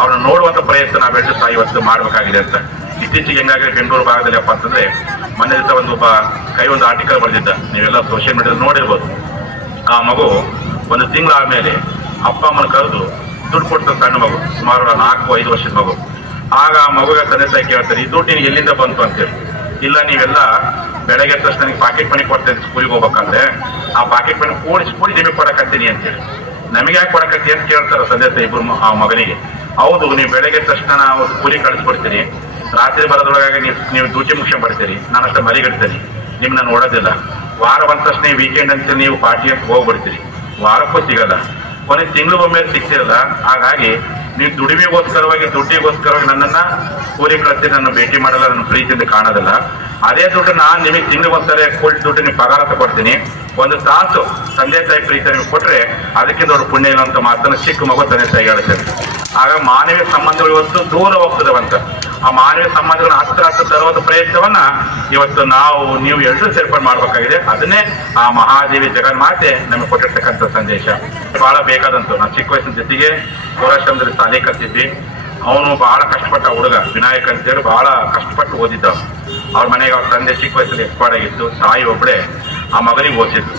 ಅವ್ರನ್ನ ನೋಡುವಂತ ಪ್ರಯತ್ನ ನಾವೆಲ್ಲರೂ ಸಹ ಇವತ್ತು ಮಾಡಬೇಕಾಗಿದೆ ಅಂತ. ಇತ್ತೀಚೆಗೆ ಹೆಂಗಾಗಿದೆ ಬೆಂಗಳೂರು ಭಾಗದಲ್ಲಿ ಅಪ್ಪ ಅಂತಂದ್ರೆ, ಮೊನ್ನೆ ದಿವಸ ಒಂದು ಆರ್ಟಿಕಲ್ ಬರೆದಿದ್ದ, ನೀವೆಲ್ಲ ಸೋಷಿಯಲ್ ಮೀಡಿಯಾದಲ್ಲಿ ನೋಡಿರ್ಬೋದು. ಆ ಮಗು 1 ತಿಂಗಳಾದ್ಮೇಲೆ ಅಪ್ಪ ಅಮ್ಮನ ಕರೆದು ದುಡ್ಡು ಕೊಡ್ತಾರೆ, ಸಣ್ಣ ಮಗು, ಸುಮಾರು 4-5 ವರ್ಷದ ಮಗು. ಆಗ ಆ ಮಗುಗೆ ತಂದೆ ತಾಯಿ ಕೇಳ್ತಾರೆ, ಈ ದುಡ್ಡು ನಿನಗೆ ಎಲ್ಲಿಂದ ಬಂತು ಅಂತೇಳಿ. ಇಲ್ಲ, ನೀವೆಲ್ಲ ಬೆಳಗ್ಗೆ ತಕ್ಷಣ ನನಗೆ ಪಾಕೆಟ್ ಮನಿ ಕೊಡ್ತೇನೆ ಸ್ಕೂಲಿಗೆ ಹೋಗ್ಬೇಕಂದ್ರೆ, ಆ ಪಾಕೆಟ್ ಮನಿ ಕೂಡಿ ನಿಮಗೆ ಕೊಡಕತ್ತೀನಿ ಅಂತೇಳಿ. ನಮಗೆ ಯಾಕೆ ಕೊಡಕತ್ತಿ ಅಂತ ಕೇಳ್ತಾರೆ ತಂದೆ ತಾಯಿ ಇಬ್ರು ಆ ಮಗನಿಗೆ. ಹೌದು, ನೀವು ಬೆಳಗ್ಗೆ ತಕ್ಷಣ ನಾವು ಸ್ಕೂಲಿಗೆ ಕಳಿಸ್ಕೊಡ್ತೀನಿ, ರಾತ್ರಿ ಬರೋದ್ರೊಳಗೆ ನೀವು ಡ್ಯೂಟಿ ಮುಗಿಸ್ಕೊಂಡ್ ಬರ್ತೀರಿ, ನಾನು ಅಷ್ಟೇ ಮರಿಗಿಡ್ತೀನಿ, ನಿಮ್ಗೆ ನಾನು ನೋಡೋದಿಲ್ಲ. ವಾರ ಬಂದ ತಕ್ಷಣ ವೀಕೆಂಡ್ ಅಂತ ನೀವು ಪಾರ್ಟಿ ಅಂತ ಹೋಗ್ಬಿಡ್ತೀರಿ, ವಾರಕ್ಕೂ ಸಿಗಲ್ಲ, ಕೊನೆ ತಿಂಗಳಿಗೊಮ್ಮೆ ಸಿಗ್ತಿರಲ್ಲ. ಹಾಗಾಗಿ ನೀವು ದುಡ್ಡಿಗೋಸ್ಕರವಾಗಿ ನನ್ನನ್ನ ಸ್ಕೂಲಿಗೆ ಕಳಿಸಿ ನನ್ನ ಭೇಟಿ ಮಾಡಲ್ಲ, ನನ್ನ ಪ್ರೀತಿಯಿಂದ ಕಾಣೋದಿಲ್ಲ. ಅದೇ ದುಡ್ಡು ನಾನು ನಿಮಗೆ ತಿಂಗಳಿಗೊಂದ್ಸರಿ ಕೂಡಿ ದುಡ್ಡು ನೀವು ಪಗಾರ ತಗೊಡ್ತೀನಿ, 1 ತಾಸು ತಂದೆ ತಾಯಿ ಪ್ರೀತಿ ನಿಮಗೆ ಕೊಟ್ರೆ ಅದಕ್ಕೆ ದೊಡ್ಡ ಪುಣ್ಯ ಇಲ್ಲ ಅಂತ ಮಾತನ್ನ ಚಿಕ್ಕ ಮಗು ತಂದೆ ತಾಯಿ ಹೇಳ್ತೇನೆ. ಆಗ ಮಾನವೀಯ ಸಂಬಂಧಗಳು ಇವತ್ತು ದೂರ ಹೋಗ್ತದವಂತ. ಆ ಮಾನವೀಯ ಸಂಬಂಧಗಳನ್ನ ಹತ್ರ ತರುವಂತ ಪ್ರಯತ್ನವನ್ನ ಇವತ್ತು ನೀವು ಎಲ್ಲರೂ ಸೇರ್ಪಡೆ ಮಾಡ್ಬೇಕಾಗಿದೆ. ಅದನ್ನೇ ಆ ಮಹಾದೇವಿ ಜಗನ್ಮಾತೆ ನಮಗೆ ಕೊಟ್ಟಿರ್ತಕ್ಕಂಥ ಸಂದೇಶ ಬಹಳ ಬೇಕಾದಂತು. ನಾವು ಚಿಕ್ಕ ವಯಸ್ಸಿನ ಜೊತೆಗೆ ಪೂರ್ವಾಶ್ರಮದಲ್ಲಿ ಶಾಲೆ ಕಲ್ತಿದ್ವಿ. ಅವನು ಬಹಳ ಕಷ್ಟಪಟ್ಟ ಹುಡುಗ, ವಿನಾಯಕ್ ಅಂತೇಳಿ ಬಹಳ ಕಷ್ಟಪಟ್ಟು ಓದಿದ್ದ. ಅವ್ರ ಮನೆಗೆ ಅವ್ರ ತಂದೆ ಚಿಕ್ಕ ವಯಸ್ಸಲ್ಲಿ ಎಕ್ಸ್ಪೈರ್ಡ್ ಆಗಿತ್ತು. ತಾಯಿ ಒಬ್ಬಳೆ ಆ ಮಗನಿಗೆ ಓದಿಸಿದ್ರು.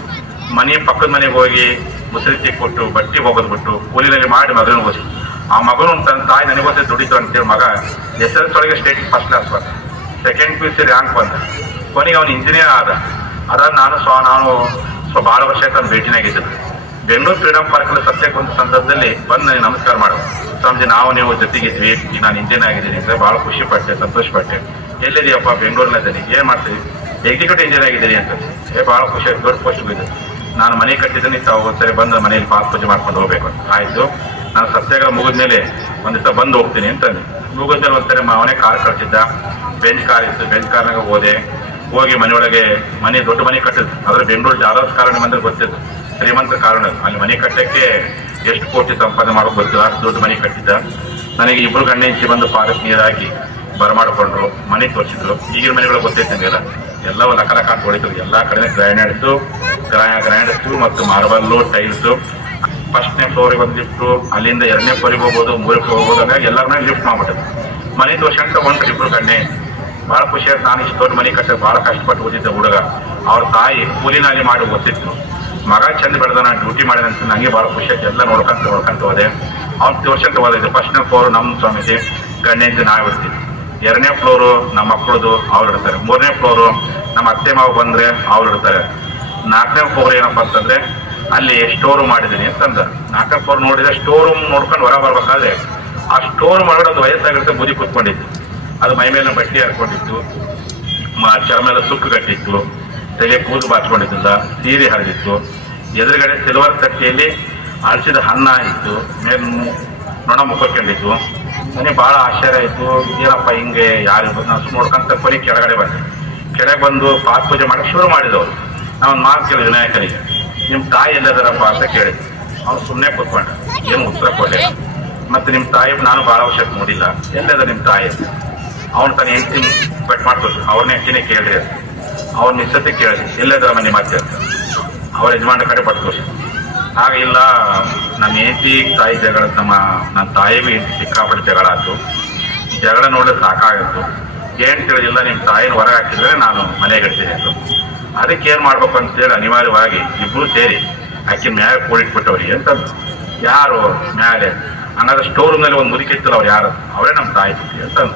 ಪಕ್ಕದ ಮನೆಗೆ ಹೋಗಿ ಮುಸುರಿ ಕೊಟ್ಟು ಬಟ್ಟೆ ಹೋಗೋದ್ಬಿಟ್ಟು ಕೂಲಿನಲ್ಲಿ ಮಾಡಿ ಮಗನಿಗೆ ಓದಿಸಿದ್ರು. ಆ ಮಗನು ತನ್ನ ತಾಯಿ ನನಗೋಸ್ಕರ ದುಡಿತು ಅಂತೇಳಿ ಮಗ SSLC ಒಳಗೆ ಸ್ಟೇಟ್ ಫಸ್ಟ್ ಕ್ಲಾಸ್ ಬಂದ, 2nd PUC ರ್ಯಾಂಕ್ ಬಂದ. ಕೊನೆಗೆ ಅವನು ಇಂಜಿನಿಯರ್ ಆದ. ಅದಾದ ನಾನು ಬಹಳ ವರ್ಷ ಆಯ್ತು ಭೇಟಿನಾಗಿದ್ದರು. ಬೆಂಗಳೂರು ಫ್ರೀಡಮ್ ಪಾರ್ಕಲ್ಲಿ ಸತ್ಯಕ್ಕೆ ಒಂದು ಸಂದರ್ಭದಲ್ಲಿ ಬಂದು ನನಗೆ ನಮಸ್ಕಾರ ಮಾಡು, ಸ್ವಾಮೀಜಿ ನೀವು ಜೊತೆಗಿದ್ವಿ, ಈಗ ನಾನು ಇಂಜಿನಿಯರ್ ಆಗಿದ್ದೀನಿ ಅಂದರೆ ಬಹಳ ಖುಷಿ ಪಟ್ಟೆ, ಸಂತೋಷ ಪಟ್ಟೆ. ಎಲ್ಲಿದೆಯಪ್ಪ? ಬೆಂಗಳೂರಿನಲ್ಲಿದ್ದೀನಿ. ಏನು ಮಾಡ್ತೀವಿ? ಎಕ್ಸಿಕ್ಯೂಟಿವ್ ಇಂಜಿನಿಯರ್ ಆಗಿದ್ದೀನಿ ಅಂತ. ಬಹಳ ಖುಷಿ ಆಯ್ತು, ದೊಡ್ಡ ಪೋಸ್ಟ್ ಇದೆ. ನಾನು ಮನೆ ಕಟ್ಟಿದ್ದೀನಿ, ತಾವು ಒಂದ್ಸರಿ ಬಂದು ಮನೆಯಲ್ಲಿ ಪಾದ ಪೂಜೆ ಮಾಡ್ಕೊಂಡು ಹೋಗ್ಬೇಕು. ಆಯ್ತು, ನಾನು ಸತ್ಯಾಗ್ರಹ ಮುಗಿದ್ಮೇಲೆ ಒಂದ್ ದಿವಸ ಬಂದು ಹೋಗ್ತೀನಿ ಅಂತಂದು. ಮುಗಿದ್ಮೇಲೆ ಒಂದ್ಸರಿ ಅವನೇ ಕಾರ್ ಕಳ್ಸಿದ್ದ, ಬೆಂಚ್ ಕಾರ್ ಇತ್ತು. ಬೆಂಚ್ ಕಾರ್ನಾಗ ಹೋಗಿ ಮನೆಯೊಳಗೆ ದೊಡ್ಡ ಮನೆ ಕಟ್ಟಿದ್ದು. ಆದ್ರೆ ಬೆಂಗಳೂರು ಜಾಧವ್ ಕಾರಣ ಅಂದ್ರೆ ಗೊತ್ತಿತ್ತು, ಶ್ರೀಮಂತ ಕಾರಣ. ಅಲ್ಲಿ ಮನೆ ಕಟ್ಟಕ್ಕೆ ಎಷ್ಟು ಕೋಟಿ ಸಂಪಾದನೆ ಮಾಡೋದು ಗೊತ್ತಿಲ್ಲ, ಅಷ್ಟು ದೊಡ್ಡ ಮನೆ ಕಟ್ಟಿದ್ದ. ನನಗೆ 2 ಗಂಟೆ ಇಂಚಿ ಬಂದು ಪಾದಕ್ಕೆ ನೀರು ಹಾಕಿ ಬರಮಾಡ್ಕೊಂಡ್ರು, ಮನೆ ತೋರಿಸಿದ್ರು. ಈಗಿನ ಮನೆಗಳು ಗೊತ್ತೈತೆ ನಿಮಗೆಲ್ಲ, ಎಲ್ಲವೂ ಲಕ ಅಂತ ಹೊಡಿದ್ರು. ಎಲ್ಲಾ ಕಡೆ ಗ್ರ್ಯಾಂಡ್ಸು ಮತ್ತು ಮಾರ್ಬಲ್ಲು, ಟೈಲ್ಸು. 1ನೇ ಫ್ಲೋರಿಗೆ ಒಂದು ಲಿಫ್ಟು, ಅಲ್ಲಿಂದ 2ನೇ ಫ್ಲೋರಿಗೆ ಹೋಗ್ಬೋದು, 3ನೇ ಫ್ಲೋರ್ ಹೋಗ್ಬೋದು. ಹಾಗಾಗಿ ಎಲ್ಲರನ್ನ ಲಿಫ್ಟ್ ಮಾಡ್ಬಿಟ್ಟೆ. ಮನೆ ತೋರ್ಸಂತ ಹೊಂಟ್ರು 2 ಗಂಟೆ. ಬಹಳ ಖುಷಿ ಆಯ್ತು. ನಾನು ಇಷ್ಟು ದೊಡ್ಡ ಮನೆ ಕಟ್ಟೆ ಬಹಳ ಕಷ್ಟಪಟ್ಟು ಓದಿದ್ದೆ ಹುಡುಗ. ಅವ್ರ ತಾಯಿ ಕೂಲಿನಲ್ಲಿ ಮಾಡಿ ಓದಿತ್ತು. ಮಗ ಚಂದ ಬೆಳೆದ, ನಾನು ಡ್ಯೂಟಿ ಮಾಡಿದಂತ ನನಗೆ ಬಹಳ ಖುಷಿ ಆಯ್ತು. ಎಲ್ಲ ನೋಡ್ಕೊಂತ ಹೋದೆ. ಅವ್ನು ತೋರ್ಸಂತ ಹೋದಿದ್ದೆ. 1ನೇ ಫ್ಲೋರ್ ನಮ್ಮ ಸ್ವಾಮೀಜಿ ಗಂಡೆಂದು ನಾವು ಇರ್ತೀವಿ, 2ನೇ ಫ್ಲೋರು ನಮ್ಮ ಮಕ್ಕಳದು ಅವ್ರು ಇಡ್ತಾರೆ, 3ನೇ ಫ್ಲೋರು ನಮ್ಮ ಅತ್ತೆ ಮಾವು ಬಂದ್ರೆ ಅವ್ರು ಇಡ್ತಾರೆ, 4ನೇ ಫ್ಲೋರ್ ಏನಪ್ಪಾ ಅಂತಂದ್ರೆ ಅಲ್ಲಿ ಸ್ಟೋರ್ ರೂಮ್ ಮಾಡಿದ್ದೀನಿ ಅಂತಂದ. 4ನೇ ಫ್ಲೋರ್ ನೋಡಿದ್ರೆ ಸ್ಟೋರ್ ರೂಮ್ ನೋಡ್ಕೊಂಡು ಹೊರ ಬರ್ಬೇಕಾದ್ರೆ ಆ ಸ್ಟೋರ್ ರೂಮ್ ಒಳಗಡೆ ಅದು ವಯಸ್ಸಾಗಿರುತ್ತೆ, ಬುದಿ ಕೂತ್ಕೊಂಡಿತ್ತು. ಅದು ಮೈ ಮೇಲೆ ಬಟ್ಟೆ ಹಾಕೊಂಡಿತ್ತು, ಚರ್ಮ ಮೇಲೆ ಸುಕ್ಕು ಕಟ್ಟಿತ್ತು, ತಲೆ ಕೂದು ಬಾಚ್ಕೊಂಡಿದ್ದಿಲ್ಲ, ಸೀರೆ ಹರಿದಿತ್ತು. ಎದುರುಗಡೆ ಸಿಲ್ವರ್ ತಟ್ಟೆಯಲ್ಲಿ ಅಳಿಸಿದ ಅನ್ನ ಇತ್ತು, ಮೇಲೆ ನೊಣ ಮುಕ್ಕೊಂಡಿತ್ತು. ನನಗೆ ಬಹಳ ಆಶ್ಚರ್ಯ ಆಯಿತು, ಏನಪ್ಪ ಹಿಂಗೆ ಯಾರು ನಾವು ನೋಡ್ಕೊಂತ ಕೊನೆ ಕೆಳಗಡೆ ಬಂದು ಪಾದ ಪೂಜೆ ಮಾಡಕ್ಕೆ ಶುರು ಮಾಡಿದವರು. ನಾವೊಂದು ಮಾತು ಕೇಳಿದ ವಿನಾಯಕನಿಗೆ, ನಿಮ್ಮ ತಾಯಿ ಎಲ್ಲದರಪ್ಪ ಅಂತ ಕೇಳಿದ್ವಿ. ಅವ್ನು ಸುಮ್ಮನೆ ಕೂತ್ಕೊಂಡ, ಏನು ಉತ್ತರ ಕೊಡಲಿಲ್ಲ. ಮತ್ತೆ ನಿಮ್ಮ ತಾಯಿ ನಾನು ಬಹಳ ವರ್ಷಕ್ಕೆ ನೋಡಿಲ್ಲ, ಎಲ್ಲದ ನಿಮ್ಮ ತಾಯಿ? ಅವನು ತನ್ನ ಹೆಂಡತಿ ಬೆಟ್ ಮಾಡ್ಕೊಳ್ತು, ಅವ್ರನ್ನ ಹೆಂಡತಿನೇ ಕೇಳ್ರಿ ಅಂತ. ಅವ್ರ ಮಿಸ್ಸತ್ತೆ ಕೇಳಿದ್ವಿ, ಎಲ್ಲದ ಮನೆ ಮತ್ತೆ ಅಂತ. ಅವ್ರ ಯಜಮಾನ ಕಡೆ ಪಡ್ಕೋಸಿ. ಆಗ ಇಲ್ಲ, ನನ್ನ ಹೆಂಡತಿ ತಾಯಿ ಜಗಳ, ನನ್ನ ತಾಯಿಗೂ ಹೆಂಡತಿ ಸಿಕ್ಕಾಪಟ್ಟೆ ಜಗಳ ಆಯ್ತು. ಜಗಳ ನೋಡಿದ್ರೆ ಸಾಕಾಗಿತ್ತು. ಏನು ತಿಳಿದಿಲ್ಲ, ನಿಮ್ಮ ತಾಯಿನ ಹೊರಗೆ ಹಾಕಿದ್ರೆ ನಾನು ಮನೆಗೆ ಇಡ್ತೀನಿ ಅಂತ. ಅದಕ್ಕೆ ಏನು ಮಾಡ್ಬೇಕು ಅಂತೇಳಿ ಅನಿವಾರ್ಯವಾಗಿ ಇಬ್ರು ಸೇರಿ ಆಕೆ ಮ್ಯಾಲೆ ಕೂಡಿಟ್ಬಿಟ್ಟವ್ರಿಗೆ ಅಂತಂದು. ಯಾರು ಮ್ಯಾಲೆ ಹಂಗಾದ್ರೆ ಸ್ಟೋರ್ ರೂಮ್ನಲ್ಲಿ ಒಂದು ಮುದುಕಿತ್ತಲ್ಲ, ಅವ್ರು ಯಾರು? ಅವರೇ ನಮ್ಮ ತಾಯಿ ಅಂತಂದು.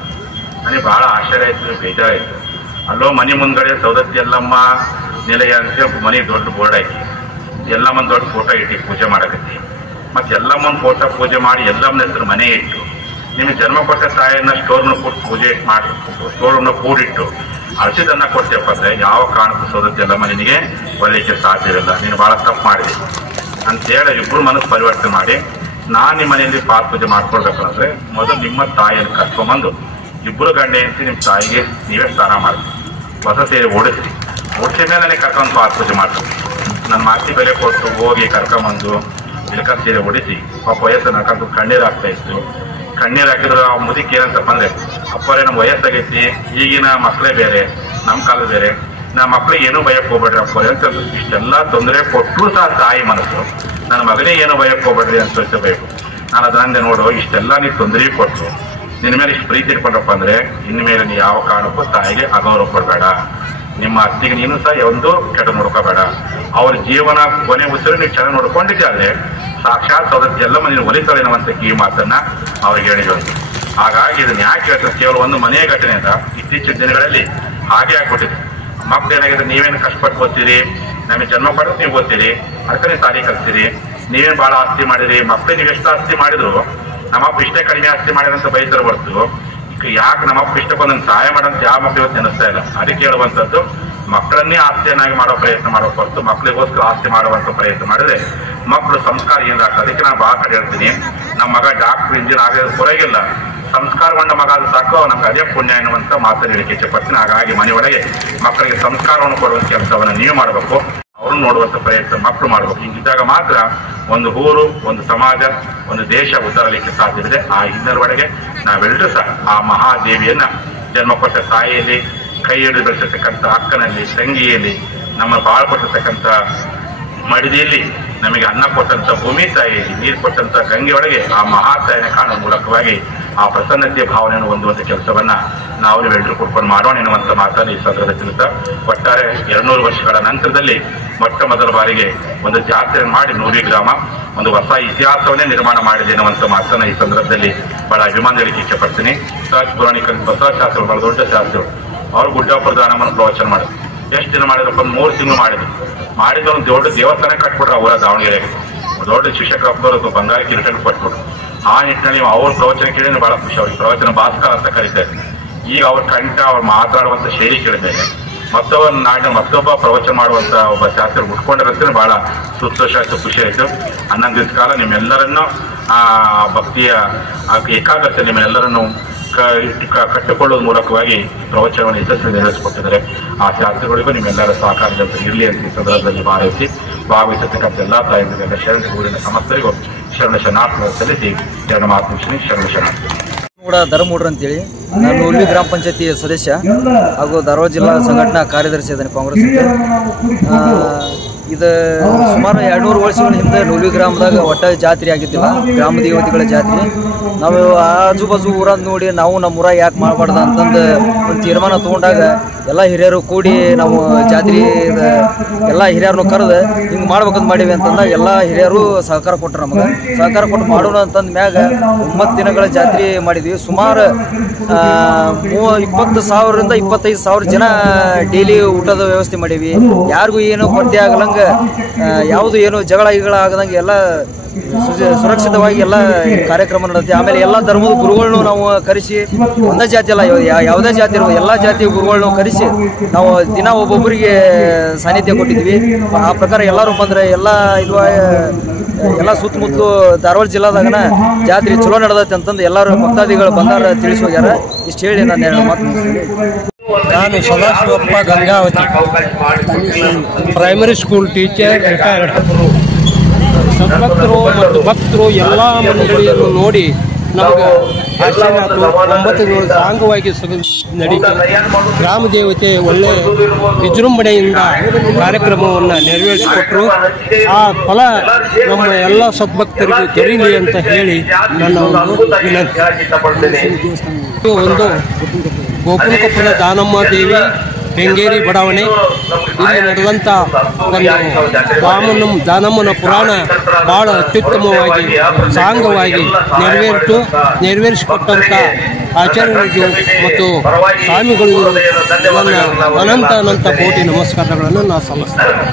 ನನಗೆ ಭಾಳ ಆಶ್ಚರ್ಯ ಆಯ್ತು, ಬೇಜಾರಾಯ್ತು. ಅಲ್ಲೋ ಮನೆ ಮುಂದ್ಗಡೆ ಸೌದತ್ತಿ ಎಲ್ಲಮ್ಮ ನಿಲಯ ಅಂತ ಮನೆ ದೊಡ್ಡ ಬೋರ್ಡ್ ಹಾಕಿ ಎಲ್ಲಮ್ಮನ ದೊಡ್ಡ ಫೋಟೋ ಇಟ್ಟು ಪೂಜೆ ಮಾಡಕತ್ತಿ. ಮತ್ತೆ ಎಲ್ಲಮ್ಮನ ಫೋಟೋ ಪೂಜೆ ಮಾಡಿ ಎಲ್ಲಮ್ಮನ ಹೆಸರು ಮನೆ ಇಟ್ಟು ನಿಮಗೆ ಜನ್ಮ ಕೊಟ್ಟ ತಾಯಿಯನ್ನ ಸ್ಟೋರ್ನ ಕೊಟ್ಟು ಪೂಜೆ ಮಾಡಿ ಸ್ಟೋರ್ನ ಕೂಡಿಟ್ಟು ಅರ್ಚಿದನ್ನ ಕೊಡ್ತೇವಪ್ಪ ಅಂದ್ರೆ ಯಾವ ಕಾರಣಕ್ಕೂ ಸೋದತ್ತೆಲ್ಲಮ್ಮ ನಿನಗೆ ಒಳ್ಳೆಯಕ್ಕೆ ಸಾಧ್ಯವಿಲ್ಲ, ನೀನು ಬಹಳ ತಪ್ಪು ಮಾಡಿದೆ ಅಂತೇಳಿ ಇಬ್ಬರು ಮನಸ್ಸು ಪರಿವರ್ತನೆ ಮಾಡಿ ನಾನು ನಿಮ್ಮ ಮನೆಯಲ್ಲಿ ಪಾದ ಪೂಜೆ ಮಾಡ್ಕೊಳ್ಬೇಕಂದ್ರೆ ಮೊದಲು ನಿಮ್ಮ ತಾಯಿಯನ್ನು ಕರ್ಕೊಂಬಂದು ಇಬ್ಬರು ಗಂಡೆ ಅಂತ ನಿಮ್ಮ ತಾಯಿಗೆ ನೀವೇ ಸ್ನಾನ ಮಾಡಿ ಹೊಸ ಸೇರಿ ಓಡಿಸಿ ಮೇಲೆ ನನಗೆ ಕರ್ಕೊಂಡು ಪಾದ ಪೂಜೆ ಮಾಡ್ತೀನಿ. ನನ್ನ ಮಾತಿ ಬೆಲೆ ಕೊಟ್ಟು ಹೋಗಿ ಕರ್ಕೊಂಬಂದು ಇಳಕ ಸೀರೆ ಹೊಡಿಸಿ ಪಾಪ ವಯಸ್ಸನ್ನು ಹಾಕೊಂಡು ಕಣ್ಣೀರು ಆಗ್ತಾ ಇತ್ತು. ಕಣ್ಣೀರು ಹಾಕಿದ್ರು ಆ ಮುದಿಕ್ಕೆ ಏನಂತಪ್ಪ ಅಂದ್ರೆ ಅಪ್ಪರೇ ನಮ್ಮ ವಯಸ್ಸಾಗೈತಿ, ಈಗಿನ ಮಕ್ಕಳೇ ಬೇರೆ ನಮ್ಮ ಕಾಲ ಬೇರೆ, ನಮ್ಮ ಮಕ್ಳಿಗೆ ಏನೂ ಭಯಕ್ಕೆ ಹೋಗ್ಬೇಡ್ರಿ ಅಪ್ಪರೇ ಅಂತ ಇಷ್ಟೆಲ್ಲ ತೊಂದರೆ ಕೊಟ್ಟರು ಸಹ ತಾಯಿ ಮನಸ್ಸು ನನ್ನ ಮಗನಿಗೆ ಏನೂ ಭಯಕ್ಕೆ ಹೋಗ್ಬೇಡ್ರಿ ಅಂತ ತಿಳಿಸಬೇಕು. ನಾನು ಅದರಂದೆ ನೋಡು ಇಷ್ಟೆಲ್ಲ ನೀವು ತೊಂದರೆ ಕೊಟ್ಟು ನಿನ್ನ ಮೇಲೆ ಇಷ್ಟು ಪ್ರೀತಿ ಇಟ್ಕೊಂಡ್ರಪ್ಪ ಅಂದ್ರೆ ಇನ್ಮೇಲೆ ನೀವು ಯಾವ ಕಾರಣಕ್ಕೂ ತಾಯಿಗೆ ಅಗೌರವ ಕೊಡಬೇಡ, ನಿಮ್ಮ ಅತ್ತಿಗೆ ನೀನು ಸಹ ಒಂದು ಕೆಟ್ಟ ನೋಡ್ಕೋಬೇಡ, ಅವ್ರ ಜೀವನ ಕೊನೆ ಉಸಿರು ನೀವು ಚೆನ್ನಾಗಿ ನೋಡ್ಕೊಂಡಿದ್ದೆ ಆದ್ರೆ ಸಾಕ್ಷಾತ್ ಸೌದತ್ತಿ ಎಲ್ಲಮ್ಮ ನೀನು ಒಲಿತಾಳೆ ಅನ್ನುವಂಥ ಈ ಮಾತನ್ನ ಅವ್ರಿಗೆ ಹೇಳಿದ್ರು. ಹಾಗಾಗಿ ಇದನ್ನ ಯಾಕೆ ಹೇಳ್ತಾರೆ, ಕೇವಲ ಒಂದು ಮನೆಯ ಘಟನೆ ಅಂತ ಇತ್ತೀಚಿನ ದಿನಗಳಲ್ಲಿ ಹಾಗೆ ಆಗ್ಬಿಟ್ಟಿದೆ. ಮಕ್ಳು ಏನಾಗಿದೆ, ನೀವೇನು ಕಷ್ಟಪಟ್ಟು ಓದ್ತೀರಿ, ನಮಗೆ ಜನ್ಮ ಪಡೆದು ನೀವು ಓದ್ತೀರಿ, ಅದಕ್ಕೆ ನೀವು ಸಾಲಿ ಕಲ್ತೀರಿ, ನೀವೇನು ಭಾಳ ಆಸ್ತಿ ಮಾಡಿರಿ, ಮಕ್ಕಳು ನೀವು ಎಷ್ಟು ಆಸ್ತಿ ಮಾಡಿದ್ರು ನಮ್ಮಪ್ಪ ಇಷ್ಟೇ ಕಡಿಮೆ ಆಸ್ತಿ ಮಾಡಿದಂತ ಬೈತಾರೆ ಹೊರತು ಈಗ ಯಾಕೆ ನಮ್ಮಪ್ಪ ಇಷ್ಟಕ್ಕೊಂದನ್ನು ಸಹಾಯ ಮಾಡೋಂತ ಯಾವ ಮಕ್ಕಳು ಇವತ್ತು ನೆನೆಸ್ತಾ ಇಲ್ಲ. ಅದಕ್ಕೆ ಹೇಳುವಂಥದ್ದು ಮಕ್ಕಳನ್ನೇ ಆಸ್ತಿಯನ್ನಾಗಿ ಮಾಡೋ ಪ್ರಯತ್ನ ಮಾಡೋ ಹೊರತು ಮಕ್ಕಳಿಗೋಸ್ಕರ ಆಸ್ತಿ ಮಾಡುವಂಥ ಪ್ರಯತ್ನ ಮಾಡಿದ್ರೆ ಮಕ್ಕಳು ಸಂಸ್ಕಾರ ಏನಾಗ್ತದೆ. ಅದಕ್ಕೆ ನಾನು ಭಾಳ ಕಡೆ ಹೇಳ್ತೀನಿ, ನಮ್ಮ ಮಗ ಡಾಕ್ಟರ್ ಇಂಜಿನಿಯರ್ ಆಗೋದು ಹೊರಗಿಲ್ಲ, ಸಂಸ್ಕಾರಗೊಂಡ ಮಗ ಅದು ಸಾಕು ನಮ್ಗೆ ಅದೇ ಪುಣ್ಯ ಎನ್ನುವಂಥ ಮಾತನ್ನು ಹೇಳಿಕೆ ಇಚ್ಛೆಪಡ್ತೀನಿ. ಹಾಗಾಗಿ ಮನೆಯೊಳಗೆ ಮಕ್ಕಳಿಗೆ ಸಂಸ್ಕಾರವನ್ನು ಕೊಡುವಂಥ ಕೆಲಸವನ್ನು ನೀವು ಮಾಡಬೇಕು, ಅವ್ರನ್ನ ನೋಡುವಂಥ ಪ್ರಯತ್ನ ಮಕ್ಕಳು ಮಾಡಬೇಕು. ಹಿಂಗಿದ್ದಾಗ ಮಾತ್ರ ಒಂದು ಊರು, ಒಂದು ಸಮಾಜ, ಒಂದು ದೇಶ ಉದ್ಧಾರಲಿಕ್ಕೆ ಸಾಧ್ಯವಿದೆ. ಆ ಹಿನ್ನೆಲೆಯೊಳಗೆ ನಾವೆಲ್ಲರೂ ಸಹ ಆ ಮಹಾದೇವಿಯನ್ನ ಜನ್ಮ ಕೊಟ್ಟ ತಾಯಿಯಲ್ಲಿ, ಕೈ ಹಿಡಿದು ಬೆಳೆಸಿರ್ತಕ್ಕಂಥ ಅಕ್ಕನಲ್ಲಿ, ತಂಗಿಯಲ್ಲಿ, ನಮ್ಮ ಬಾಳ್ಕೊಟ್ಟಿರ್ತಕ್ಕಂಥ ಮಡಿದಿಯಲ್ಲಿ, ನಮಗೆ ಅನ್ನ ಕೊಟ್ಟಂತ ಭೂಮಿ ತಾಯಿಯಲ್ಲಿ, ನೀರು ಕೊಟ್ಟಂತ ಗಂಗೆಯೊಳಗೆ ಆ ಮಹಾತಾಯಿನ ಕಾಣುವ ಮೂಲಕವಾಗಿ ಆ ಪ್ರಸನ್ನತೆಯ ಭಾವನೆಯನ್ನು ಹೊಂದುವಂಥ ಕೆಲಸವನ್ನ ನಾವು ಎಲ್ಲರೂ ಕೊಡ್ಕೊಂಡು ಮಾಡೋಣ ಎನ್ನುವಂಥ ಮಾತನ್ನು ಈ ಸಂದರ್ಭದಲ್ಲಿ ತಿಳಿಸ್ತಾ, ಒಟ್ಟಾರೆ 200 ವರ್ಷಗಳ ನಂತರದಲ್ಲಿ ಮೊಟ್ಟ ಮೊದಲ ಬಾರಿಗೆ ಒಂದು ಜಾತ್ರೆ ಮಾಡಿ ನೂರಿ ಗ್ರಾಮ ಒಂದು ಹೊಸ ಇತಿಹಾಸವನ್ನೇ ನಿರ್ಮಾಣ ಮಾಡಿದೆ ಎನ್ನುವಂಥ ಮಾತನ್ನು ಈ ಸಂದರ್ಭದಲ್ಲಿ ಬಹಳ ಅಭಿಮಾನ ಹೇಳಿಕೆ ಇಚ್ಛೆಪಡ್ತೀನಿ. ಪುರಾಣಿಕ ಬಸವಶಾಸ್ತ್ರ ಬಹಳ ದೊಡ್ಡ ಶಾಸ್ತ್ರರು ಅವರು ಗುಡ್ಡಾಪುರದ ಹನುಮನ ಪ್ರವಚನ ಮಾಡಿದ್ರು. ಎಷ್ಟು ದಿನ ಮಾಡಿದ್ರಪ್ಪ? 3 ತಿಂಗಳು ಮಾಡಿದ ಒಂದು ದೊಡ್ಡ ದೇವಸ್ಥಾನ ಕಟ್ಬಿಟ್ರು ಅವರ ದಾವಣಗೆರೆಗೆ. ದೊಡ್ಡ ಶಿಕ್ಷಕರು ಬಂಗಾರ ಕಿರೀಟ ಕೊಟ್ಬಿಟ್ರು. ಆ ನಿಟ್ಟಿನಲ್ಲಿ ಅವ್ರ ಪ್ರವಚನ ಕೇಳಿದ್ರೆ ಬಹಳ ಖುಷಿ. ಅವ್ರಿಗೆ ಪ್ರವಚನ ಭಾಸ್ಕರ ಅಂತ ಕರೀತಾರೆ. ಈಗ ಅವ್ರ ಕಂಠ, ಅವ್ರು ಮಾತಾಡುವಂಥ ಶೈಲಿ ಕೇಳಿದ್ದೇನೆ. ಮತ್ತೊಬ್ಬ ಪ್ರವಚನ ಮಾಡುವಂಥ ಒಬ್ಬ ಶಾಸ್ತ್ರ ಉಟ್ಕೊಂಡಿರುತ್ತೆ. ಬಹಳ ಸಂತೋಷ ಆಯಿತು, ಖುಷಿ ಆಯಿತು. 11 ದಿವಸ ಕಾಲ ನಿಮ್ಮೆಲ್ಲರನ್ನು ಭಕ್ತಿಯ ಏಕಾಗ್ರತೆ ನಿಮ್ಮೆಲ್ಲರನ್ನು ಕಟ್ಟಿಕೊಳ್ಳುವ ಮೂಲಕವಾಗಿ ಪ್ರವಚನವನ್ನು ಯಶಸ್ವಿ ನೆರವೇರಿಸಿಕೊಟ್ಟಿದ್ದಾರೆ. ಆ ಶಾಸ್ತ್ರಗಳಿಗೂ ನಿಮ್ಮೆಲ್ಲರ ಸಹಕಾರದಂತೆ ಇರಲಿ ಅಂತ ಈ ಸಂದರ್ಭದಲ್ಲಿ ಭಾಗವಹಿಸತಕ್ಕಂಥ ಎಲ್ಲ ತಾಯಿಗಳಿಗೆಲ್ಲ ಶರಣ ಊರಿನ ಸಮಸ್ತರಿಗೂ ಶರಣ ಶರಣಾರ್ಥನ ಸಲ್ಲಿಸಿ ಶರಣ ಮಾತೃಶ್ರೀ ಶರಣ ಶರಣಾರ್ಥಿ. ಕೂಡ ಧರ್ಮೂಡ್ರು ಅಂತೇಳಿ ನಾನು ನೂಲ್ವಿ ಗ್ರಾಮ ಪಂಚಾಯತಿ ಸದಸ್ಯ ಹಾಗೂ ಧಾರವಾಡ ಜಿಲ್ಲಾ ಸಂಘಟನಾ ಕಾರ್ಯದರ್ಶಿ ಇದ್ದೇನೆ ಕಾಂಗ್ರೆಸ್. ಇದು ಸುಮಾರು 200 ವರ್ಷಗಳ ಹಿಂದೆ ನೂಲ್ವಿ ಗ್ರಾಮದಾಗ ಒಟ್ಟ ಜಾತ್ರೆ ಆಗಿದ್ದಿಲ್ಲ, ಗ್ರಾಮ ದೇವತೆಗಳ ಜಾತ್ರೆ. ನಾವು ಆಜು ಬಾಜು ಊರನ್ನು ನೋಡಿ ನಾವು ನಮ್ಮ ಊರಾಗ ಯಾಕೆ ಮಾಡಬಾರ್ದು ಅಂತಂದು ಒಂದು ತೀರ್ಮಾನ ತೊಗೊಂಡಾಗ ಎಲ್ಲ ಹಿರಿಯರು ಕೂಡಿ ನಾವು ಜಾತ್ರೆ ಎಲ್ಲ ಹಿರಿಯರನ್ನು ಕರೆದು ಹಿಂಗೆ ಮಾಡ್ಬೇಕಂತ ಮಾಡೀವಿ ಅಂತಂದಾಗ ಎಲ್ಲ ಹಿರಿಯರು ಸಹಕಾರ ಕೊಟ್ಟರು. ನಮಗೆ ಸಹಕಾರ ಕೊಟ್ಟು ಮಾಡೋಣ ಅಂತಂದ ಮ್ಯಾಗ 9 ದಿನಗಳ ಜಾತ್ರೆ ಮಾಡಿದ್ವಿ. ಸುಮಾರು 20,000ರಿಂದ 25,000 ಜನ ಡೈಲಿ ಊಟದ ವ್ಯವಸ್ಥೆ ಮಾಡೀವಿ. ಯಾರಿಗೂ ಏನು ಕೊರತೆ ಆಗಲಂಗೆ, ಯಾವುದು ಏನು ಜಗಳ ಆಗದಂಗೆ ಎಲ್ಲ ಸುರಕ್ಷಿತವಾಗಿ ಎಲ್ಲ ಕಾರ್ಯಕ್ರಮ ನಡೆಯುತ್ತೆ. ಆಮೇಲೆ ಎಲ್ಲ ಧರ್ಮದ ಗುರುಗಳನ್ನು ನಾವು ಕರೆಸಿ, ಒಂದೇ ಜಾತಿ ಅಲ್ಲ, ಯಾವುದೇ ಜಾತಿ ಇರ್ಬೋದು, ಎಲ್ಲ ಜಾತಿಯ ಗುರುಗಳನ್ನು ಕರೆಸಿ ನಾವು ದಿನ ಒಬ್ಬೊಬ್ಬರಿಗೆ ಸಾನ್ನಿಧ್ಯ ಕೊಟ್ಟಿದ್ವಿ. ಆ ಪ್ರಕಾರ ಎಲ್ಲರೂ ಬಂದರೆ ಎಲ್ಲ ಸುತ್ತಮುತ್ತಲು ಧಾರವಾಡ ಜಿಲ್ಲಾದಾಗನ ಜಾತ್ರೆ ಚಲೋ ನಡೆದೈತೆ ಅಂತಂದು ಎಲ್ಲರೂ ಭಕ್ತಾದಿಗಳು ಬಂದಾರ ತಿಳಿಸಿ ಹೋಗ್ಯಾರ. ಇಷ್ಟು ಹೇಳಿ ನಾನು 2 ಮಾತು ಮುಗಿಸ್ತೀನಿ. ನಾನು Sadashivappa Gangavati, primary school teacher, retired. ಸದ್ಭಕ್ತರು ಮತ್ತು ಭಕ್ತರು ಎಲ್ಲ ಮಂಡಳಿಯನ್ನು ನೋಡಿ ನಮಗೆ ಆಶ್ಚರ್ಯ ಆಯಿತು. 9 ದಿನಗಳು ಸಾಂಗವಾಗಿ ನಡೀತು. ಗ್ರಾಮ ದೇವತೆ ಒಳ್ಳೆ ವಿಜೃಂಭಣೆಯಿಂದ ಕಾರ್ಯಕ್ರಮವನ್ನು ನೆರವೇರಿಸಿಕೊಟ್ರು. ಆ ಫಲ ನಮ್ಮ ಎಲ್ಲ ಸದ್ಭಕ್ತರಿಗೂ ದೊರೀಲಿ ಅಂತ ಹೇಳಿ ನನ್ನ ಒಂದು ವಿನಂತಿ. ಒಂದು ಗೋಕುಲಕೊಪ್ಪದ ದಾನಮ್ಮ ದೇವಿ ಬೆಂಗೇರಿ ಬಡಾವಣೆ ಇಲ್ಲಿ ನಡೆದಂಥ ಒಂದು ದಾನಮ್ಮನ ಪುರಾಣ ಬಹಳ ಅತ್ಯುತ್ತಮವಾಗಿ ಸಾಂಗವಾಗಿ ನೆರವೇರಿಸಿಕೊಟ್ಟಂಥ ಆಚಾರ್ಯರಿಗೂ ಮತ್ತು ಸ್ವಾಮಿಗಳಿಗೂ ನನ್ನ ಅನಂತ ಕೋಟಿ ನಮಸ್ಕಾರಗಳನ್ನು ನಾನು ಸಲ್ಲಿಸ್ತೇನೆ.